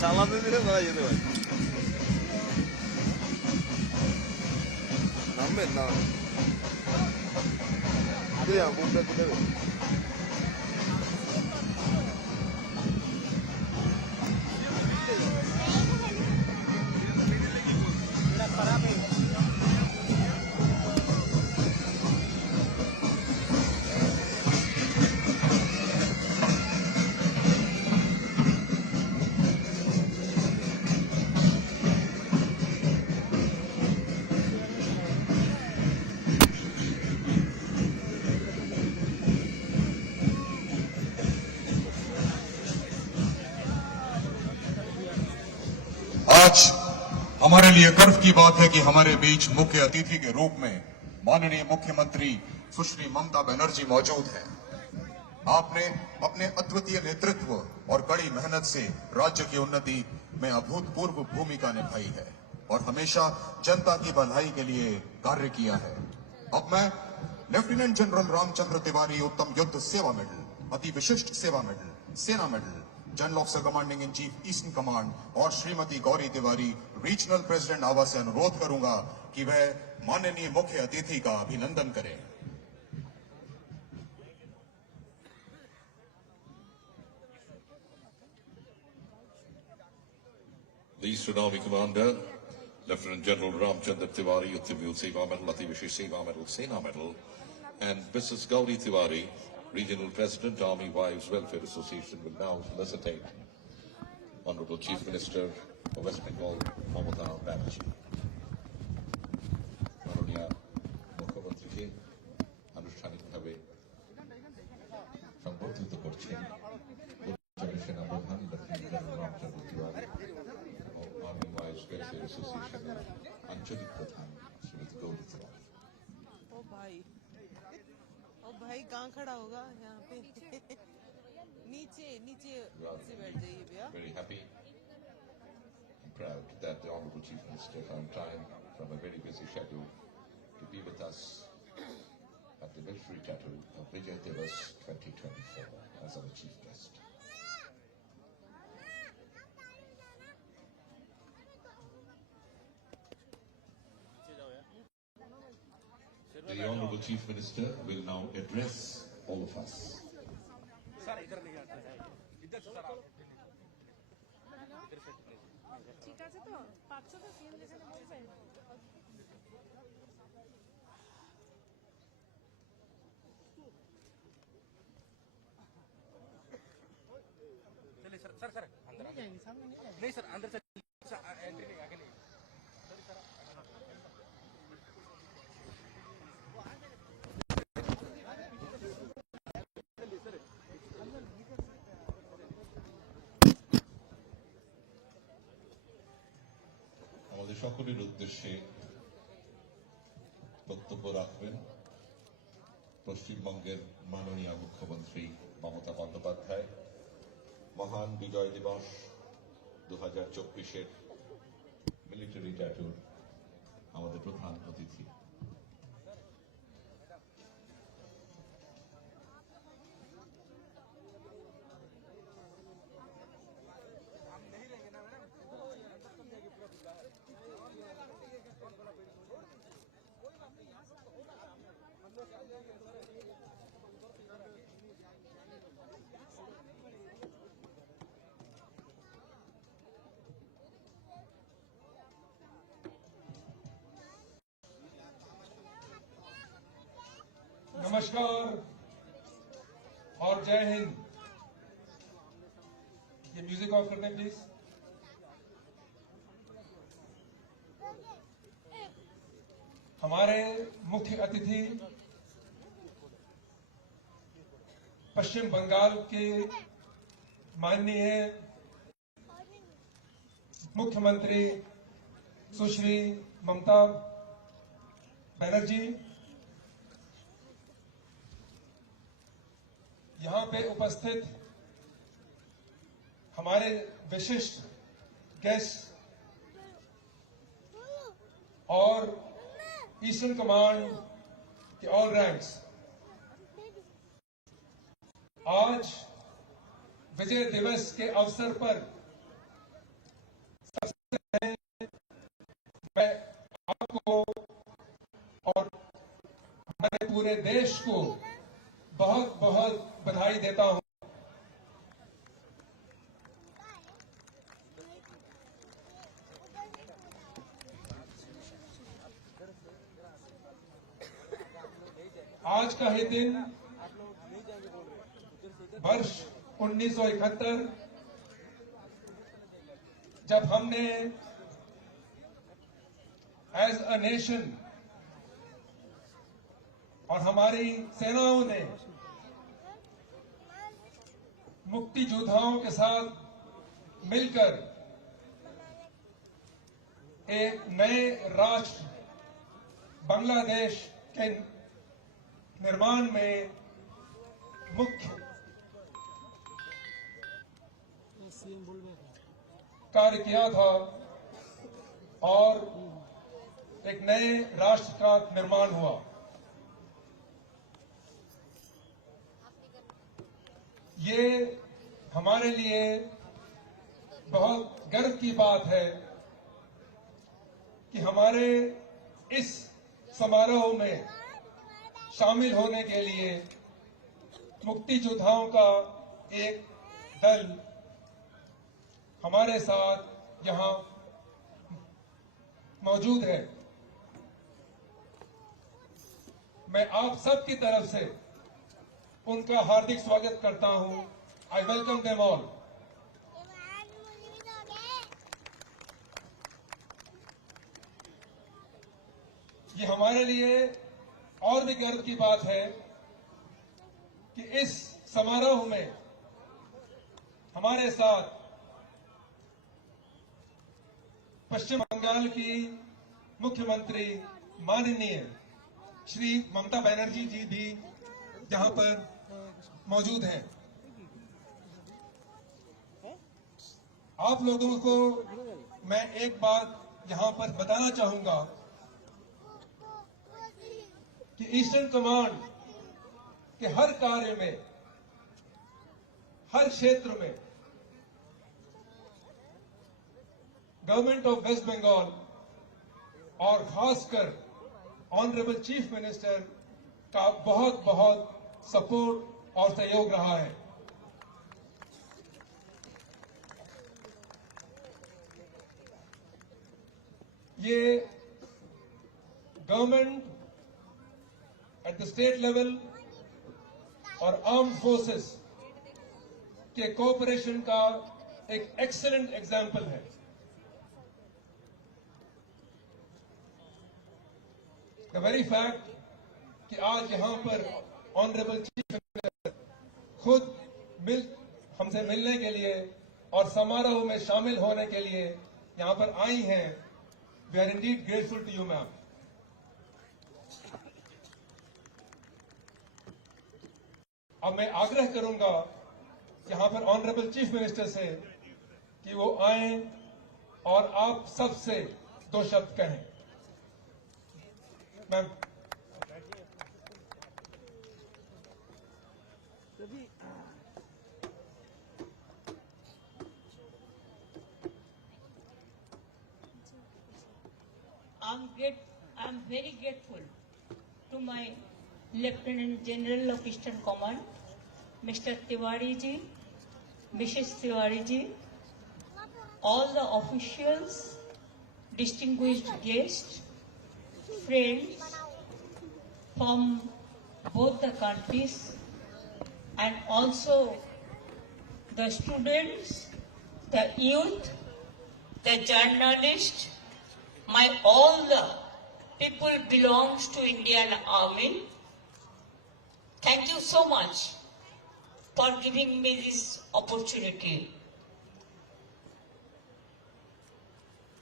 चालना मला येतो नंबर ना कुठे कुठे आज हमारे लिए गर्व की बात है कि हमारे बीच मुख्य अतिथि के रूप में माननीय मुख्यमंत्री सुश्री ममता बनर्जी मौजूद हैं। आपने अपने अद्वितीय नेतृत्व और कड़ी मेहनत से राज्य की उन्नति में अभूतपूर्व भूमिका निभाई है और हमेशा जनता की भलाई के लिए कार्य किया है। अब मैं लेफ्टिनेंट जनरल रामचंद्र तिवारी उत्तम युद्ध सेवा मेडल, अति विशिष्ट सेवा मेडल, सेना medal, general officer commanding in chief eastern command और श्रीमती गौरी तिवारी रीजनल प्रेसिडेंट आवास से अनुरोध करूंगा कि वह माननीय मुख्य अतिथि का अभिनंदन करें। The Eastern Army Commander, Lieutenant General Ramchandra Tiwari, Uttam Yudh Seva Medal, Ati Vishesh Seva Medal, Sena Medal, and Mrs. Gauri Tiwari, Regional President, Army Wives Welfare Association, will now felicitate Honorable Chief Minister of West Bengal, Mamata Banerjee. মাননীয় মুখ্যমন্ত্রীকে আনুষ্ঠানিকভাবে সংবর্ধিত করছেন সেনা প্রধান lieutenant general Ramchandra Tiwari ও army wise welfare অ্যাসোসিয়েশনের আঞ্চলিক প্রধান শ্রীমতী গৌরী তিওয়ারি। ओ भाई कहाँ खड़ा होगा यहाँ पे नीचे नीचे से बैठ जाइए भैया। Very happy and proud that the Honorable Chief Minister found time from a very busy schedule to be with us at the military tattoo of Vijay Diwas 2024 as our chief guest. The Honorable Chief Minister will now address all of us. ঠিক আছে তো পাচ্ছ তো CM যেখানে বলবেন चलिए sir sir sir अंदर जाएंगे सामने नहीं सर अंदर से एंट्री नहीं आगे नहीं আমাদের সকলের উদ্দেশ্যে বক্তব্য রাখবেন পশ্চিমবঙ্গের মাননীয় মুখ্যমন্ত্রী মমতা বন্দ্যোপাধ্যায়। মহান বিজয় দিবস 2024-এর মিলিটারি ট্যাটুর আমাদের প্রধান অতিথি। नमस्कार और जय हिंद। ये म्यूजिक ऑफ करने प्लीज। हमारे मुख्य अतिथि पश्चिम बंगाल के माननीय मुख्यमंत्री सुश्री ममता बनर्जी, यहाँ पे उपस्थित हमारे विशिष्ट गेस्ट और ईस्टर्न कमांड के ऑल रैंक्स, आज विजय दिवस के अवसर पर सबसे पहले मैं आपको और हमारे पूरे देश को बहुत बहुत बधाई देता हूं। आज का ही दिन वर्ष 1971 जब हमने एज अ नेशन और हमारी सेनाओं ने मुक्ति योद्धाओं के साथ मिलकर एक नए राष्ट्र बांग्लादेश के निर्माण में मुख्य कार्य किया था और एक नए राष्ट्र का निर्माण हुआ। ये हमारे लिए बहुत गर्व की बात है कि हमारे इस समारोह में शामिल होने के लिए मुक्ति योद्धाओं का एक दल हमारे साथ यहां मौजूद है। मैं आप सब की तरफ से उनका हार्दिक स्वागत करता हूं। I welcome them all. ये हमारे लिए और भी गर्व की बात है कि इस समारोह में हमारे साथ पश्चिम बंगाल की मुख्यमंत्री माननीय श्री ममता बनर्जी जी भी यहां पर मौजूद हैं। आप लोगों को मैं एक बात यहां पर बताना चाहूंगा कि ईस्टर्न कमांड के हर कार्य में, हर क्षेत्र में गवर्नमेंट ऑफ वेस्ट बंगाल और खासकर ऑनरेबल चीफ मिनिस्टर का बहुत बहुत सपोर्ट और सहयोग रहा है। ये government at the state level और आर्म्ड फोर्सेस के कोऑपरेशन का एक एक्सीलेंट एग्जाम्पल है। द वेरी फैक्ट कि आज यहां पर ऑनरेबल चीफ मिनिस्टर खुद हमसे मिलने के लिए और समारोह में शामिल होने के लिए यहां पर आई हैं, we are indeed grateful to you ma'am. अब मैं आग्रह करूंगा यहां पर ऑनरेबल चीफ मिनिस्टर से कि वो आए और आप सबसे दो शब्द कहें। Ma'am I'm very grateful to my Lieutenant General of Eastern Command, Mr. Tiwari ji, Mrs. Tiwari ji, all the officials, distinguished guests, friends from both the countries, and also the students, the youth, the journalists, all the people belongs to Indian Army. Thank you so much for giving me this opportunity.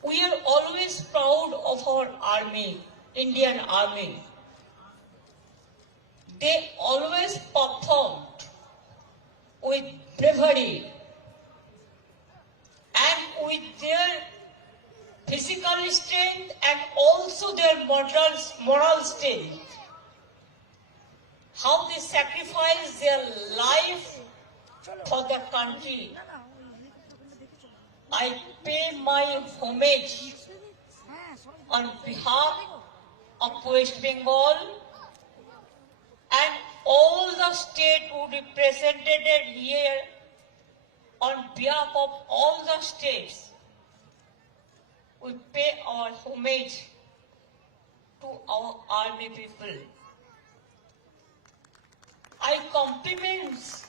We are always proud of our army, Indian Army. They always performed with bravery and with their physical strength and also their moral strength. How they sacrifice their life for the country. I pay my homage on behalf of West Bengal and all the state who represented here on behalf of all the states. We pay our homage to our army people. I compliment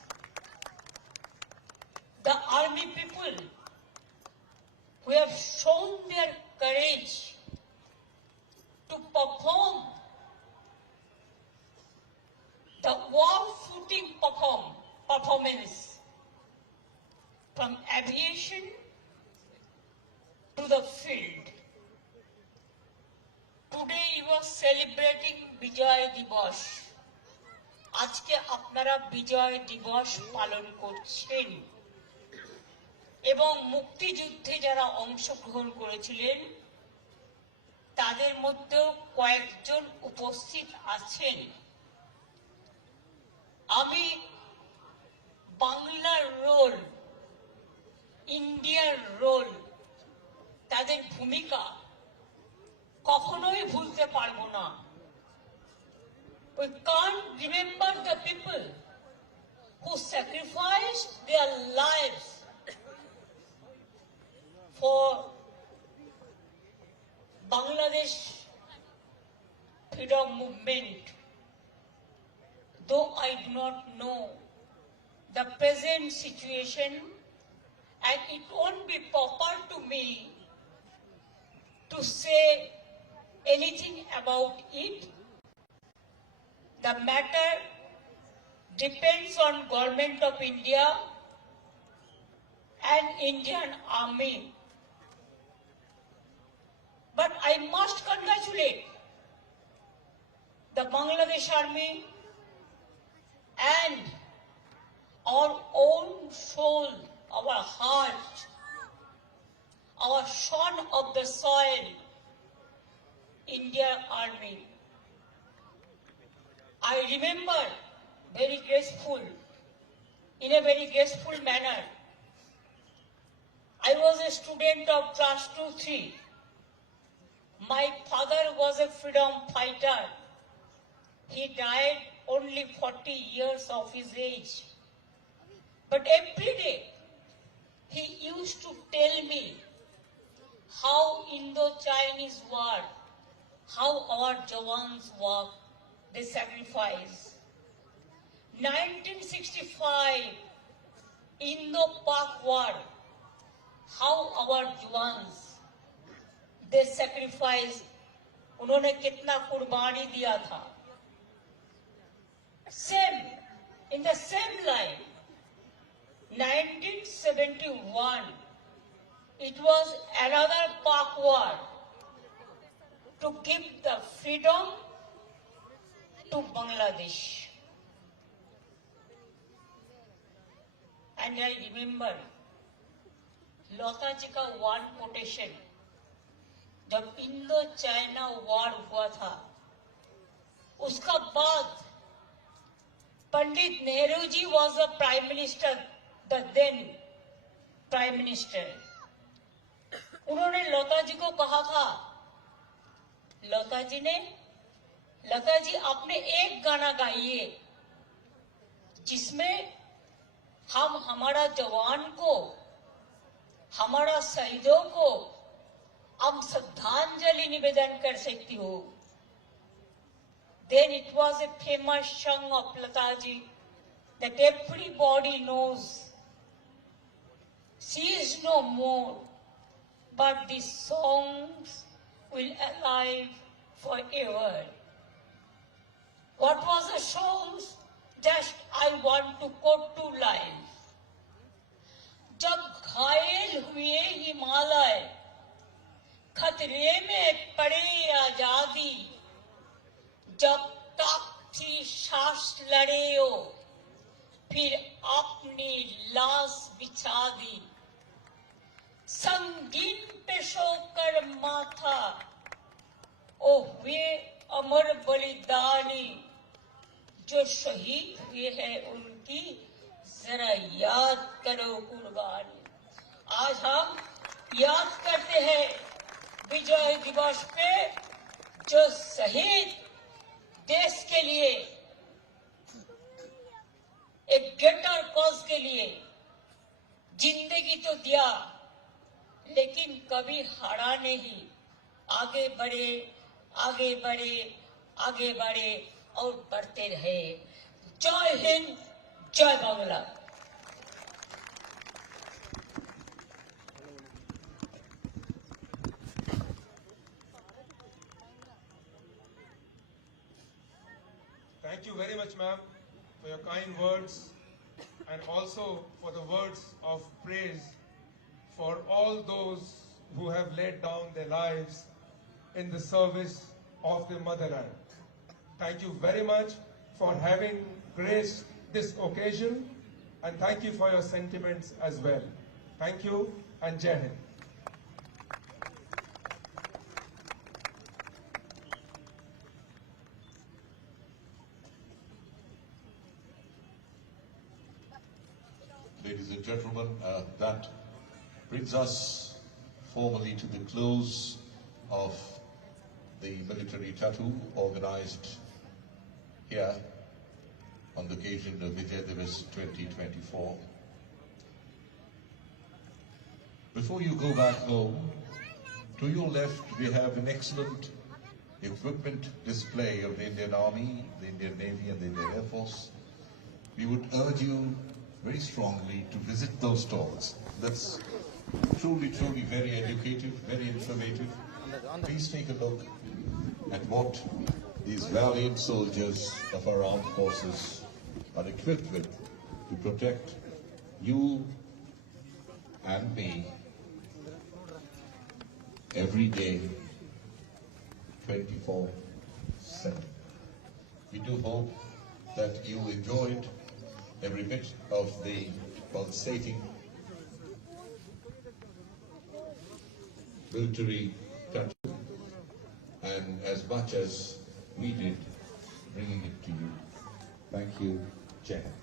the army people who have shown their courage to perform the war-footing performance from aviation to the field. today you are celebrating Vijay Diwas. আজকে আপনারা বিজয় দিবস পালন করছেন এবং মুক্তিযুদ্ধে যারা অংশগ্রহণ করেছিলেন তাদের মধ্যেও কয়েকজন উপস্থিত আছেন। আমি বাংলার রোল, ইন্ডিয়ার রোল, তাদের ভূমিকা কখনোই ভুলতে পারবো না। We can't remember the people who sacrificed their lives for Bangladesh freedom movement. Though I do not know the present situation and it won't be proper to me to say anything about it. The matter depends on Government of India and Indian Army. But I must congratulate the Bangladesh Army and our own soul, our heart, our son of the soil, Indian Army. I remember very graceful, in a very graceful manner. I was a student of class 2-3. My father was a freedom fighter. He died only 40 years of his age. But every day he used to tell me how Indo-Chinese war, how our Jawans work, they sacrifice. 1965, Indo-Pak war, how our Jawans, they sacrificed. उन्होंने कितना कुर्बानी दिया था. Same, in the same line, 1971, it was another Pak war to give the freedom to Bangladesh. And I remember Lata ji ka one quotation, जब Indo China war हुआ था उसका बाद Pandit Nehru ji was the prime minister, the then prime minister. उन्होंने लता जी को कहा था, लता जी ने, लता जी आपने एक गाना गाइए जिसमें हम हमारा जवान को, हमारा शहीदों को हम श्रद्धांजलि निवेदन कर सकती हो. Then it was a famous song of Lata ji that everybody knows. She is no more, but these songs will alive forever. What was the songs? Just I want to quote two lines. जब घायल हुए हिमालय, खतरे में पड़े आजादी, जब तक थी सांस लड़े हो, फिर अपनी लाश बिछा दी. संगीन पे सोकर माथा, ओ हुए अमर बलिदानी, जो शहीद हुए हैं उनकी जरा याद करो कुर्बानी. आज हम याद करते हैं विजय दिवस पे जो शहीद देश के लिए, एक ग्रेटर कॉज के लिए जिंदगी तो दिया लेकिन कभी हारा नहीं. आगे बढ़े, आगे बढ़े, आगे बढ़े और बढ़ते रहे. जय हिंद, जय Bangla. Thank you very much, ma'am, for your kind words and also for the words of praise for all those who have laid down their lives in the service of the motherland. Thank you very much for having graced this occasion, and thank you for your sentiments as well. Thank you and Jai Hind. Ladies and gentlemen, that brings us formally to the close of the military tattoo organized here on the occasion of Vijay Diwas 2024. Before you go back home, to your left we have an excellent equipment display of the Indian Army, the Indian Navy and the Indian Air Force. We would urge you very strongly to visit those stalls. That's truly very educative, very informative. Please take a look at what these valiant soldiers of our armed forces are equipped with to protect you and me every day, 24/7. We do hope that you enjoyed every bit of the pulsating military tattoo, and as much as we did bringing it to you. Thank you, Jai Hind.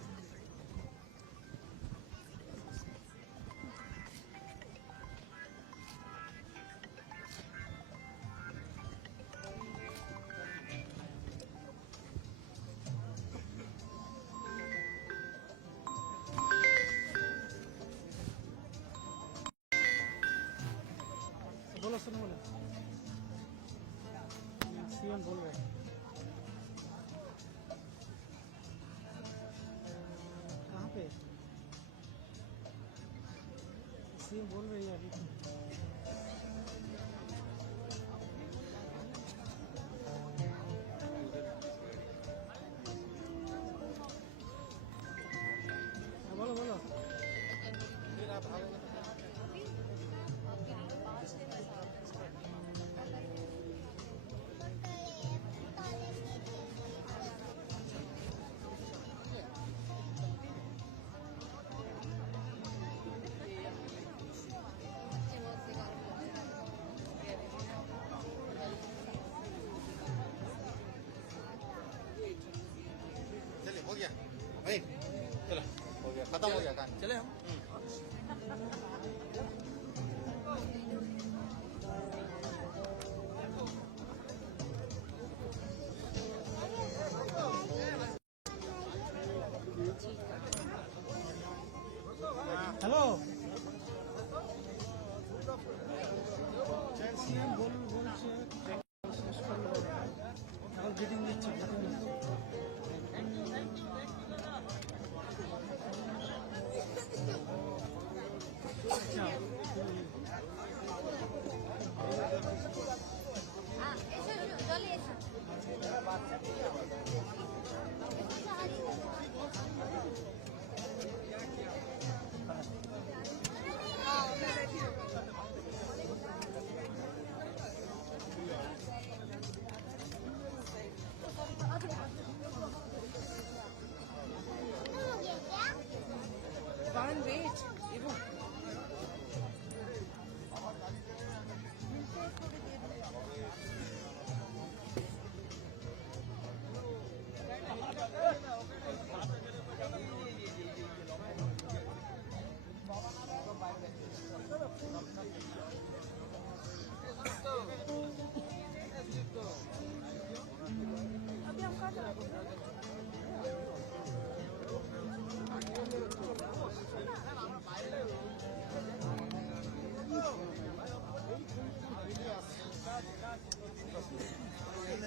बोलो सुनो बोलो CM बोल रहे हैं कहाँ पे CM बोल रही है अभी बोलो बोलो चलिए हो गया भाई, चलो हो गया, खत्म हो गया काम, चले हम। हेलो सीएम বলছে আর গ্রিটিং দিচ্ছে Can't wait. Even.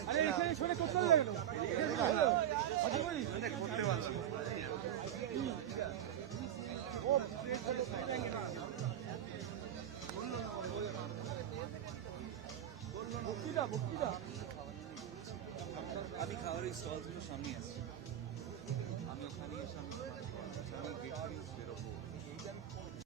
আরে এখানে ছোট করতে লাগলো করতে পারছি ও বক্তৃতা আমি খাওয়ার স্টলগুলো সামনে আসছি।